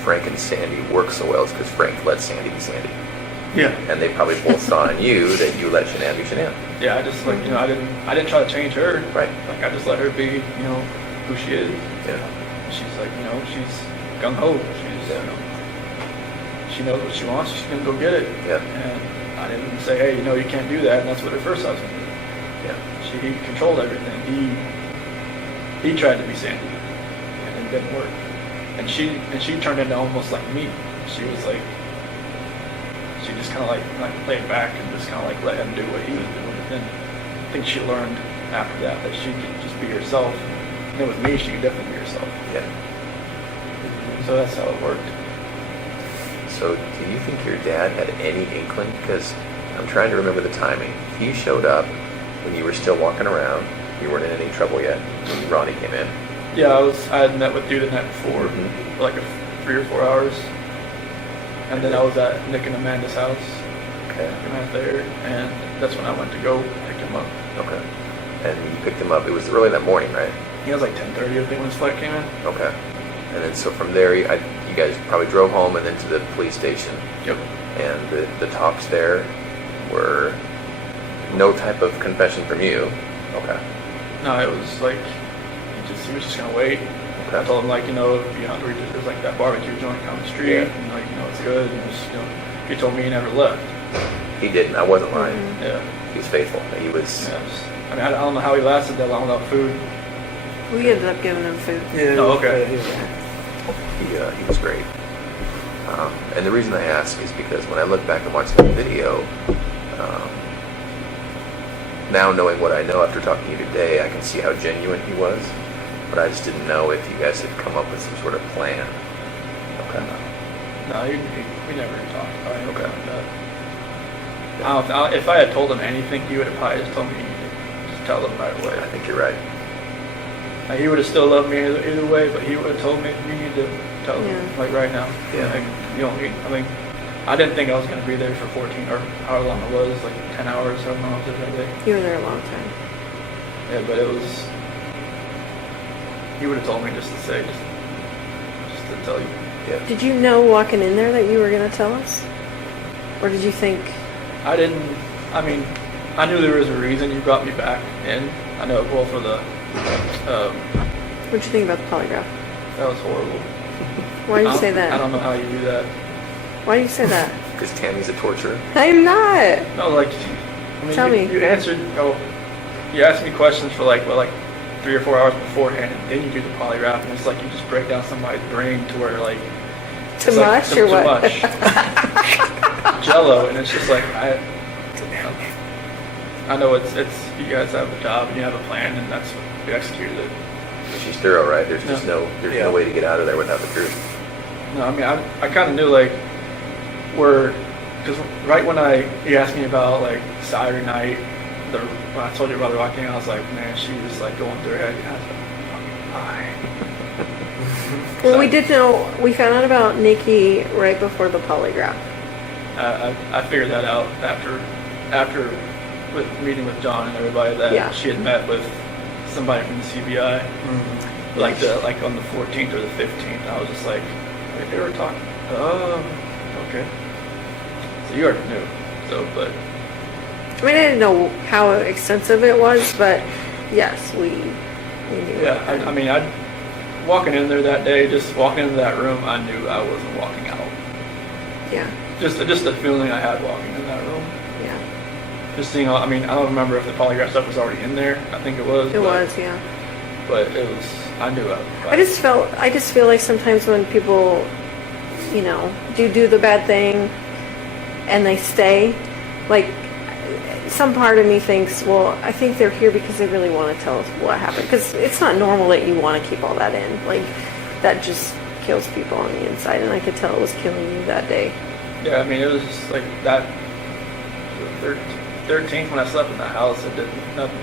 Frank and Sandy work so well is because Frank let Sandy be Sandy. Yeah. And they probably both saw in you that you let Shanann be Shanann. Yeah, I just like I didn't try to change her. Right. Like I just let her be who she is. Yeah. She's like she's gung ho. She's she knows what she wants. She's gonna go get it. Yeah. And I didn't say, hey, you can't do that. And that's what her first husband did. Yeah. He controlled everything. He tried to be Sandy, and it didn't work. And she turned into almost like me. She was like, she just kind of like laid back and just kind of like let him do what he was doing. And then I think she learned after that she could just be herself. And then with me, she could definitely be herself. Yeah. So that's how it worked. So do you think your dad had any inkling? Because I'm trying to remember the timing. He showed up when you were still walking around. You weren't in any trouble yet when Ronnie came in. Yeah, I had met with you the night before, for like 3 or 4 hours. And then I was at Nick and Amanda's house. Okay. And I was there, and that's when I went to go pick him up. Okay. And you picked him up. It was early that morning, right? He was like 10:30, I think, when his flight came in. Okay. And then so from there, you guys probably drove home and then to the police station. Yep. And the talks there were no type of confession from you. Okay. No, it was like he was just gonna wait. Okay. I told him like if you're hungry, there's like that barbecue joint down the street, Yeah. and like it's good. And just, he told me he never left. He didn't. I wasn't lying. Yeah. He was faithful. He was. Yeah. I don't know how he lasted that long without food. We ended up giving him food. Yeah, Oh, okay. He was great. And the reason I ask is because when I look back and watch the video, now knowing what I know after talking to you today, I can see how genuine he was. But I just didn't know if you guys had come up with some sort of plan. Okay. No, we never talked about anything Okay. like that. I don't know, if I had told him anything, he would have probably just told me, just tell them right away. I think you're right. Like, he would have still loved me either way, but he would have told me, you need to tell Yeah. them, like right now. Yeah. Like, you don't need, I mean, I didn't think I was going to be there for 14 or however long it was, like 10 hours, however long I was there that day. You were there a long time. Yeah, but it was, he would have told me just to say, just to tell you. Yeah. Did you know walking in there that you were going to tell us? Or did you think, I didn't, I mean, I knew there was a reason you brought me back in. I know, well, for the, what'd you think about the polygraph? that was horrible. Why do you say that? I don't know how you do that. Why do you say that? Because Tammy's a torturer. I'm not. No, like, I mean, Tell me. you answered, you asked me questions for like, 3 or 4 hours beforehand, and then you do the polygraph, and it's like you just break down somebody's brain to where like, Too it's like much or too what? much. Jello, and it's just like, I know it's, you guys have a job, and you have a plan, and that's what you executed it. She's thorough, right? There's just Yeah. there's Yeah. no way to get out of there without the truth. No, I mean, I kind of knew, like, because right when he asked me about, like, Saturday night, when I told you about the walking out, I was like, man, she was, like, going through her head. I was like, fucking lie. Well, we did know, we found out about Nikki right before the polygraph. I figured that out after with meeting with John and everybody that Yeah. she had met with somebody from the CBI, like on the 14th or the 15th. I was just like, they were talking. Oh, okay. So you already knew. So, but I mean, I didn't know how extensive it was, but yes, we knew. yeah, I mean, walking in there that day, just walking into that room, I knew I wasn't walking out. Yeah, Just the feeling I had walking in that room. yeah. Just seeing, I mean, I don't remember if the polygraph stuff was already in there. I think it was. It was, yeah. But it was, I knew it. I just feel like sometimes when people, do the bad thing and they stay, like, some part of me thinks, well, I think they're here because they really want to tell us what happened. Because it's not normal that you want to keep all that in. Like, that just kills people on the inside, and I could tell it was killing you that day. Yeah, I mean, it was just like that. 13th when I slept in the house, it did nothing.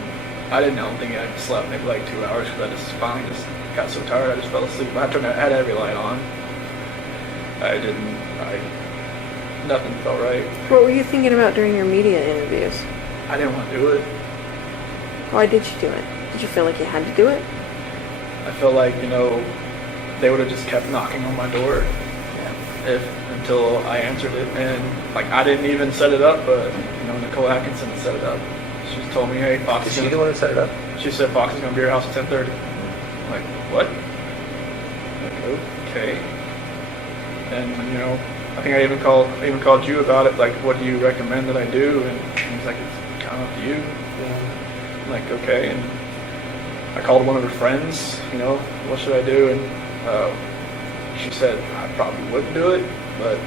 I don't think I slept maybe like 2 hours because I just finally just got so tired I just fell asleep. I had every light on. Nothing felt right. What were you thinking about during your media interviews? I didn't want to do it. Why did you do it? Did you feel like you had to do it? I felt like, they would have just kept knocking on my door until I answered it. And like, I didn't even set it up, but Nicole Atkinson set it up. She told me, hey, Fox Is is she the one that set it up? She said Fox is going to be at your house at 10:30. I'm like, what? Like, okay. And I think I even called you about it. Like, what do you recommend that I do? And he's like, it's kind of up to you. I'm like, okay. And I called one of her friends. What should I do? And she said I probably wouldn't do it, but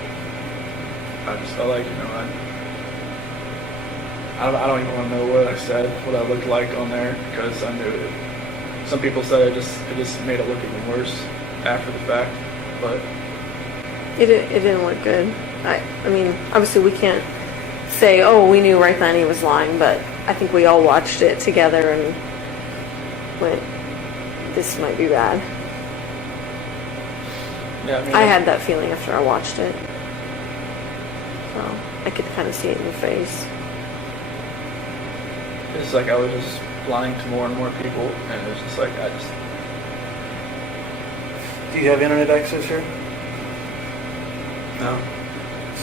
I just felt like I don't even want to know what I said, what I looked like on there, because I knew it. Some people said it just made it look even worse after the fact, but It didn't look good. I mean, obviously we can't say, oh, we knew right then he was lying, but I think we all watched it together and went, this might be bad. yeah, I mean, I had that feeling after I watched it. So I could kind of see it in your face. it's like I was just lying to more and more people, and it was just like Do you have internet access here? no.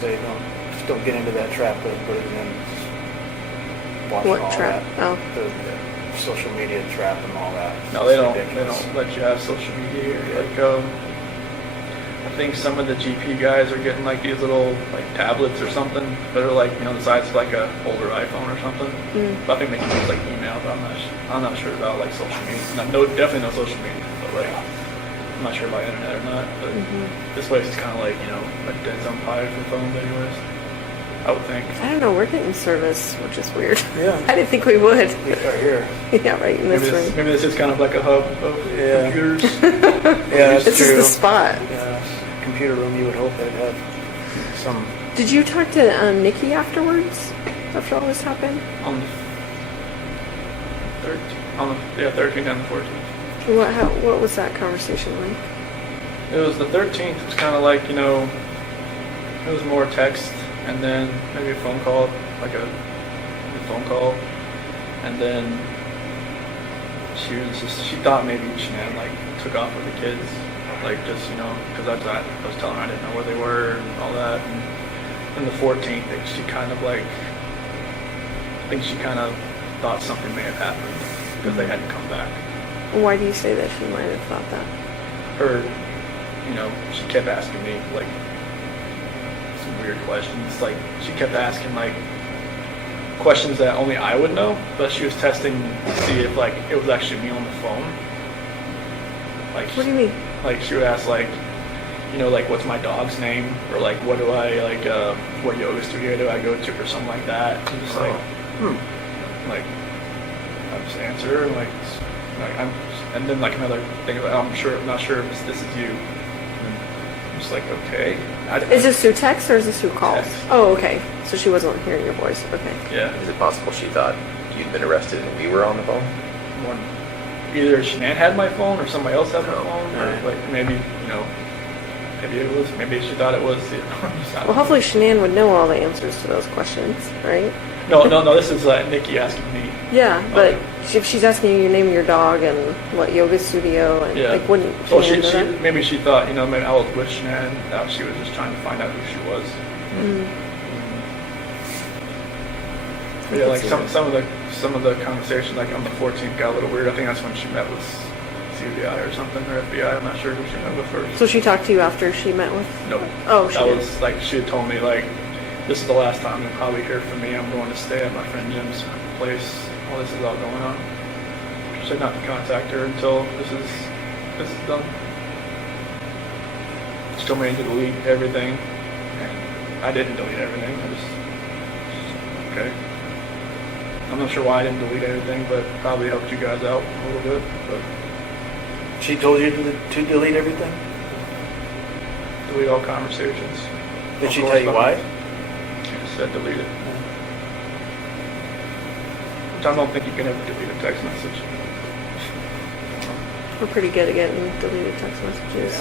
So you don't get into that trap of putting in watching What all trap? that. Oh. The social media trap and all that. No, they It's don't. ridiculous. They don't let you have social media here. Like, I think some of the GP guys are getting like these little like tablets or something that are like the size of like a older iPhone or something. But I think they can use like email. But I'm not sure about like social media. Definitely no social media. But like, I'm not sure about internet or not. But this place is kind of like a dead zone pie for phones, anyways. I would think. I don't know, we're getting service, which is weird. Yeah. I didn't think we would. We are here. Yeah, right in this room. Maybe this is kind of like a hub of Yeah. computers. Yeah, that's This true. is the spot. Yeah, computer room. You would hope they'd have some. Did you talk to Nikki afterwards? After all this happened? On the 13th and the 14th. What was that conversation like? It was the 13th. It was kind of like, it was more text and then maybe a phone call, like a phone call. And then she thought maybe Shanann like took off with the kids. Like just, because I was telling her I didn't know where they were and all that. And then the 14th, she kind of like, I think she kind of thought something may have happened because they hadn't come back. Why do you say that she might have thought that? She kept asking me like some weird questions. Like she kept asking like questions that only I would know, but she was testing to see if like it was actually me on the phone. Like what do you mean? Like she would ask like, like what's my dog's name, or like what do I like, what yoga studio do I go to, or something like that. And just like I just answer her like and then like another thing like I'm not sure if this is you. And I'm just like okay. Is this through text or is this through calls? Text. Oh, okay. So she wasn't hearing your voice. Okay. Yeah. Is it possible she thought you'd been arrested and we were on the phone? Either Shanann had my phone or somebody else had my Oh, phone, or right. like maybe maybe she thought it was. Well, hopefully Shanann would know all the answers to those questions, right? No. This is Nikki asking me. Yeah, but Okay. if she's asking you your name of your dog and what yoga studio, and Yeah. like wouldn't Well, Shanann know that? maybe she thought maybe I was with Shanann. That she was just trying to find out who she was. But yeah, like some of the conversation like on the 14th got a little weird. I think that's when she met with CBI or something, or FBI. I'm not sure who she met with first. So she talked to you after she met with? No. Oh, she That did. was like she had told me like this is the last time you'll probably hear from me. I'm going to stay at my friend Jim's place while this is all going on. She said not to contact her until this is done. She told me to delete everything, and I didn't delete everything. I just okay. I'm not sure why I didn't delete everything, but probably helped you guys out a little bit. But She told you to delete everything? delete all conversations. Did all she tell you why? correspondence. She just said delete it. Which I don't think you can ever delete a text message. We're pretty good at getting deleted text messages.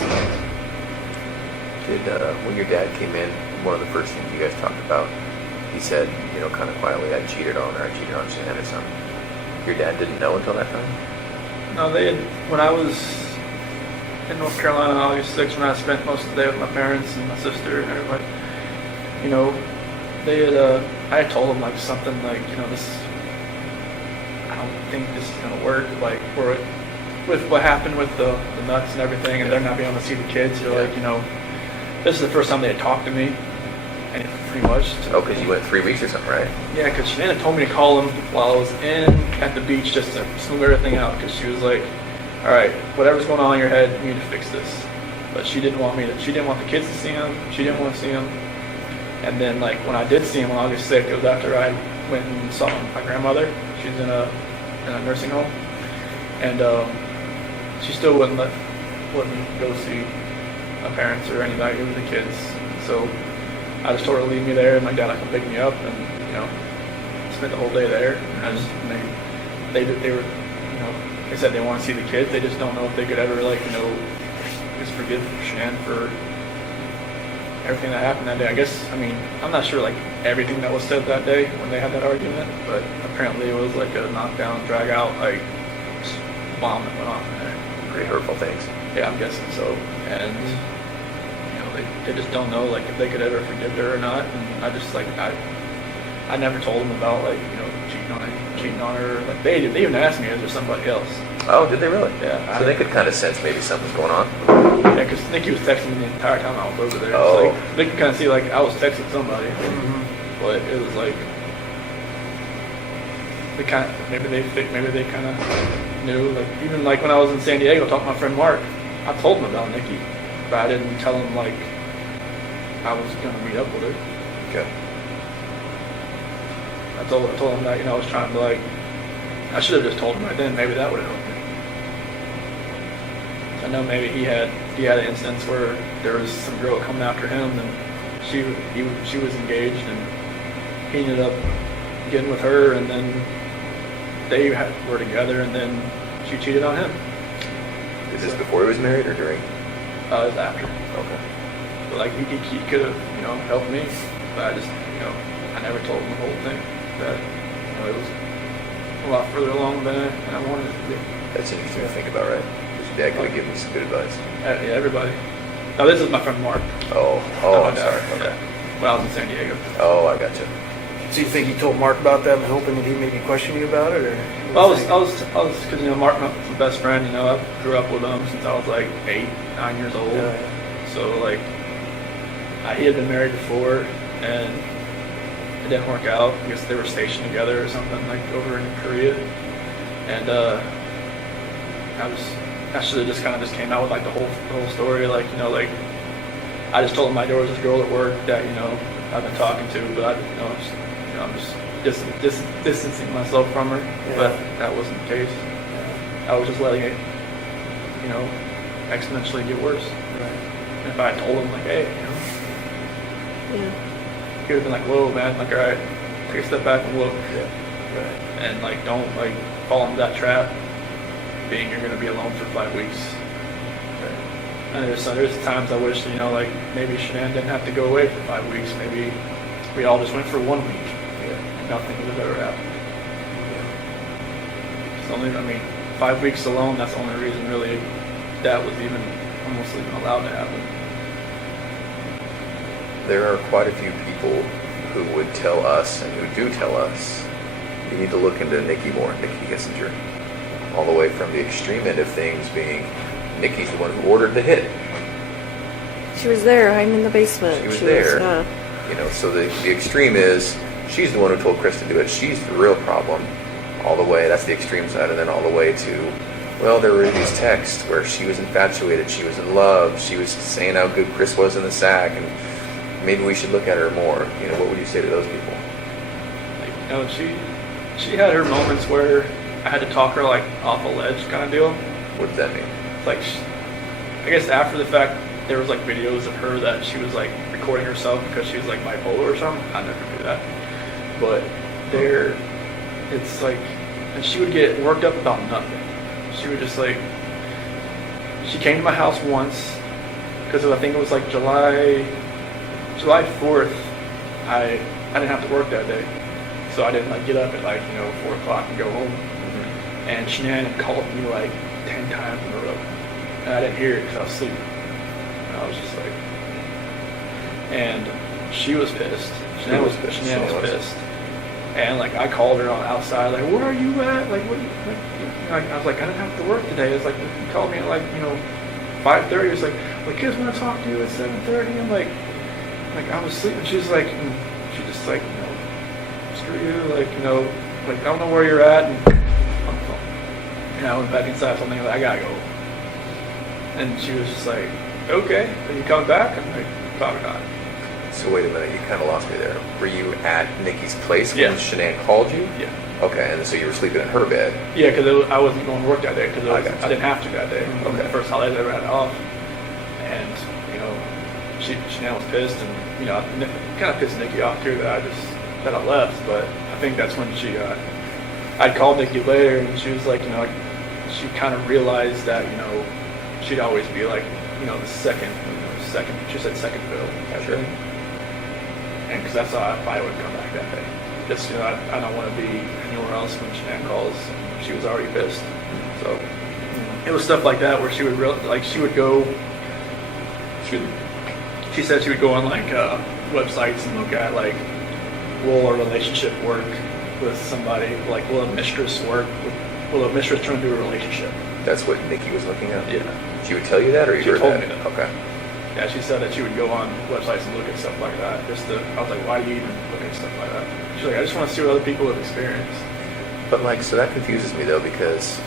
Did when your dad came in, one of the first things you guys talked about, he said, kind of quietly, I cheated on her, I cheated on Shanann or something. Your dad didn't know until that time? No, when I was in North Carolina on August 6th, when I spent most of the day with my parents and my sister and everybody, I had told them like something like, this, I don't think this is going to work. Like, with what happened with the nuts and everything, and they're not being able to see the kids, you're like, this is the first time they had talked to me, and pretty much. Oh, because you went 3 weeks or something, right? Yeah, because Shanann had told me to call him while I was at the beach just to smooth everything out, because she was like, all right, whatever's going on in your head, you need to fix this. But she didn't want she didn't want the kids to see him. She didn't want to see him. And then like when I did see him on August 6th, it was after I went and saw my grandmother. She's in a nursing home. And she still wouldn't go see my parents or anybody with the kids. So I just told her to leave me there, and my dad come pick me up, and spent the whole day there. And they said they want to see the kids. They just don't know if they could ever just forgive Shanann for everything that happened that day. I guess I'm not sure everything that was said that day when they had that argument, but apparently it was like a knockdown, drag out bomb that went off in there. Pretty hurtful things. Yeah, I'm guessing so. And they just don't know if they could ever forgive her or not. And I just I never told them about cheating on her. They even asked me, is there somebody else? Oh, did they really? Yeah. So they could kind of sense maybe something's going on. Yeah, because Nikki was texting me the entire time I was over there. Oh. So they could kind of see I was texting somebody, but it was maybe they kind of knew. Even when I was in San Diego talking to my friend Mark, I told him about Nikki, but I didn't tell him I was going to meet up with her. Okay. I told him that I was trying to I should have just told him right then. Maybe that would have helped me. I know maybe he had an instance where there was some girl coming after him, and she was engaged, and he ended up getting with her, and then they were together, and then she cheated on him. Is this before he was married or during? It was after. Okay. But like he could have, helped me, but I just, I never told him the whole thing. That, it was a lot further along than I wanted it to be. That's interesting to think about, right? Because your dad could have given you some good advice. Yeah, everybody. Now this is my friend Mark. Oh, My I'm dad. sorry. Okay. Yeah. When I was in San Diego. Oh, I gotcha. So you think you told Mark about that and hoping that he maybe questioned you about it, or? Well, I was, because Mark, my best friend. I grew up with him since I was like 8, 9 years old. Yeah. So like, he had been married before, and it didn't work out. I guess they were stationed together or something, like over in Korea. And I should have just kind of just came out with like the whole story, like I just told him there was this girl at work that I've been talking to, but I'm just distancing myself from her. Yeah. But that wasn't the case. Yeah. I was just letting it, exponentially get worse. Right. And if I had told him like, hey, Yeah. he would have been like, whoa, man, like, all right, take a step back and look, Yeah. Right. and like, don't like fall into that trap, being you're gonna be alone for 5 weeks. And there's times I wish, like maybe Shanann didn't have to go away for 5 weeks. Maybe we all just went for 1 week. Yeah. Nothing would have ever happened. It's only, 5 weeks alone, that's the only reason really that was almost even allowed to happen. There are quite a few people who would tell us and who do tell us you need to look into Nikki more, Nikki Kissinger. All the way from the extreme end of things being Nikki's the one who ordered the hit. She was there, hiding in the basement. She was there. So the extreme is she's the one who told Chris to do it. She's the real problem. All the way, that's the extreme side, and then all the way to, well, there were these texts where she was infatuated, she was in love, she was saying how good Chris was in the sack, and maybe we should look at her more. What would you say to those people? She had her moments where I had to talk her like off a ledge kind of deal. What does that mean? Like, I guess after the fact, there was like videos of her that she was like recording herself because she was like bipolar or something. I never do that. But it's like, and she would get worked up about nothing. She would just like, she came to my house once because I think it was like July 4th. I didn't have to work that day, so I didn't like get up at 4 o'clock and go home. Mm-hmm. And Shanann had called me like 10 times in a row, and I didn't hear it because I was sleeping. And I was just like, and she was pissed. Shanann was pissed. And like I called her on outside, like, where are you at? Like, what? I was like, I didn't have to work today. It's like you called me at 5:30. It's like, well, kids want to talk to you at 7:30. I'm like I was sleeping. She's like, she just like, screw you, like I don't know where you're at. And I went back inside. Told me I gotta go. And she was just like, okay, are you coming back? I'm like, probably not. So wait a minute, you kind of lost me there. Were you at Nikki's place when Yeah. Shanann called you? Yeah. Okay, and so you were sleeping in her bed. Yeah, because I wasn't going to work that day because I I gotcha. didn't have to that day. It was Okay. the first holiday I ever had off. And, Shanann was pissed, and, it kind of pissed Nikki off too that I left. But I think that's when I'd called Nikki later, and she was like, she kind of realized that, she'd always be like, the second, she said second bill. Sure. And because that's how I probably would come back that day. Just, I don't want to be anywhere else when Shanann calls. She was already pissed. So it was stuff like that where she would she would go. She said she would go on websites and look at will a relationship work with somebody? Like, will a mistress work? Will a mistress turn into a relationship? That's what Nikki was looking at? Yeah. She would tell you that, or you She heard told that? me that. Okay. Yeah, she said that she would go on websites and look at stuff like that. I was like, why do you even look at stuff like that? She's like, I just want to see what other people have experienced. But so that confuses me though, because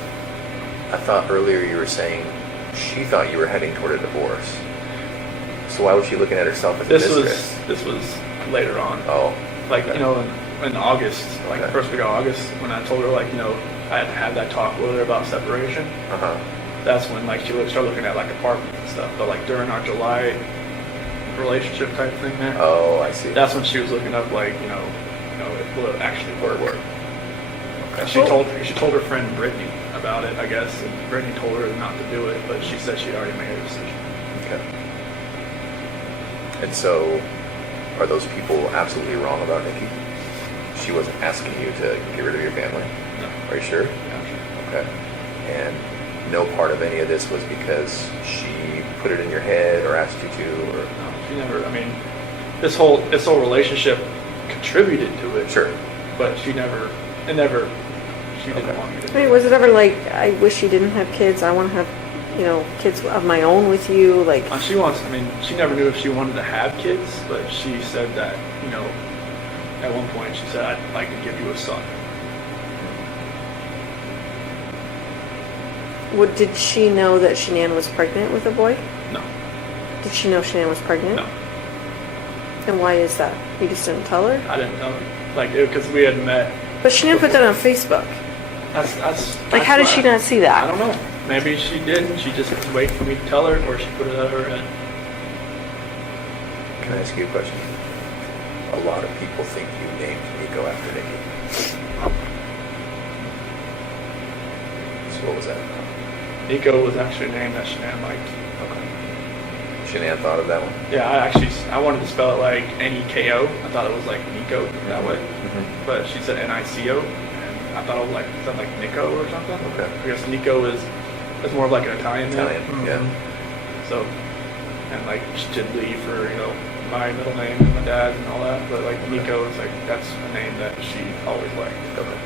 I thought earlier you were saying she thought you were heading toward a divorce. So why was she looking at herself as a mistress? This was later on. Oh. Okay. In August, Okay. the first week of August, when I told her I had that talk with her about separation. Uh-huh. That's when she started looking at apartments and stuff. But during our July relationship type thing there. Oh, I see. That's when she was looking up will it actually work? And she told her friend Brittany about it, I guess, and Brittany told her not to do it, but she said she'd already made her decision. Okay. And so, are those people absolutely wrong about Nikki? She wasn't asking you to get rid of your family? No. Are you sure? Yeah, I'm sure. Okay. And no part of any of this was because she put it in your head or asked you to, or? No, she never, I mean, this whole relationship contributed to it. Sure. But she didn't want me to. I mean, was it ever like, I wish you didn't have kids, I want to have, kids of my own with you, like? She never knew if she wanted to have kids, but she said that, at one point she said, I'd like to give you a son. Did she know that Shanann was pregnant with a boy? No. Did she know Shanann was pregnant? No. And why is that? You just didn't tell her? I didn't tell her. Because we had met. But Shanann put that on Facebook. That's How did she not see that? I don't know. Maybe she didn't. She just was waiting for me to tell her, or she put it out of her head. Can I ask you a question? A lot of people think you named Nico after Nikki. So what was that about? Nico was actually a name that Shanann liked. Okay. Shanann thought of that one? Yeah, I wanted to spell it like N-E-K-O. I thought it was like Nico that way. Mm-hmm. But she said N-I-C-O. And I thought it was sound like Nico or something. Okay. Because Nico is more of like an Italian name. Yeah. So, and she did leave for, my middle name and my dad and all that. But Nico is that's a name that she always liked. Okay.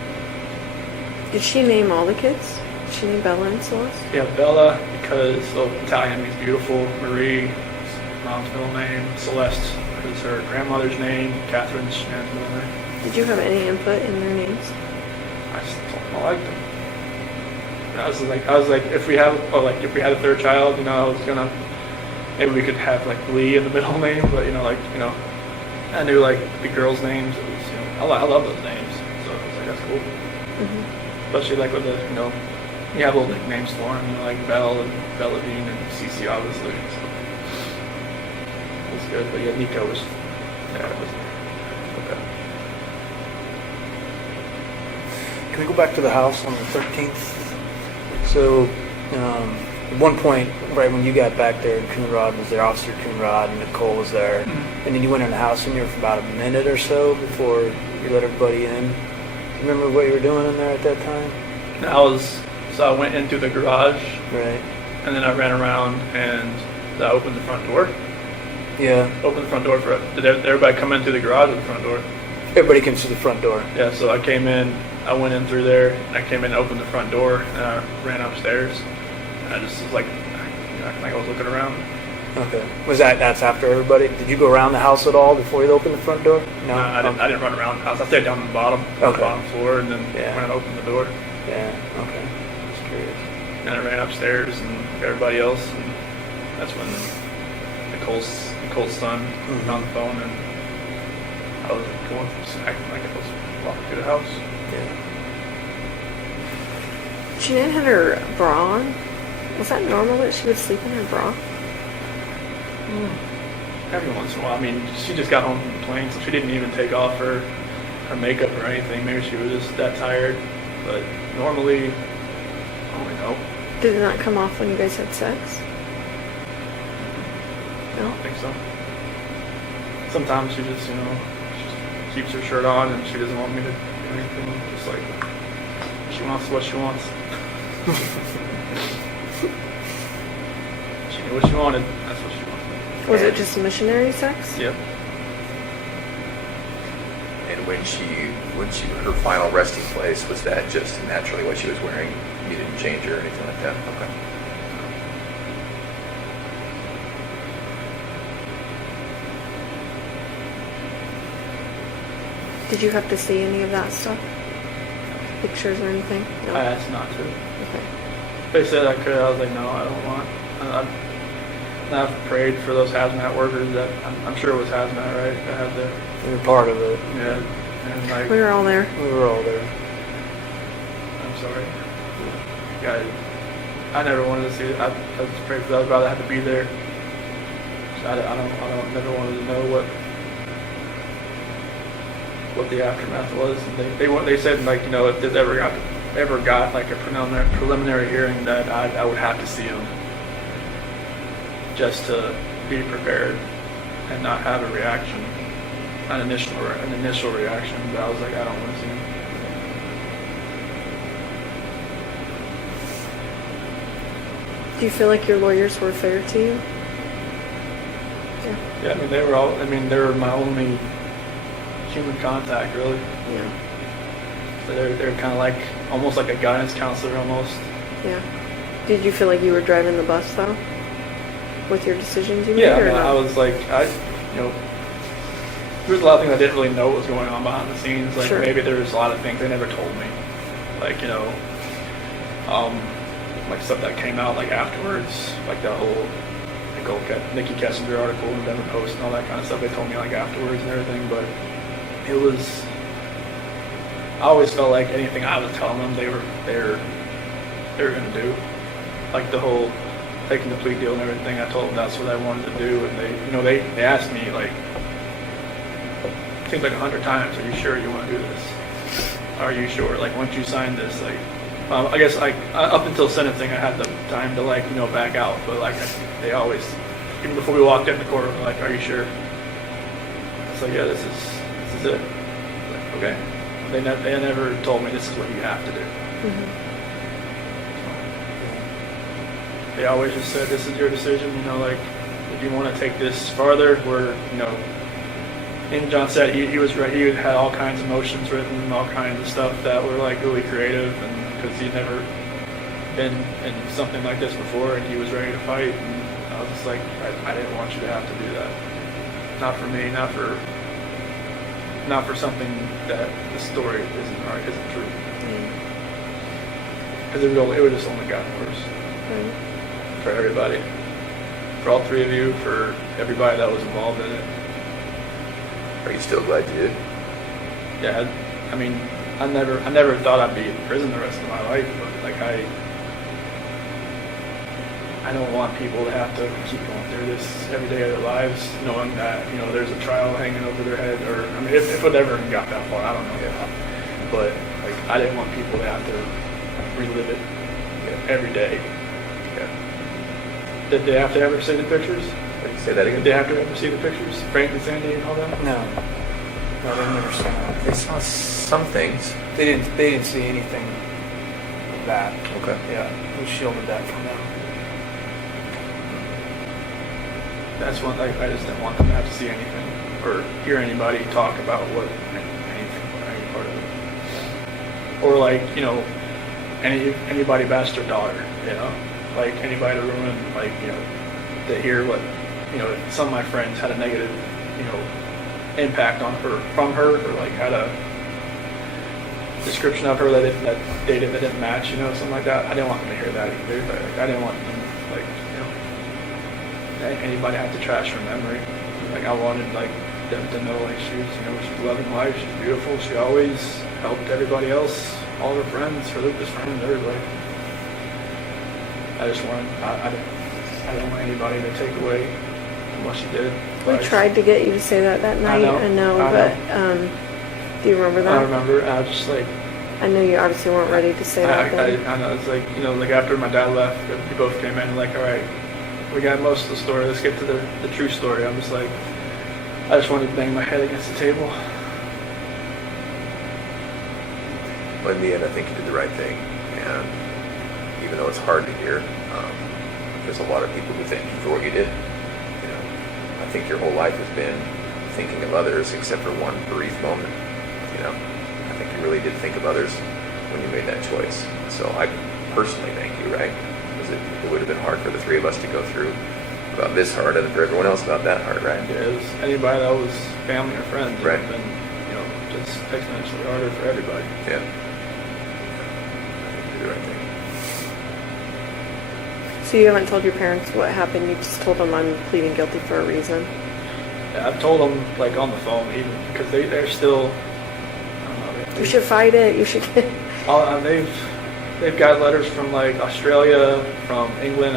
Did she name all the kids? Did she name Bella and Celeste? Yeah, Bella, because Italian means beautiful. Marie, mom's middle name. Celeste is her grandmother's name. Catherine's Shannon's middle name. Did you have any input in their names? I just told them I liked them. And I was like, if we had a third child, I was gonna, maybe we could have Lee in the middle name, but I knew the girls' names. It was, I love those names, so I was like, that's cool. Mm-hmm. Especially with the, you have little nicknames for them, like Belle and Belladine and Cece, obviously. So it was good, but yeah, Nico was, it was Okay. Can we go back to the house on the 13th? So, at one point, right when you got back there, Coonrod was there, Officer Coonrod, and Nicole was there. Mm-hmm. And then you went in the house in there for about a minute or so before you let everybody in. Do you remember what you were doing in there at that time? So I went into the garage, Right. and then I ran around and I opened the front door. Yeah. Opened the front door did everybody come in through the garage or the front door? Everybody comes through the front door. Yeah, so I came in, I went in through there, and I came in and opened the front door, and I ran upstairs. And I just was acting like I was looking around. Okay. That's after everybody? Did you go around the house at all before you opened the front door? No. I didn't run around the house. I stayed down on the bottom, Okay. bottom floor, and then Yeah. went and opened the door. Yeah. Okay. Just curious. And I ran upstairs and everybody else, and that's when Nicole's son was on the phone, and I was acting like I was walking through the house. Yeah. Shanann had her bra on. Was that normal that she would sleep in her bra? Every once in a while. I mean, she just got home from the plane, so she didn't even take off her makeup or anything. Maybe she was just that tired. But normally, I don't know. Did it not come off when you guys had sex? I No? don't think so. Sometimes she just, she keeps her shirt on and she doesn't want me to do anything. Just she wants what she wants. She knew what she wanted. That's what she wanted. Was it just missionary sex? Yep. And when her final resting place, was that just naturally what she was wearing? You didn't change her or anything like that? Okay. Did you have to see any of that stuff? Pictures or anything? No? I asked not to. Okay. They said I could. I was like, no, I don't want. I've prayed for those hazmat workers that I'm sure it was hazmat, right? That had the We were part of it. yeah, and We were all there. We were all there. I'm sorry. Yeah, I never wanted to see it. I just prayed for that. I'd rather have to be there. So I don't never wanted to know what what the aftermath was. And they said, like, if this ever got like a preliminary hearing, that I would have to see him just to be prepared and not have a reaction, an initial reaction. But I was like, I don't want to see him. Do you feel like your lawyers were fair to you? Yeah. Yeah, they were my only human contact, really. Yeah. So they're kind of like, almost like a guidance counselor, almost. Yeah. Did you feel like you were driving the bus, though? With your decisions you made? Yeah, or no? I was like, there was a lot of things I didn't really know what was going on behind the scenes. Like, Sure. maybe there was a lot of things they never told me. Like, like stuff that came out like afterwards, like that whole Nikki Kessinger article in the Denver Post and all that kind of stuff. They told me like afterwards and everything, but I always felt like anything I was telling them, they were gonna do. Like the whole taking the plea deal and everything, I told them that's what I wanted to do, and they asked me, like, it seems like 100 times, are you sure you want to do this? Are you sure? Like, once you sign this, like, I guess like up until sentencing, I had the time to like back out, but like they always, even before we walked in the courtroom, like, are you sure? It's like, yeah, this is it. Like, okay. They never told me this is what you have to do. Mm-hmm. They always just said, this is your decision, like, if you want to take this farther, and John said he was right, he had all kinds of motions written, all kinds of stuff that were like really creative, and because he'd never been in something like this before, and he was ready to fight, and I was just like, I didn't want you to have to do that. Not for me, not for something that the story isn't true. Because it would just only gotten worse. Right. For everybody. For all three of you, for everybody that was involved in it. Are you still glad you did? Yeah, I never thought I'd be in prison the rest of my life, but like I don't want people to have to keep going through this every day of their lives, knowing that, there's a trial hanging over their head, or, if it ever got that far, I don't know. Yeah. But, like, I didn't want people to have to relive it every day. Yeah. Did they have to ever see the pictures? Say that Did again? they have to ever see the pictures? Frank and Sandy and all them? No, they never saw it. They saw some things. They didn't see anything of that. Okay. Yeah, we shielded that from them. That's one thing, I just didn't want them to have to see anything or hear anybody talk about any part of it. Or like, anybody bashed their daughter, like anybody to ruin, like, to hear what, some of my friends had a negative, impact on her, from her, or like had a description of her that didn't match, something like that. I didn't want them to hear that either. Like, I didn't want them, like, anybody have to trash her memory. Like, I wanted, like, them to know, like, she's loving life, she's beautiful, she always helped everybody else, all her friends, her Lucas friends, everybody. I just wanted, I didn't want anybody to take away from what she did. We tried to get you to say that night. I know, but do you remember that? I remember. I was just like, I know you obviously weren't ready to say that then. I know. It's like, like after my dad left, we both came in and like, all right, we got most of the story. Let's get to the true story. I'm just like, I just wanted to bang my head against the table. Well, in the end, I think you did the right thing. And even though it's hard to hear, there's a lot of people who thank you for what you did. I think your whole life has been thinking of others, except for one brief moment. I think you really did think of others when you made that choice. So I personally thank you, right? Because it would have been hard for the three of us to go through about this hard, and for everyone else about that hard, right? Yeah, it was anybody that was family or friends. Right. It would have been, just exponentially harder for everybody. Yeah. I think you did the right thing. So you haven't told your parents what happened, you just told them I'm pleading guilty for a reason? Yeah, I've told them, like, on the phone, even, because they're still, I don't know. You should fight it, you should get... They've got letters from, like, Australia, from England.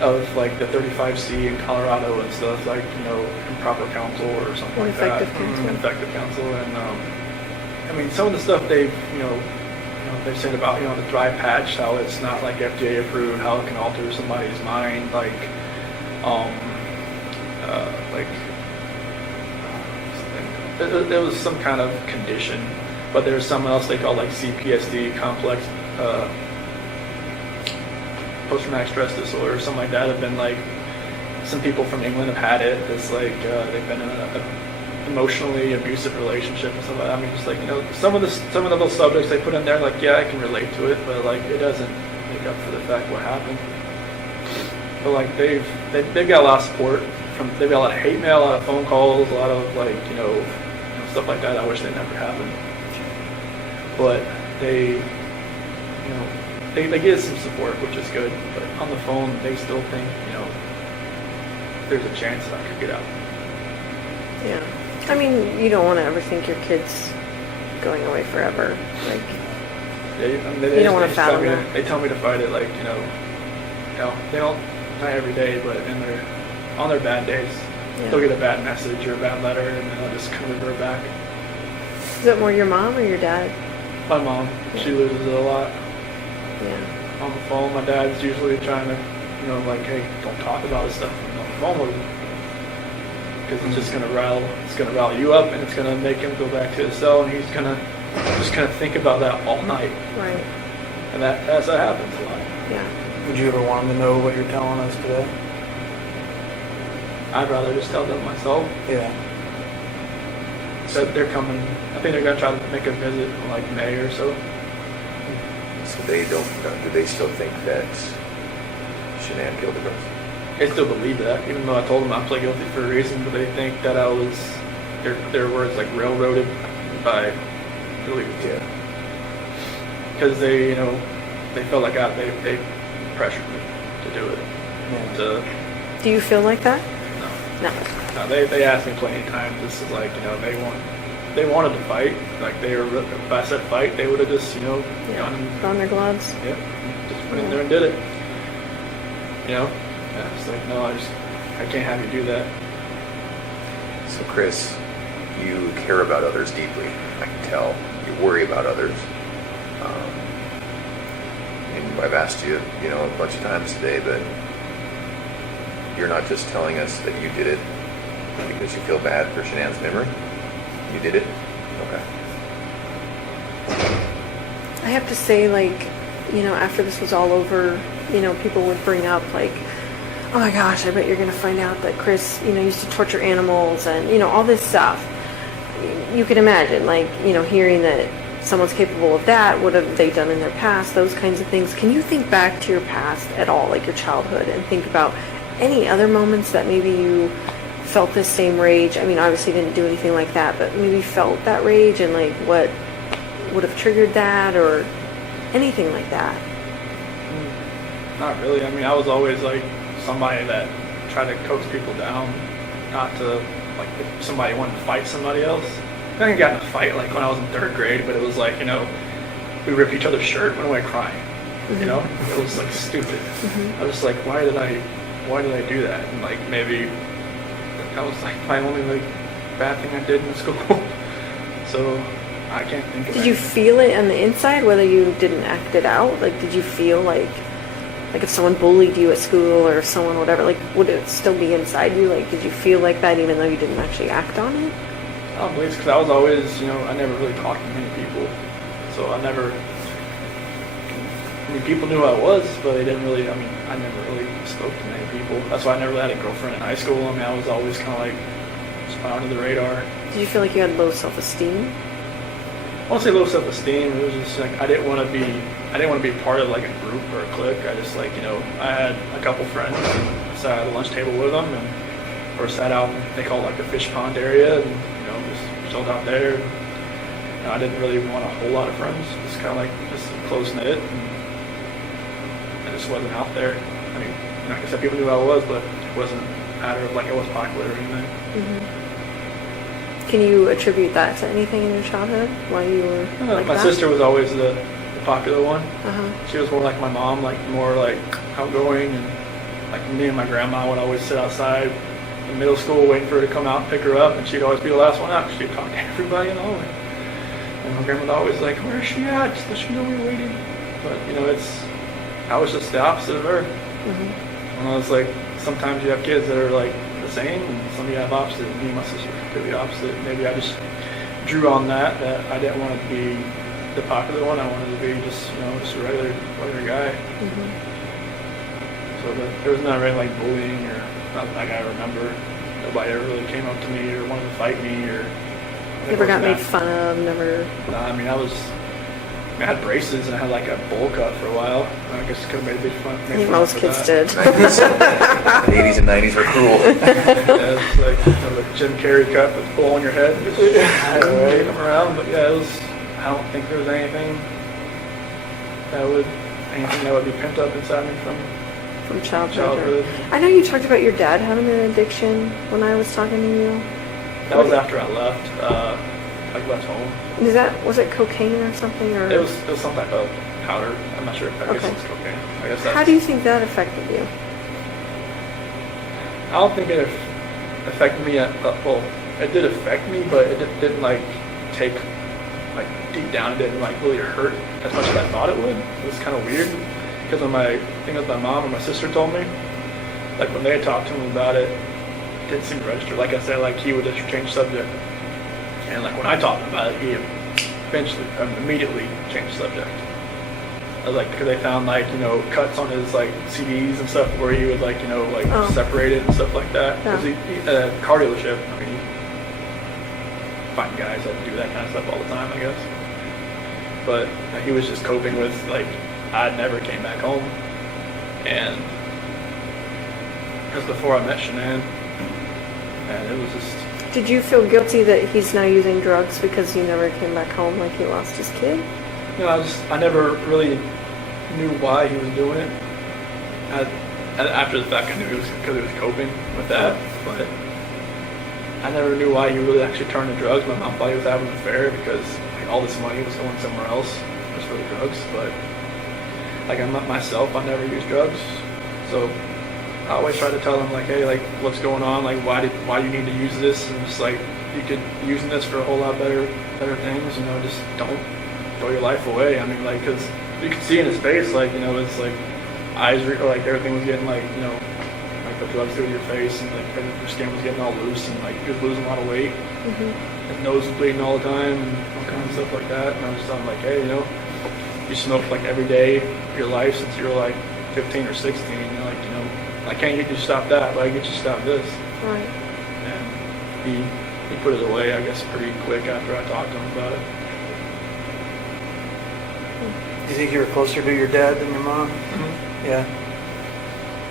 of like the 35C in Colorado and stuff, like, you know, improper counsel or something like that. Ineffective counsel. Ineffective counsel. And I mean, some of the stuff they've, they've said about, you know, the dry patch, how it's not like FDA approved, how it can alter somebody's mind, like, there was some kind of condition, but there was something else they call like CPSD, complex post-traumatic stress disorder, or something like that. Have been like, some people from England have had it. It's like they've been in an emotionally abusive relationship and stuff like that. I mean, just like, you know, some of those subjects they put in there, like, yeah, I can relate to it, but like it doesn't make up for the fact what happened. But like they've got a lot of support they've got a lot of hate mail, a lot of phone calls, a lot of like, you know, stuff like that. I wish they never happened. But they get some support, which is good. But on the phone, they still think, you know, there's a chance that I could get out. Yeah. I mean, you don't want to ever think your kid's going away forever. Like, yeah, I mean, you don't want to fathom that. They tell me to fight it, like, you know, they don't, not every day, but on their bad days, they'll get a bad message or a bad letter, and then I'll just kind of revert back. Is it more your mom or your dad? My mom, she loses it a lot. Yeah. On the phone, my dad's usually trying to, you know, like, hey, don't talk about this stuff on the phone with him, because it's just gonna rile you up, and it's gonna make him go back to his cell, and he's gonna think about that all night. Right. And that happens a lot. Yeah. Would you ever want them to know what you're telling us today? I'd rather just tell them myself. Yeah. So they're coming. I think they're gonna try to make a visit in like May or so. So do they still think that Shanann killed the girls? They still believe that, even though I told them I pled guilty for a reason, but they think that I was, their words, like, railroaded by the legal team. Yeah. Because they, you know, they felt like they pressured me to do it. Yeah. Do you feel like that? No. No. They asked me plenty of times. This is like, you know, they wanted to fight. Like, if I said fight, they would have just, you know, gone and, Put on their gloves. yeah, just went in there and did it. You know? Yeah, it's like, no, I can't have you do that. So Chris, you care about others deeply. I can tell. You worry about others. And I've asked you, you know, a bunch of times today, but you're not just telling us that you did it because you feel bad for Shanann's memory. You did it? Okay. I have to say, like, you know, after this was all over, you know, people would bring up, like, oh my gosh, I bet you're going to find out that Chris, you know, used to torture animals and, you know, all this stuff. You can imagine, like, you know, hearing that someone's capable of that, what have they done in their past, those kinds of things. Can you think back to your past at all, like your childhood, and think about any other moments that maybe you felt this same rage? I mean, obviously you didn't do anything like that, but maybe felt that rage, and like what would have triggered that, or anything like that? Not really. I mean, I was always like somebody that tried to coax people down, not to, like, if somebody wanted to fight somebody else. I think I got in a fight like when I was in 3rd grade, but it was like, you know, we ripped each other's shirt, went away crying. Mm-hmm. You know, it was like stupid. Mm-hmm. I was like, why did I do that? And like, maybe that was like my only like bad thing I did in school. So I can't think of it. Did you feel it on the inside, whether you didn't act it out? Like, did you feel like if someone bullied you at school or someone, whatever, like, would it still be inside you? Like, did you feel like that even though you didn't actually act on it? I don't believe it's because I was always, you know, I never really talked to many people. So I mean, people knew who I was, but they didn't really, I mean, I never really spoke to many people. That's why I never had a girlfriend in high school. I mean, I was always kind of like, just under the radar. Did you feel like you had low self-esteem? I won't say low self-esteem. It was just like, I didn't want to be part of like a group or a clique. I just, like, you know, I had a couple friends and sat at a lunch table with them, or sat out in, they call it like the fish pond area, and, you know, just chilled out there. You know, I didn't really want a whole lot of friends. Just kind of like just close knit, and I just wasn't out there. I mean, like I said, people knew who I was, but it wasn't a matter of like I was popular or anything. Mm-hmm. Can you attribute that to anything in your childhood? Why you were like my that? sister was always the popular one. Uh-huh. She was more like my mom, like more like outgoing, and like me and my grandma would always sit outside in middle school waiting for her to come out and pick her up, and she'd always be the last one out. She'd talk to everybody in the hallway. And my grandma would always like, where's she at? Just let she know we're waiting. But, you know, I was just the opposite of her. And I was like, sometimes you have kids that are like the same, and some of you have opposite. Me and my sister were completely opposite. Maybe I just drew on that I didn't want to be the popular one. I wanted to be just, you know, just a regular guy. So there was not really like bullying or not like I remember. Nobody ever really came up to me or wanted to fight me or. Never got made fun of, never. Nah, I mean, I had braces and I had like a bowl cut for a while. I guess it could have made a bit fun. I think most kids did. The 80s and 90s were cruel. Yeah, it's like a Jim Carrey cut that's blowing your head. Just wave them around. But yeah, I don't think there was anything that would be pent up inside me From childhood. childhood. I know you talked about your dad having an addiction when I was talking to you. That was after I left. Left home. Was it cocaine or something, or? It was some type of powder. I'm not sure. I guess Okay. it was cocaine. I guess How do you think that affected you? I don't think it affected me. Well, it did affect me, but it didn't like take like deep down. It didn't like really hurt as much as I thought it would. It was kind of weird because when I think it was my mom or my sister told me, like when they talked to him about it, it didn't seem to register. Like I said, like he would just change subject. And like when I talked about it, he immediately changed the subject. I was like, because they found like, you know, cuts on his like CDs and stuff where he would like, you know, like separate it and stuff like that. Because he at a car dealership, I mean, you find guys that do that kind of stuff all the time, I guess. But he was just coping with like, I never came back home. And because before I met Shanann, and it was just. Did you feel guilty that he's now using drugs because he never came back home, like he lost his kid? You know, I never really knew why he was doing it. After the fact, I knew it was because he was coping with that, but I never knew why he really actually turned to drugs. My mom thought he was having an affair because like, all this money was going somewhere else just for the drugs, but like I'm not myself, I never used drugs, so I always try to tell them like, hey, like what's going on? Like why do you need to use this? And just like you could be using this for a whole lot better things. You know, just don't throw your life away. I mean, like because you could see in his face, like you know, it's like eyes like everything was getting like you know, like the drugs through your face and like your skin was getting all loose and like he was losing a lot of weight. His nose was bleeding all the time and all kinds of stuff like that. And I was just telling him like, hey, you know, you smoked like every day of your life since you were like 15 or 16. And like you know. I can't get you to stop that, but I can get you to stop this. Right. And he put it away, I guess, pretty quick after I talked to him about it. Do you think you were closer to your dad than your mom? Yeah.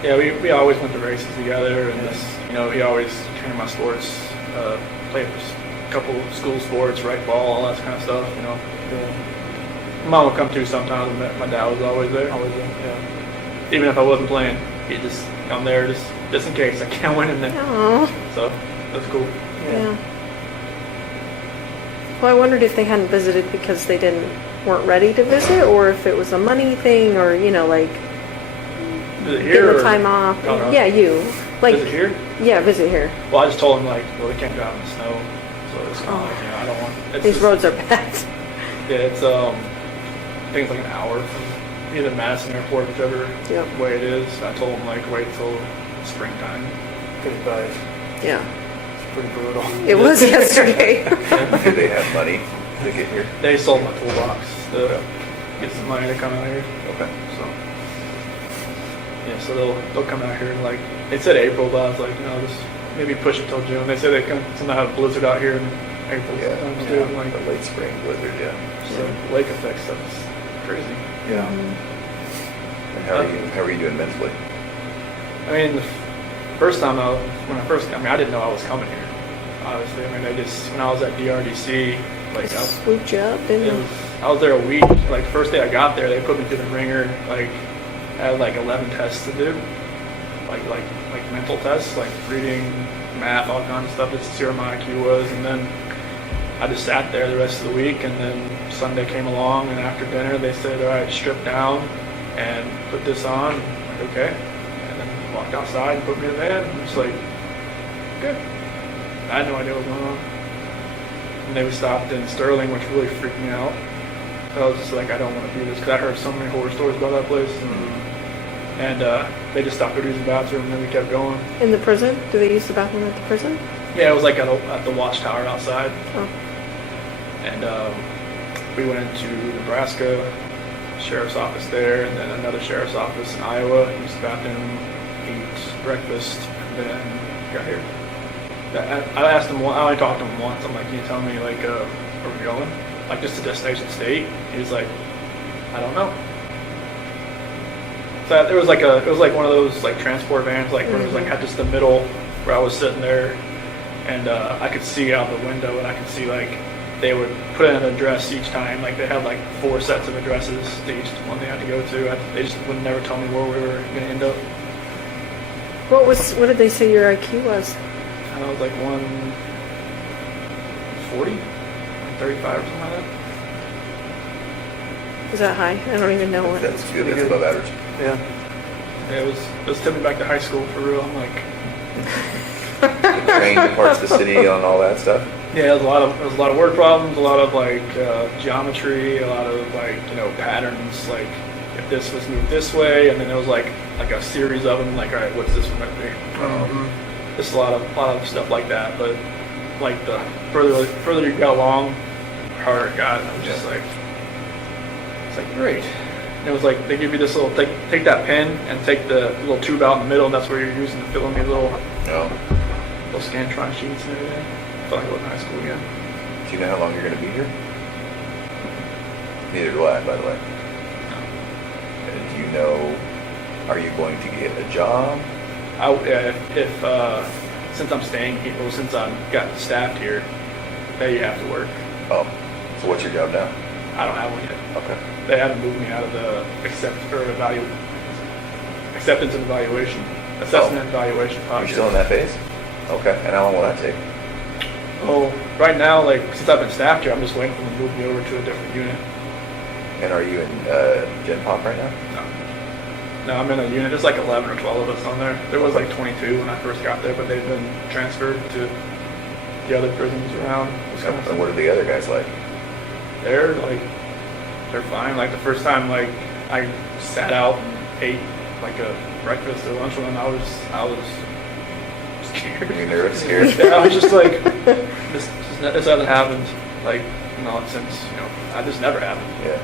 Yeah, we always went to races together, and you know, he always came to my sports, played a couple school sports, right ball, all that kind of stuff, you know. My mom would come too sometimes, and my dad was always there. Always there, yeah. Even if I wasn't playing, he'd just come there just in case I can't win in there. Aww. So that's cool. Yeah. Well, I wondered if they hadn't visited because they weren't ready to visit, or if it was a money thing, or you know, like Visit here give or the time off. no. Yeah, you like Visit here? Yeah, visit here. Well, I just told him like, well, we can't drive in the snow, so it's kind of like, you know, I don't want. It's These just, roads are bad. Yeah, it's I think it's like an hour from either Madison Airport, whichever way it is. I told him like wait till springtime. Good advice. Yeah. It's pretty brutal. It was yesterday. Do they have money to get here? They sold my toolbox to get some money to come out here. Okay. So yeah, so they'll come out here and like they said April, but I was like, no, just maybe push it till June. They said they can sometimes have a blizzard out here in April sometimes too. Like the late spring blizzard, yeah. So lake effect stuff is crazy. Yeah. And how are you doing mentally? I mean, the first time I didn't know I was coming here. Obviously, I mean, when I was at DRDC, like Swooped you up, didn't it? I was there a week. Like the first day I got there, they put me through the ringer. Like I had like 11 tests to do, like mental tests, like reading, math, all kinds of stuff to see where my IQ was, and then I just sat there the rest of the week. And then Sunday came along, and after dinner they said, all right, strip down and put this on. I'm like, okay. And then walked outside and put me in the van. I'm just like, good. I had no idea what was going on. And then we stopped in Sterling, which really freaked me out. I was just like, I don't want to do this, because I heard so many horror stories about that place. And they just stopped to use the bathroom, and then we kept going. In the prison? Do they use the bathroom at the prison? Yeah, it was like at the watchtower outside. Oh. And we went into Nebraska, sheriff's office there, and then another sheriff's office in Iowa. Used the bathroom, ate breakfast, and then got here. I asked him, I only talked to him once. I'm like, can you tell me, like, where we're going? Like, just to Destination State? He was like, I don't know. So it was like one of those, like, transport vans, like, where it was, like, had just the middle where I was sitting there, and I could see out the window, and I could see, like, they would put in an address each time. Like, they had, like, 4 sets of addresses to each one they had to go to. They just would never tell me where we were going to end up. What did they say your IQ was? And I was like 140, 135 or something like that. Is that high? I don't even know what. That's good. That's above average. Yeah. Yeah, it was tipping back to high school for real. I'm like, Trained in parts of the city on all that stuff. yeah, there was a lot of word problems, a lot of like geometry, a lot of like, you know, patterns. Like if this was moved this way, and then there was like a series of them. Like, all right, what's this one going to be? Just a lot of stuff like that. But like the further you got along, the harder it got. And I was just like, it's like great. And it was like they give you this little take that pen and take the little tube out in the middle, and that's where you're using to fill in these little Scantron sheets and everything. I felt like I was in high school again. Do you know how long you're going to be here? Neither do I, by the way. And do you know, are you going to get a job? Since I'm staying here, well, since I've gotten staffed here, you have to work. Oh, so what's your job now? I don't have one yet. Okay. They haven't moved me out of the acceptance and evaluation You're project. still in that phase? Okay. And how long will that take? Well, right now, like since I've been staffed here, I'm just waiting for them to move me over to a different unit. And are you in Gen Pop right now? No, I'm in a unit. There's like 11 or 12 of us on there. There was like 22 when I first got there, but they've been transferred to the other prisons around Wisconsin. And what are the other guys like? They're fine. Like the first time, like I sat out and ate like a breakfast or lunch with them, I was scared. Are you nervous, scared? Yeah, I was just like, this hasn't happened. Like, since I just never happened. Yeah.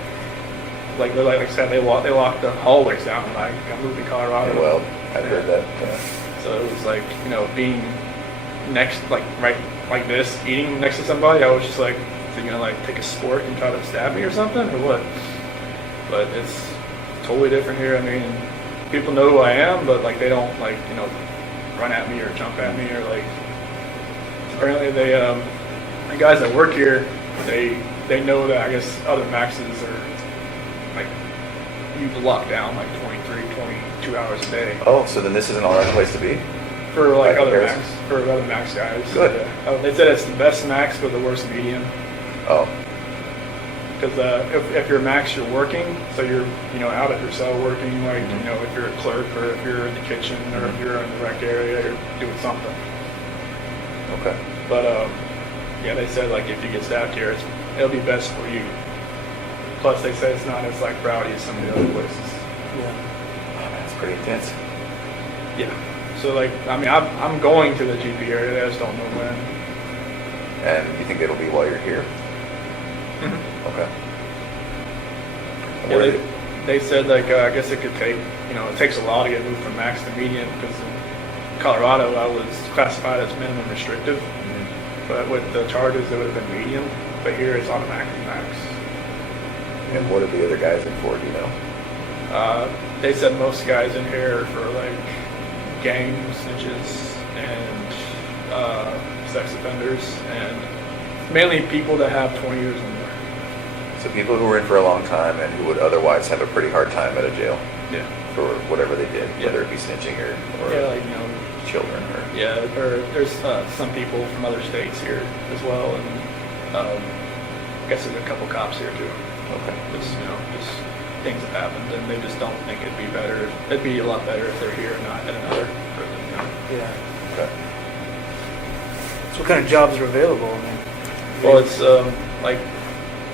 Like I said, they locked the hallways down when I got moved to Colorado. Well, I've heard that. So it was like, being next, like right like this, eating next to somebody, I was just like, is he gonna like take a sport and try to stab me or something, or what? But it's totally different here. I mean, people know who I am, but like they don't like, run at me or jump at me or like. Apparently the guys that work here, they know that I guess other maxes are like you lock down like 23, 22 hours a day. Oh, so then this isn't all right place to be? For like By other comparison? max guys. Good. Yeah. They said it's the best max but the worst medium. Oh, Because if you're max, you're working, so you're out at your cell working, like if you're a clerk or if you're in the kitchen or if you're in the rec area, you're doing something. okay. But yeah, they said like if you get staffed here, it'll be best for you. Plus, they said it's not as like rowdy as some of the other places. Yeah. Oh, that's pretty intense. Yeah. So like, I mean, I'm going to the GP area. I just don't know when. And you think it'll be while you're here? Okay. Yeah, they said like I guess it could take it takes a while to get moved from max to medium because in Colorado I was classified as minimum restrictive, but with the charges it would have been medium. But here it's automatically max. And what are the other guys in for? Do you know? They said most guys in here are for like gang snitches and sex offenders and mainly people that have 20 years or more. So people who were in for a long time and who would otherwise have a pretty hard time at a jail Yeah. for whatever they did, Yeah. whether it be snitching or Yeah, like children or... yeah, or there's some people from other states here as well, and I guess there's a couple cops here too. Okay. Just things have happened, and they just don't think it'd be better. It'd be a lot better if they're here and not at another prison. You know? Yeah. Okay. So what kind of jobs are available? I mean, Well, it's like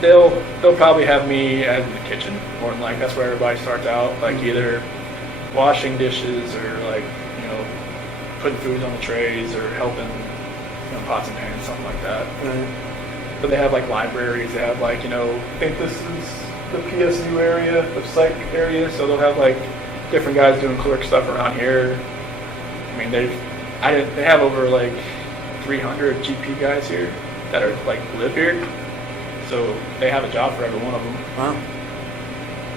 they'll probably have me in the kitchen more than like that's where everybody starts out, like either washing dishes or like putting food on the trays or helping pots and pans, something like that. right. But they have like libraries. They have like I think this is the PSU area, the psych area. So they'll have like different guys doing clerk stuff around here. I mean they have over like 300 GP guys here that are like live here. So they have a job for every one of them. Wow.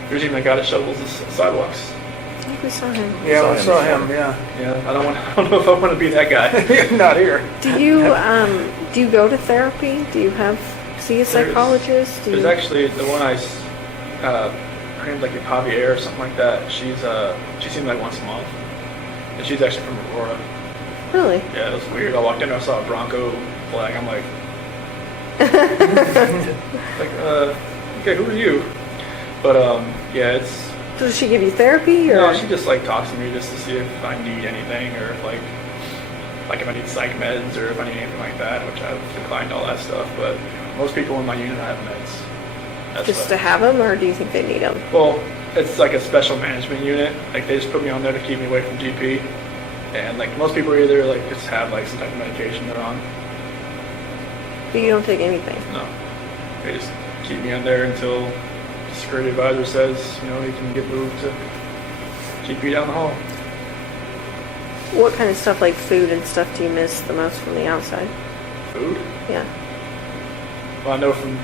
There's even a guy that shovels the sidewalks. I think we saw him. Yeah, we saw him. Yeah. Yeah, I don't know if I want to be that guy. Not here. Do you go to therapy? Do you see a psychologist? There's actually the one her name's like Javier or something like that. She seems like once a month, and she's actually from Aurora. Really? Yeah, it was weird. I walked in, I saw a Bronco flag. I'm like, okay, who are you? But yeah, it's. So does she give you therapy, or? No, she just like talks to me just to see if I need anything, or if like if I need psych meds, or if I need anything like that, which I've declined all that stuff. But most people in my unit have meds. That's Just what- to have them, or do you think they need them? Well, it's like a special management unit. Like they just put me on there to keep me away from GP. And like most people either like just have like some type of medication they're on. But you don't take anything. No, they just keep me on there until the security advisor says he can get moved to GP down the hall. What kind of stuff, like food and stuff, do you miss the most from the outside? Food. Yeah. Well, I know from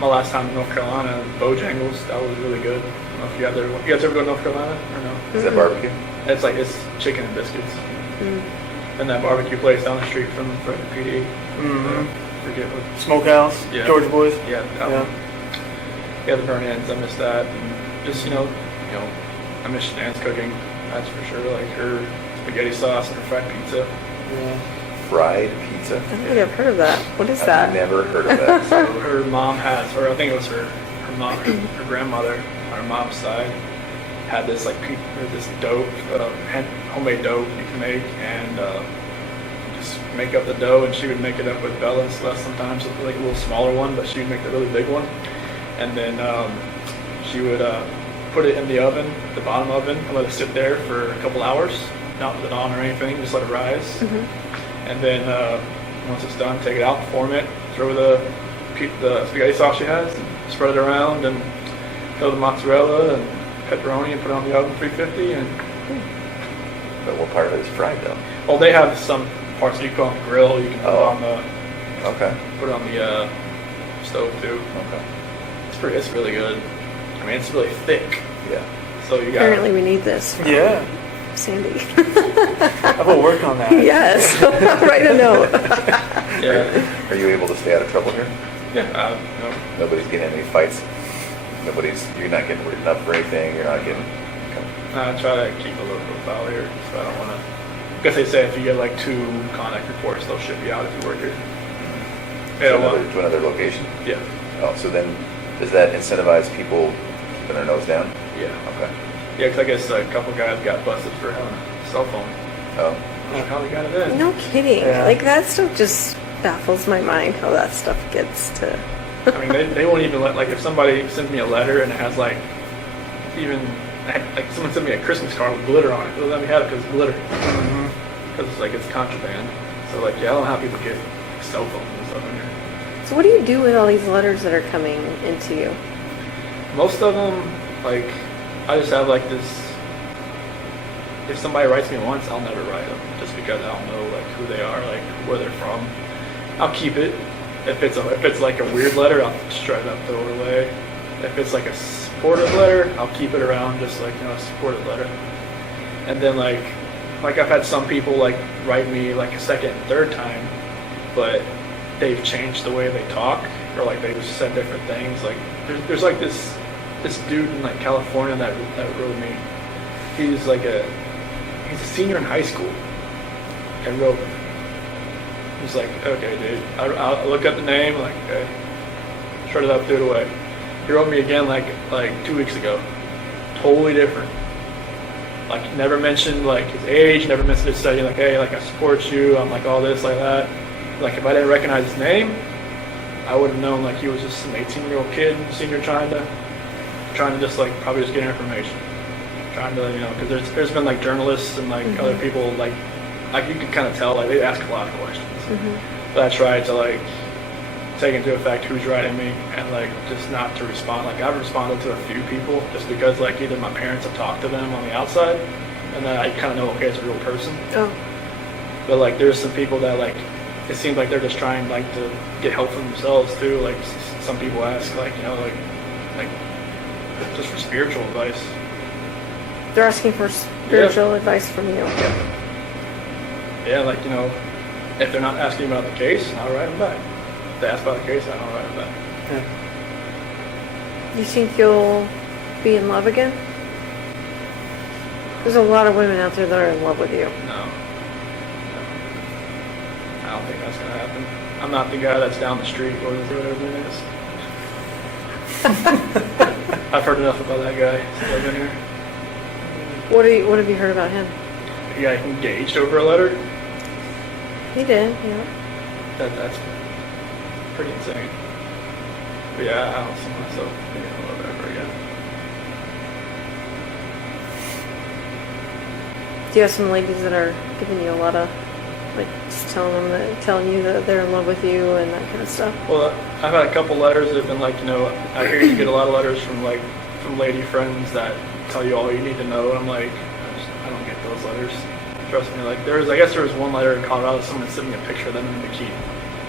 my last time in North Carolina, Bojangles, that was really good. I don't know if you guys ever go to North Carolina or no? Is that barbecue? It's chicken and biscuits. Mm. And that barbecue place down the street from the PD. Mm-hmm. Forget what. Smokehouse. Yeah. George Boys. Yeah. Yeah, the burn ends. I miss that. And just I miss Shanann's cooking. That's for sure. Like her spaghetti sauce and her fried pizza. Yeah. Fried pizza? I don't think I've heard of that. What is I've that? never heard of that. So her mom has, or I think it was her mom, her grandmother on her mom's side had this this dough, homemade dough you can make, and just make up the dough, and she would make it up with Bella and Celeste sometimes, like a little smaller one, but she would make the really big one, and then she would put it in the oven, the bottom oven, and let it sit there for a couple hours, not with it on or anything, just let it rise, and then once it's done, take it out, form it, throw the spaghetti sauce she has, and spread it around, and throw the mozzarella and pepperoni and put it on the oven 350. And But what part of it is fried though? well, they have some parts that you put on the grill. You can put it on the Okay. stove too. Okay. It's really good. I mean, it's really thick. Yeah. So you got Apparently we need this. from Yeah. Sandy. I will work on that. Yes. Write a note. yeah, Are you able to stay out of trouble here? yeah. Nobody's getting in any fights? You're not getting written up for anything? You're not getting... Okay. I try to keep a low profile here, so I don't want to. Because they say if you get like 2 contact reports, they'll ship you out if you work here. To another location? Yeah. Oh, so then does that incentivize people keeping their nose down? Yeah. Okay. Yeah, because I guess a couple guys got busted for having a cell phone. Oh. How they got it in? No kidding. Yeah. Like that stuff just baffles my mind how that stuff gets to. I mean, they won't even let, like, if somebody sends me a letter and it has, like, like, someone sent me a Christmas card with glitter on it. They'll let me have it because it's glitter. Because, like, it's contraband. So, like, yeah, I don't know how people get cell phones and stuff in here. So what do you do with all these letters that are coming into you? Most of them, like, I just have, like, this... If somebody writes me once, I'll never write them. Just because I don't know, like, who they are, like, where they're from. I'll keep it. If it's like a weird letter, I'll shred it up, throw it away. If it's like a supportive letter, I'll keep it around, just like, a supportive letter. And then like I've had some people like write me like a second and third time, but they've changed the way they talk, or like they just said different things. Like there's like this dude in like California that wrote me. He's a senior in high school, and wrote. He's like, okay, dude. I look up the name, like, okay, shred it up, threw it away. He wrote me again like 2 weeks ago. Totally different. Like never mentioned like his age, never mentioned his study, like, hey, like I support you, I'm like all this, like that. Like if I didn't recognize his name, I would have known like he was just an 18-year-old kid, senior, trying to just like probably just get information. Trying to, because there's been like journalists and like other people like you can kind of tell like they ask a lot of questions. But I tried to like take into effect who's writing me and like just not to respond. Like I've responded to a few people just because like either my parents have talked to them on the outside and then I kind of know, okay, it's a real person. Oh. But like there's some people that like it seems like they're just trying like to get help for themselves too. Like some people ask like like just for spiritual advice. They're asking for spiritual advice from you. Yeah, like if they're not asking about the case, I'll write them back. If they ask about the case, I don't write them back. You think you'll be in love again? There's a lot of women out there that are in love with you. No. I don't think that's gonna happen. I'm not the guy that's down the street or whatever his name is. I've heard enough about that guy since I've been here. What have you heard about him? He got engaged over a letter. He did, yeah. That's pretty insane. But yeah, I don't see myself being in love ever again. Do you have some ladies that are giving you a lot of, like, just telling you that they're in love with you and that kind of stuff? Well, I've had a couple letters that have been like, I hear you get a lot of letters from lady friends that tell you all you need to know. And I'm like, I don't get those letters. Trust me. Like I guess there was one letter in Colorado, someone sent me a picture of them in a bikini,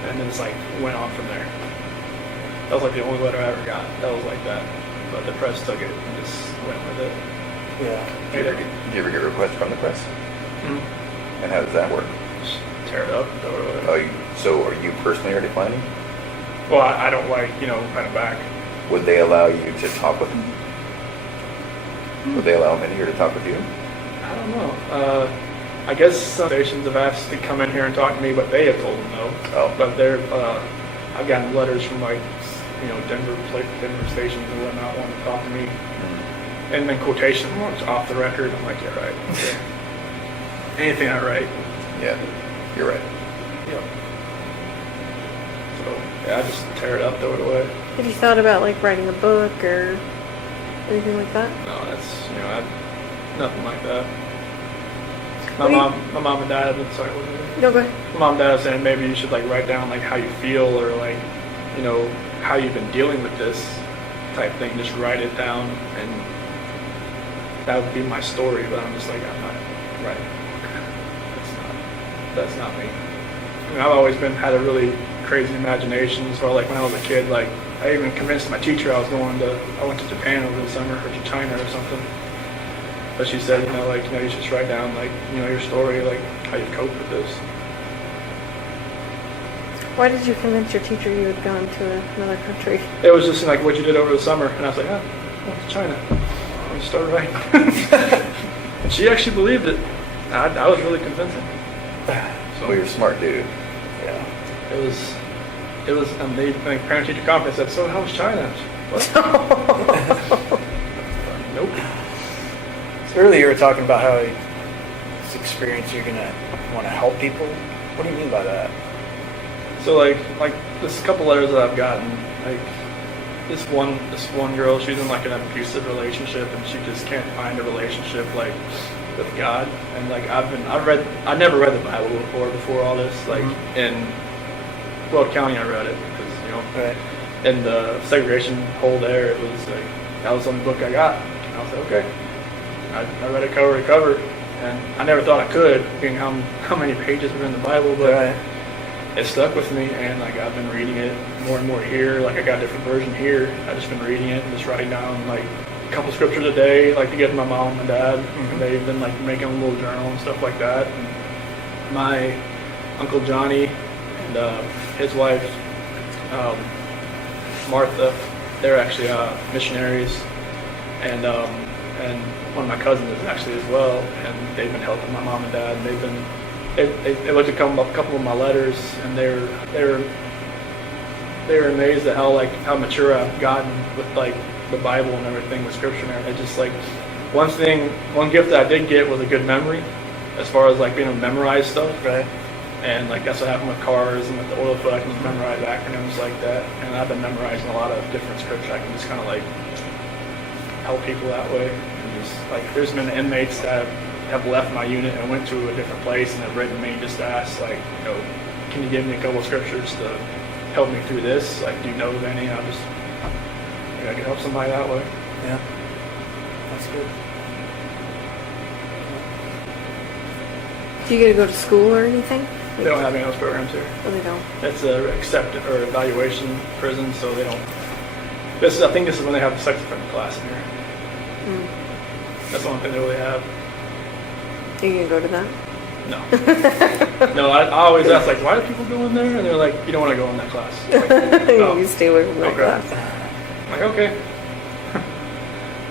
and then it's like went on from there. That was like the only letter I ever got. That was like that, but the press took it and just went with it. Yeah. Do you ever get requests from the press? Mm-hmm. And how does that work? Just tear it up. So are you personally already planning? Well, I don't like kind of back. Would they allow you to talk with them? Would they allow men here to talk with you? I don't know. I guess some stations have asked to come in here and talk to me, but they have told them no. Oh. But I've gotten letters from Denver stations and whatnot wanting to talk to me. And then quotation marks off the record. I'm like, yeah, right. Okay. Anything I write. Yeah, you're right. Yep. So yeah, I just tear it up, throw it away. Have you thought about like writing a book or anything like that? No, that's nothing like that. My mom and dad have been sorry. What was it? No, go ahead. My mom and dad are saying maybe you should like write down like how you feel or like how you've been dealing with this type thing. Just write it down and that would be my story. But I'm just like I'm not writing. That's not me. I mean, I've always had a really crazy imagination. So like when I was a kid, like I even convinced my teacher I went to Japan over the summer or to China or something. But she said, you should just write down your story, like how you cope with this. Why did you convince your teacher you had gone to another country? It was just like what you did over the summer, and I was like, I went to China. I just started writing. And she actually believed it. I was really convincing. So you're a smart dude. Yeah. It was, and they parent-teacher conference said, so how was China? What? Nope. So earlier you were talking about how this experience you're gonna want to help people. What do you mean by that? So like there's a couple letters that I've gotten. Like this one girl, she's in like an abusive relationship and she just can't find a relationship like with God. And like I never read the Bible before all this. Like in Weld County, I read it because Right. in the segregation hole there, it was like that was the only book I got. And I was like, okay. I read it cover to cover, and I never thought I could, being how many pages were in the Bible, but it stuck with me, and like I've been reading it more and more here. Like I got a different version here. I've just been reading it and just writing down like a couple scriptures a day, like to give to my mom and dad. And they've been like making a little journal and stuff like that. And my Uncle Johnny and his wife Martha, they're actually missionaries, and one of my cousins is actually as well, and they've been helping my mom and dad. And they looked at a couple of my letters, and they they were amazed at how mature I've gotten with like the Bible and everything, with scripture and everything. Just like one gift that I did get was a good memory, as far as like being able to memorize stuff. Right. And like that's what happened with cars and with the oil field. I can just memorize acronyms like that. And I've been memorizing a lot of different scripture. I can just kind of like help people that way. And just like there's been inmates that have left my unit and went to a different place and have written me just to ask like, you know, can you give me a couple of scriptures to help me through this? Like, do you know of any? I can help somebody that way. Yeah. That's good. Do you get to go to school or anything? They don't have any of those programs here. Oh, they don't. It's a evaluation prison, so they don't. I think this is when they have the sex offender class in here. Mm. That's the only thing they really have. You can go to that? No. No, I always ask, like, why do people go in there? And they're like, you don't want to go in that class. Like, oh, You stay away from that okay. class. I'm like, okay.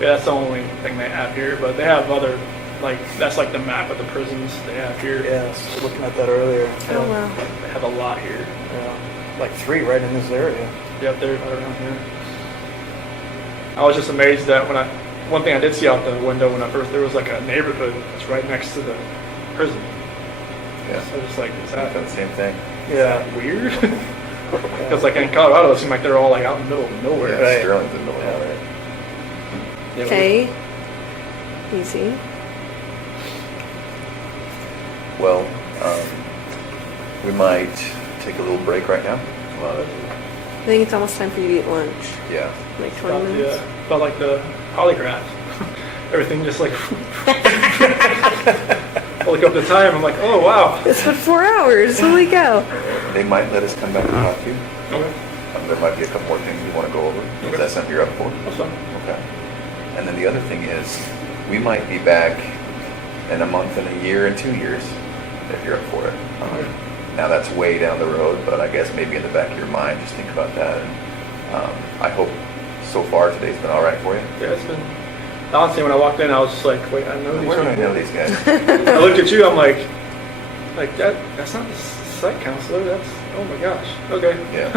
Yeah, that's the only thing they have here. But they have other, like, that's like the map of the prisons they have here. Yeah, I was looking at that earlier. Oh, wow. They have a lot here. Yeah. Like 3 right in this area. Yep, they're right around here. I was just amazed that one thing I did see out the window when I first, there was like a neighborhood that's right next to the prison. Yeah. So just like, is I've that done the same thing. Yeah. weird? Because like in Colorado, it seemed like they're all like out in the middle of nowhere. Yeah, Right. Sterling's in the middle of Yeah. nowhere. Yeah, Okay. Easy. Well, we might take a little break right now. I think it's almost time for you to eat lunch. Yeah. Like 20 minutes. Felt like the polygraph. Everything just like. I look up the time. I'm like, oh wow. It's been 4 hours. Holy cow. They might let us come back and talk to you. Okay, There might be a couple more things we want to go over. Is that something you're up for? that's fine. Okay. And then the other thing is, we might be back in a month and a year and 2 years, if you're up for it. Now that's way down the road, but I guess maybe in the back of your mind, just think about that. And I hope so far today's been all right for you. Yeah, it's been. Honestly, when I walked in, I was just like, wait, I know these Where do I people. know these guys? I looked at you. I'm like that's not the site counselor. That's, oh my gosh. Okay. Yeah.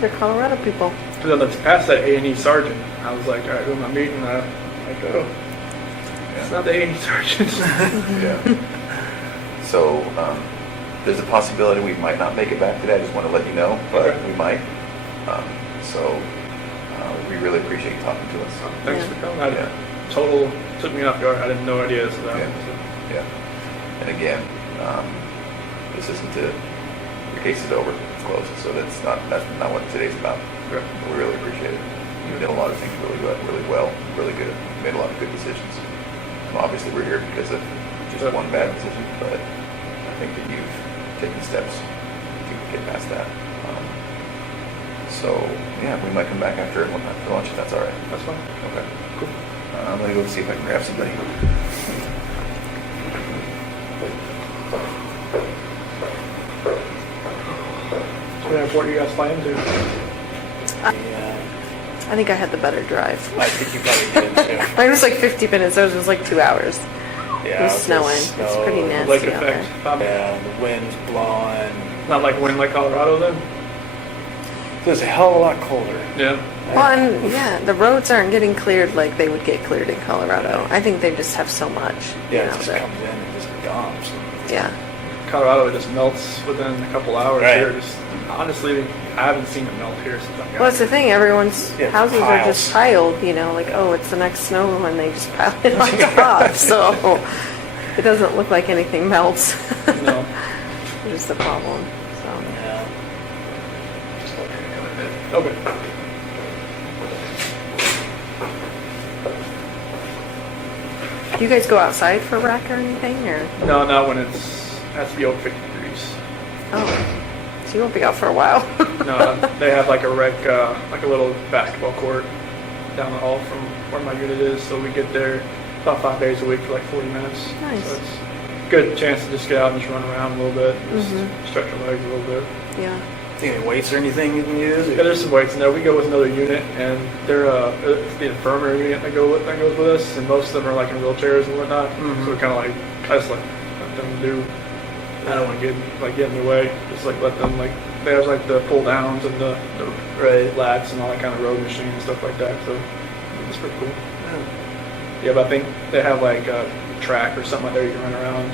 They're Colorado people. Because I passed that A&E sergeant. I was like, all right, who am I meeting? And I'm like, oh, it's not the A&E sergeant. Yeah. So there's a possibility we might not make it back today. I just want to let you know, but Okay. we might. We really appreciate you talking to us. Thanks Yeah. for coming. Yeah. Total took me off guard. I didn't know idea this was Yeah. happening. Yeah. And again, this isn't it. Your case is over. It's closed. So that's not what today's about. So, okay. We really appreciate it. You did a lot of things really well, really good. You made a lot of good decisions. And obviously, we're here because of just one bad decision, but I think that you've taken steps to get past that. So yeah, we might come back after lunch if that's all right. That's fine. Okay. Cool. I'm gonna go see if I can grab somebody. What airport you guys fly into? Yeah. I think I had the better drive. I think you probably did too. Mine was like 50 minutes. Ours was like 2 hours. Yeah. It was snowing. snow, It's pretty nasty Lake out effect. there. Yeah, the wind's blowing. Not like wind like Colorado then? It was a hell of a lot colder. Yeah. Well, and yeah, the roads aren't getting cleared like they would get cleared in Colorado. I think they just have so much. Yeah, you know, it just that- comes in and just dumps. Yeah. Colorado just melts within a couple hours Right. here. Just honestly, I haven't seen it melt here since I've got Well, that's the thing. Everyone's Yeah, houses are just piled, you know, like, oh, it's the next snow, and they just pile it on top. So it doesn't look like anything melts. No. Which is the problem. So. Yeah. Okay. Do you guys go outside for rec or anything, or? No, not when it has to be over 50 degrees. Oh, so you won't be out for a while. No, they have like a rec, like a little basketball court down the hall from where my unit is. So we get there about 5 days a week for like 40 minutes. Nice. So it's a good chance to just get out and just run around a little bit, just stretch our legs a little bit. Yeah. Any weights or anything you can use? Yeah, there's some weights in there. We go with another unit, and they're it's the infirmary unit that goes with us, and most of them are like in wheelchairs and whatnot. So we're kind of like, I just like let them do. I don't want to get in their way. Just like let them like there's like the pull downs and the Right. lats and all that kind of road machine and stuff like that. So it's pretty cool. Yeah, but I think they have like a track or something like that you can run around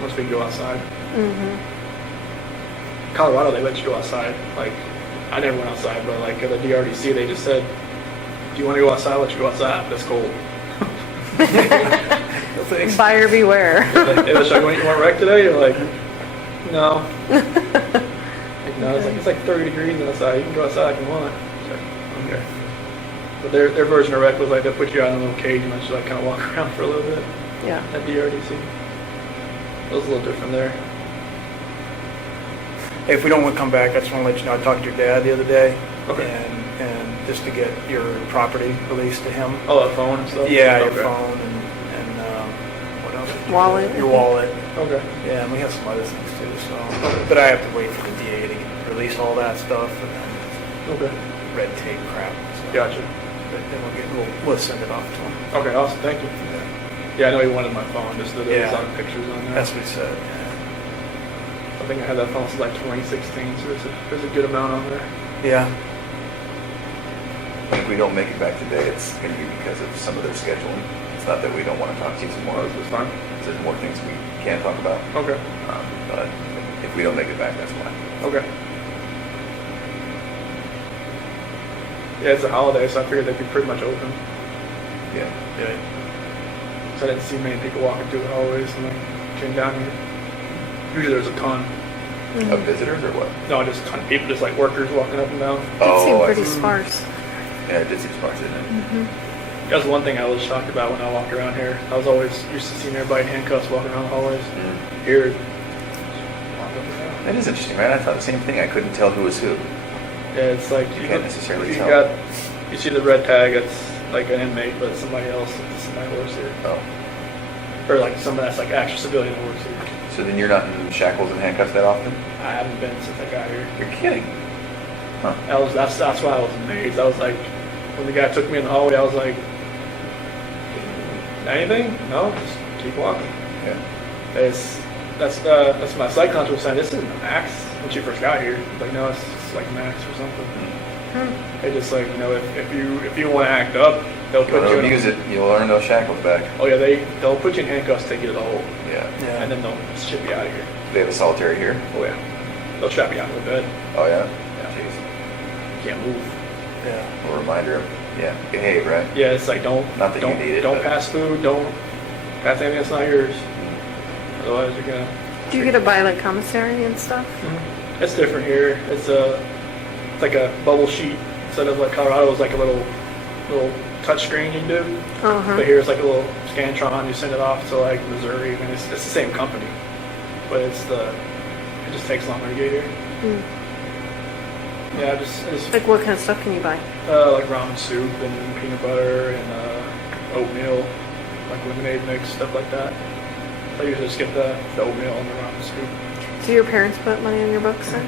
once we go outside. Mm-hmm. Colorado, they let you go outside. Like, I never went outside, but like at the DRDC, they just said, "Do you want to go outside? Let you go outside. That's cold." Thanks. Buyer beware. Hey, should I go eat more wreck today? You're like, no. Like, no, it's like 30 degrees outside. You can go outside if you want. It's like, okay. But their version of wreck was like they put you out in a little cage and let you like kind of walk around for a little bit Yeah. at DRDC. It was a little different there. Hey, if we don't want to come back, I just want to let you know, I talked to your dad the other day. Okay. And just to get your property released to him. Oh, that phone and stuff? Yeah, your Okay. phone and what else? Wallet. Your wallet. Okay. Yeah, and we have some other things too, so. But I have to wait for the DA to release all that stuff and then Okay. red tape crap. So. Gotcha. But then we'll send it off to him. Okay, awesome. Thank you. Yeah, I know he wanted my phone, just that there was Yeah. a lot of pictures on there. That's what he said. I think I had that phone since like 2016, so there's a good amount on there. Yeah. If we don't make it back today, it's going to be because of some of their scheduling. It's not that we don't want to talk to you some more. It's fine. There's more things we can talk about. Okay. But if we don't make it back, that's why. Okay. Yeah, it's a holiday, so I figured they'd be pretty much open. Yeah. Yeah. So I didn't see many people walking through the hallways when I came down here. Usually there's a ton. Of visitors or what? No, just a ton of people, just like workers walking up and down. It I seemed pretty see. sparse. Yeah, it did seem sparse, didn't it? That's one thing I was shocked about when I walked around here. I was always used to seeing everybody in handcuffs walking around the hallways. Here, walk up and down. That is interesting, right? I thought the same thing. I couldn't tell who was who. Yeah, it's like You can't necessarily you tell. You see the red tag, it's like an inmate, but it's somebody else. It's somebody who works here. Oh. Or like somebody that's like actual civilian who works here. So then you're not in shackles and handcuffs that often? I haven't been since I got here. You're kidding. Huh. That's why I was amazed. I was like, when the guy took me in the hallway, I was like, anything? No, just keep walking. Yeah. That's my psych counselor was saying, this isn't a max when she first got here. Like, no, it's like max or something. They just like, you know, if you want to act up, they'll put you in. Abuse it. You'll earn those shackles back. Oh yeah, they'll put you in handcuffs, take you to the hole, Yeah. Yeah. and then they'll ship you out of here. They have a solitary here. Oh yeah, they'll strap you out to the bed. Oh yeah. Yeah. Jeez. You can't move. Yeah. A reminder of behave, right? Yeah, it's like don't Not that you need it, don't but- pass food, don't pass anything that's not yours. Otherwise you're gonna. Do you get to buy like commissary and stuff? It's different here. It's like a bubble sheet instead of like Colorado is like a little touch screen you can do. Uh-huh. But here it's like a little Scantron. You send it off to like Missouri, and it's the same company, but it just takes longer to get here. Yeah, it's Like what kind of stuff can you buy? like ramen soup and peanut butter and oatmeal, like lemonade mix, stuff like that. I usually just get the oatmeal and the ramen soup. Do your parents put money on your books then?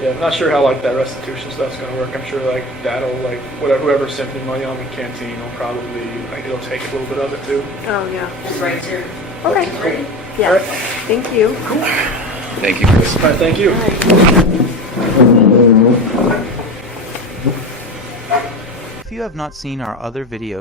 Yeah, I'm not sure how like that restitution stuff's gonna work. I'm sure like that'll like whoever sent me money on the canteen will probably like it'll take a little bit of it too. Oh, yeah. Just right here. Okay. Ready? Yeah. Alright. Thank you. Thank you, Chris. All right, thank you. If you have not seen our other videos,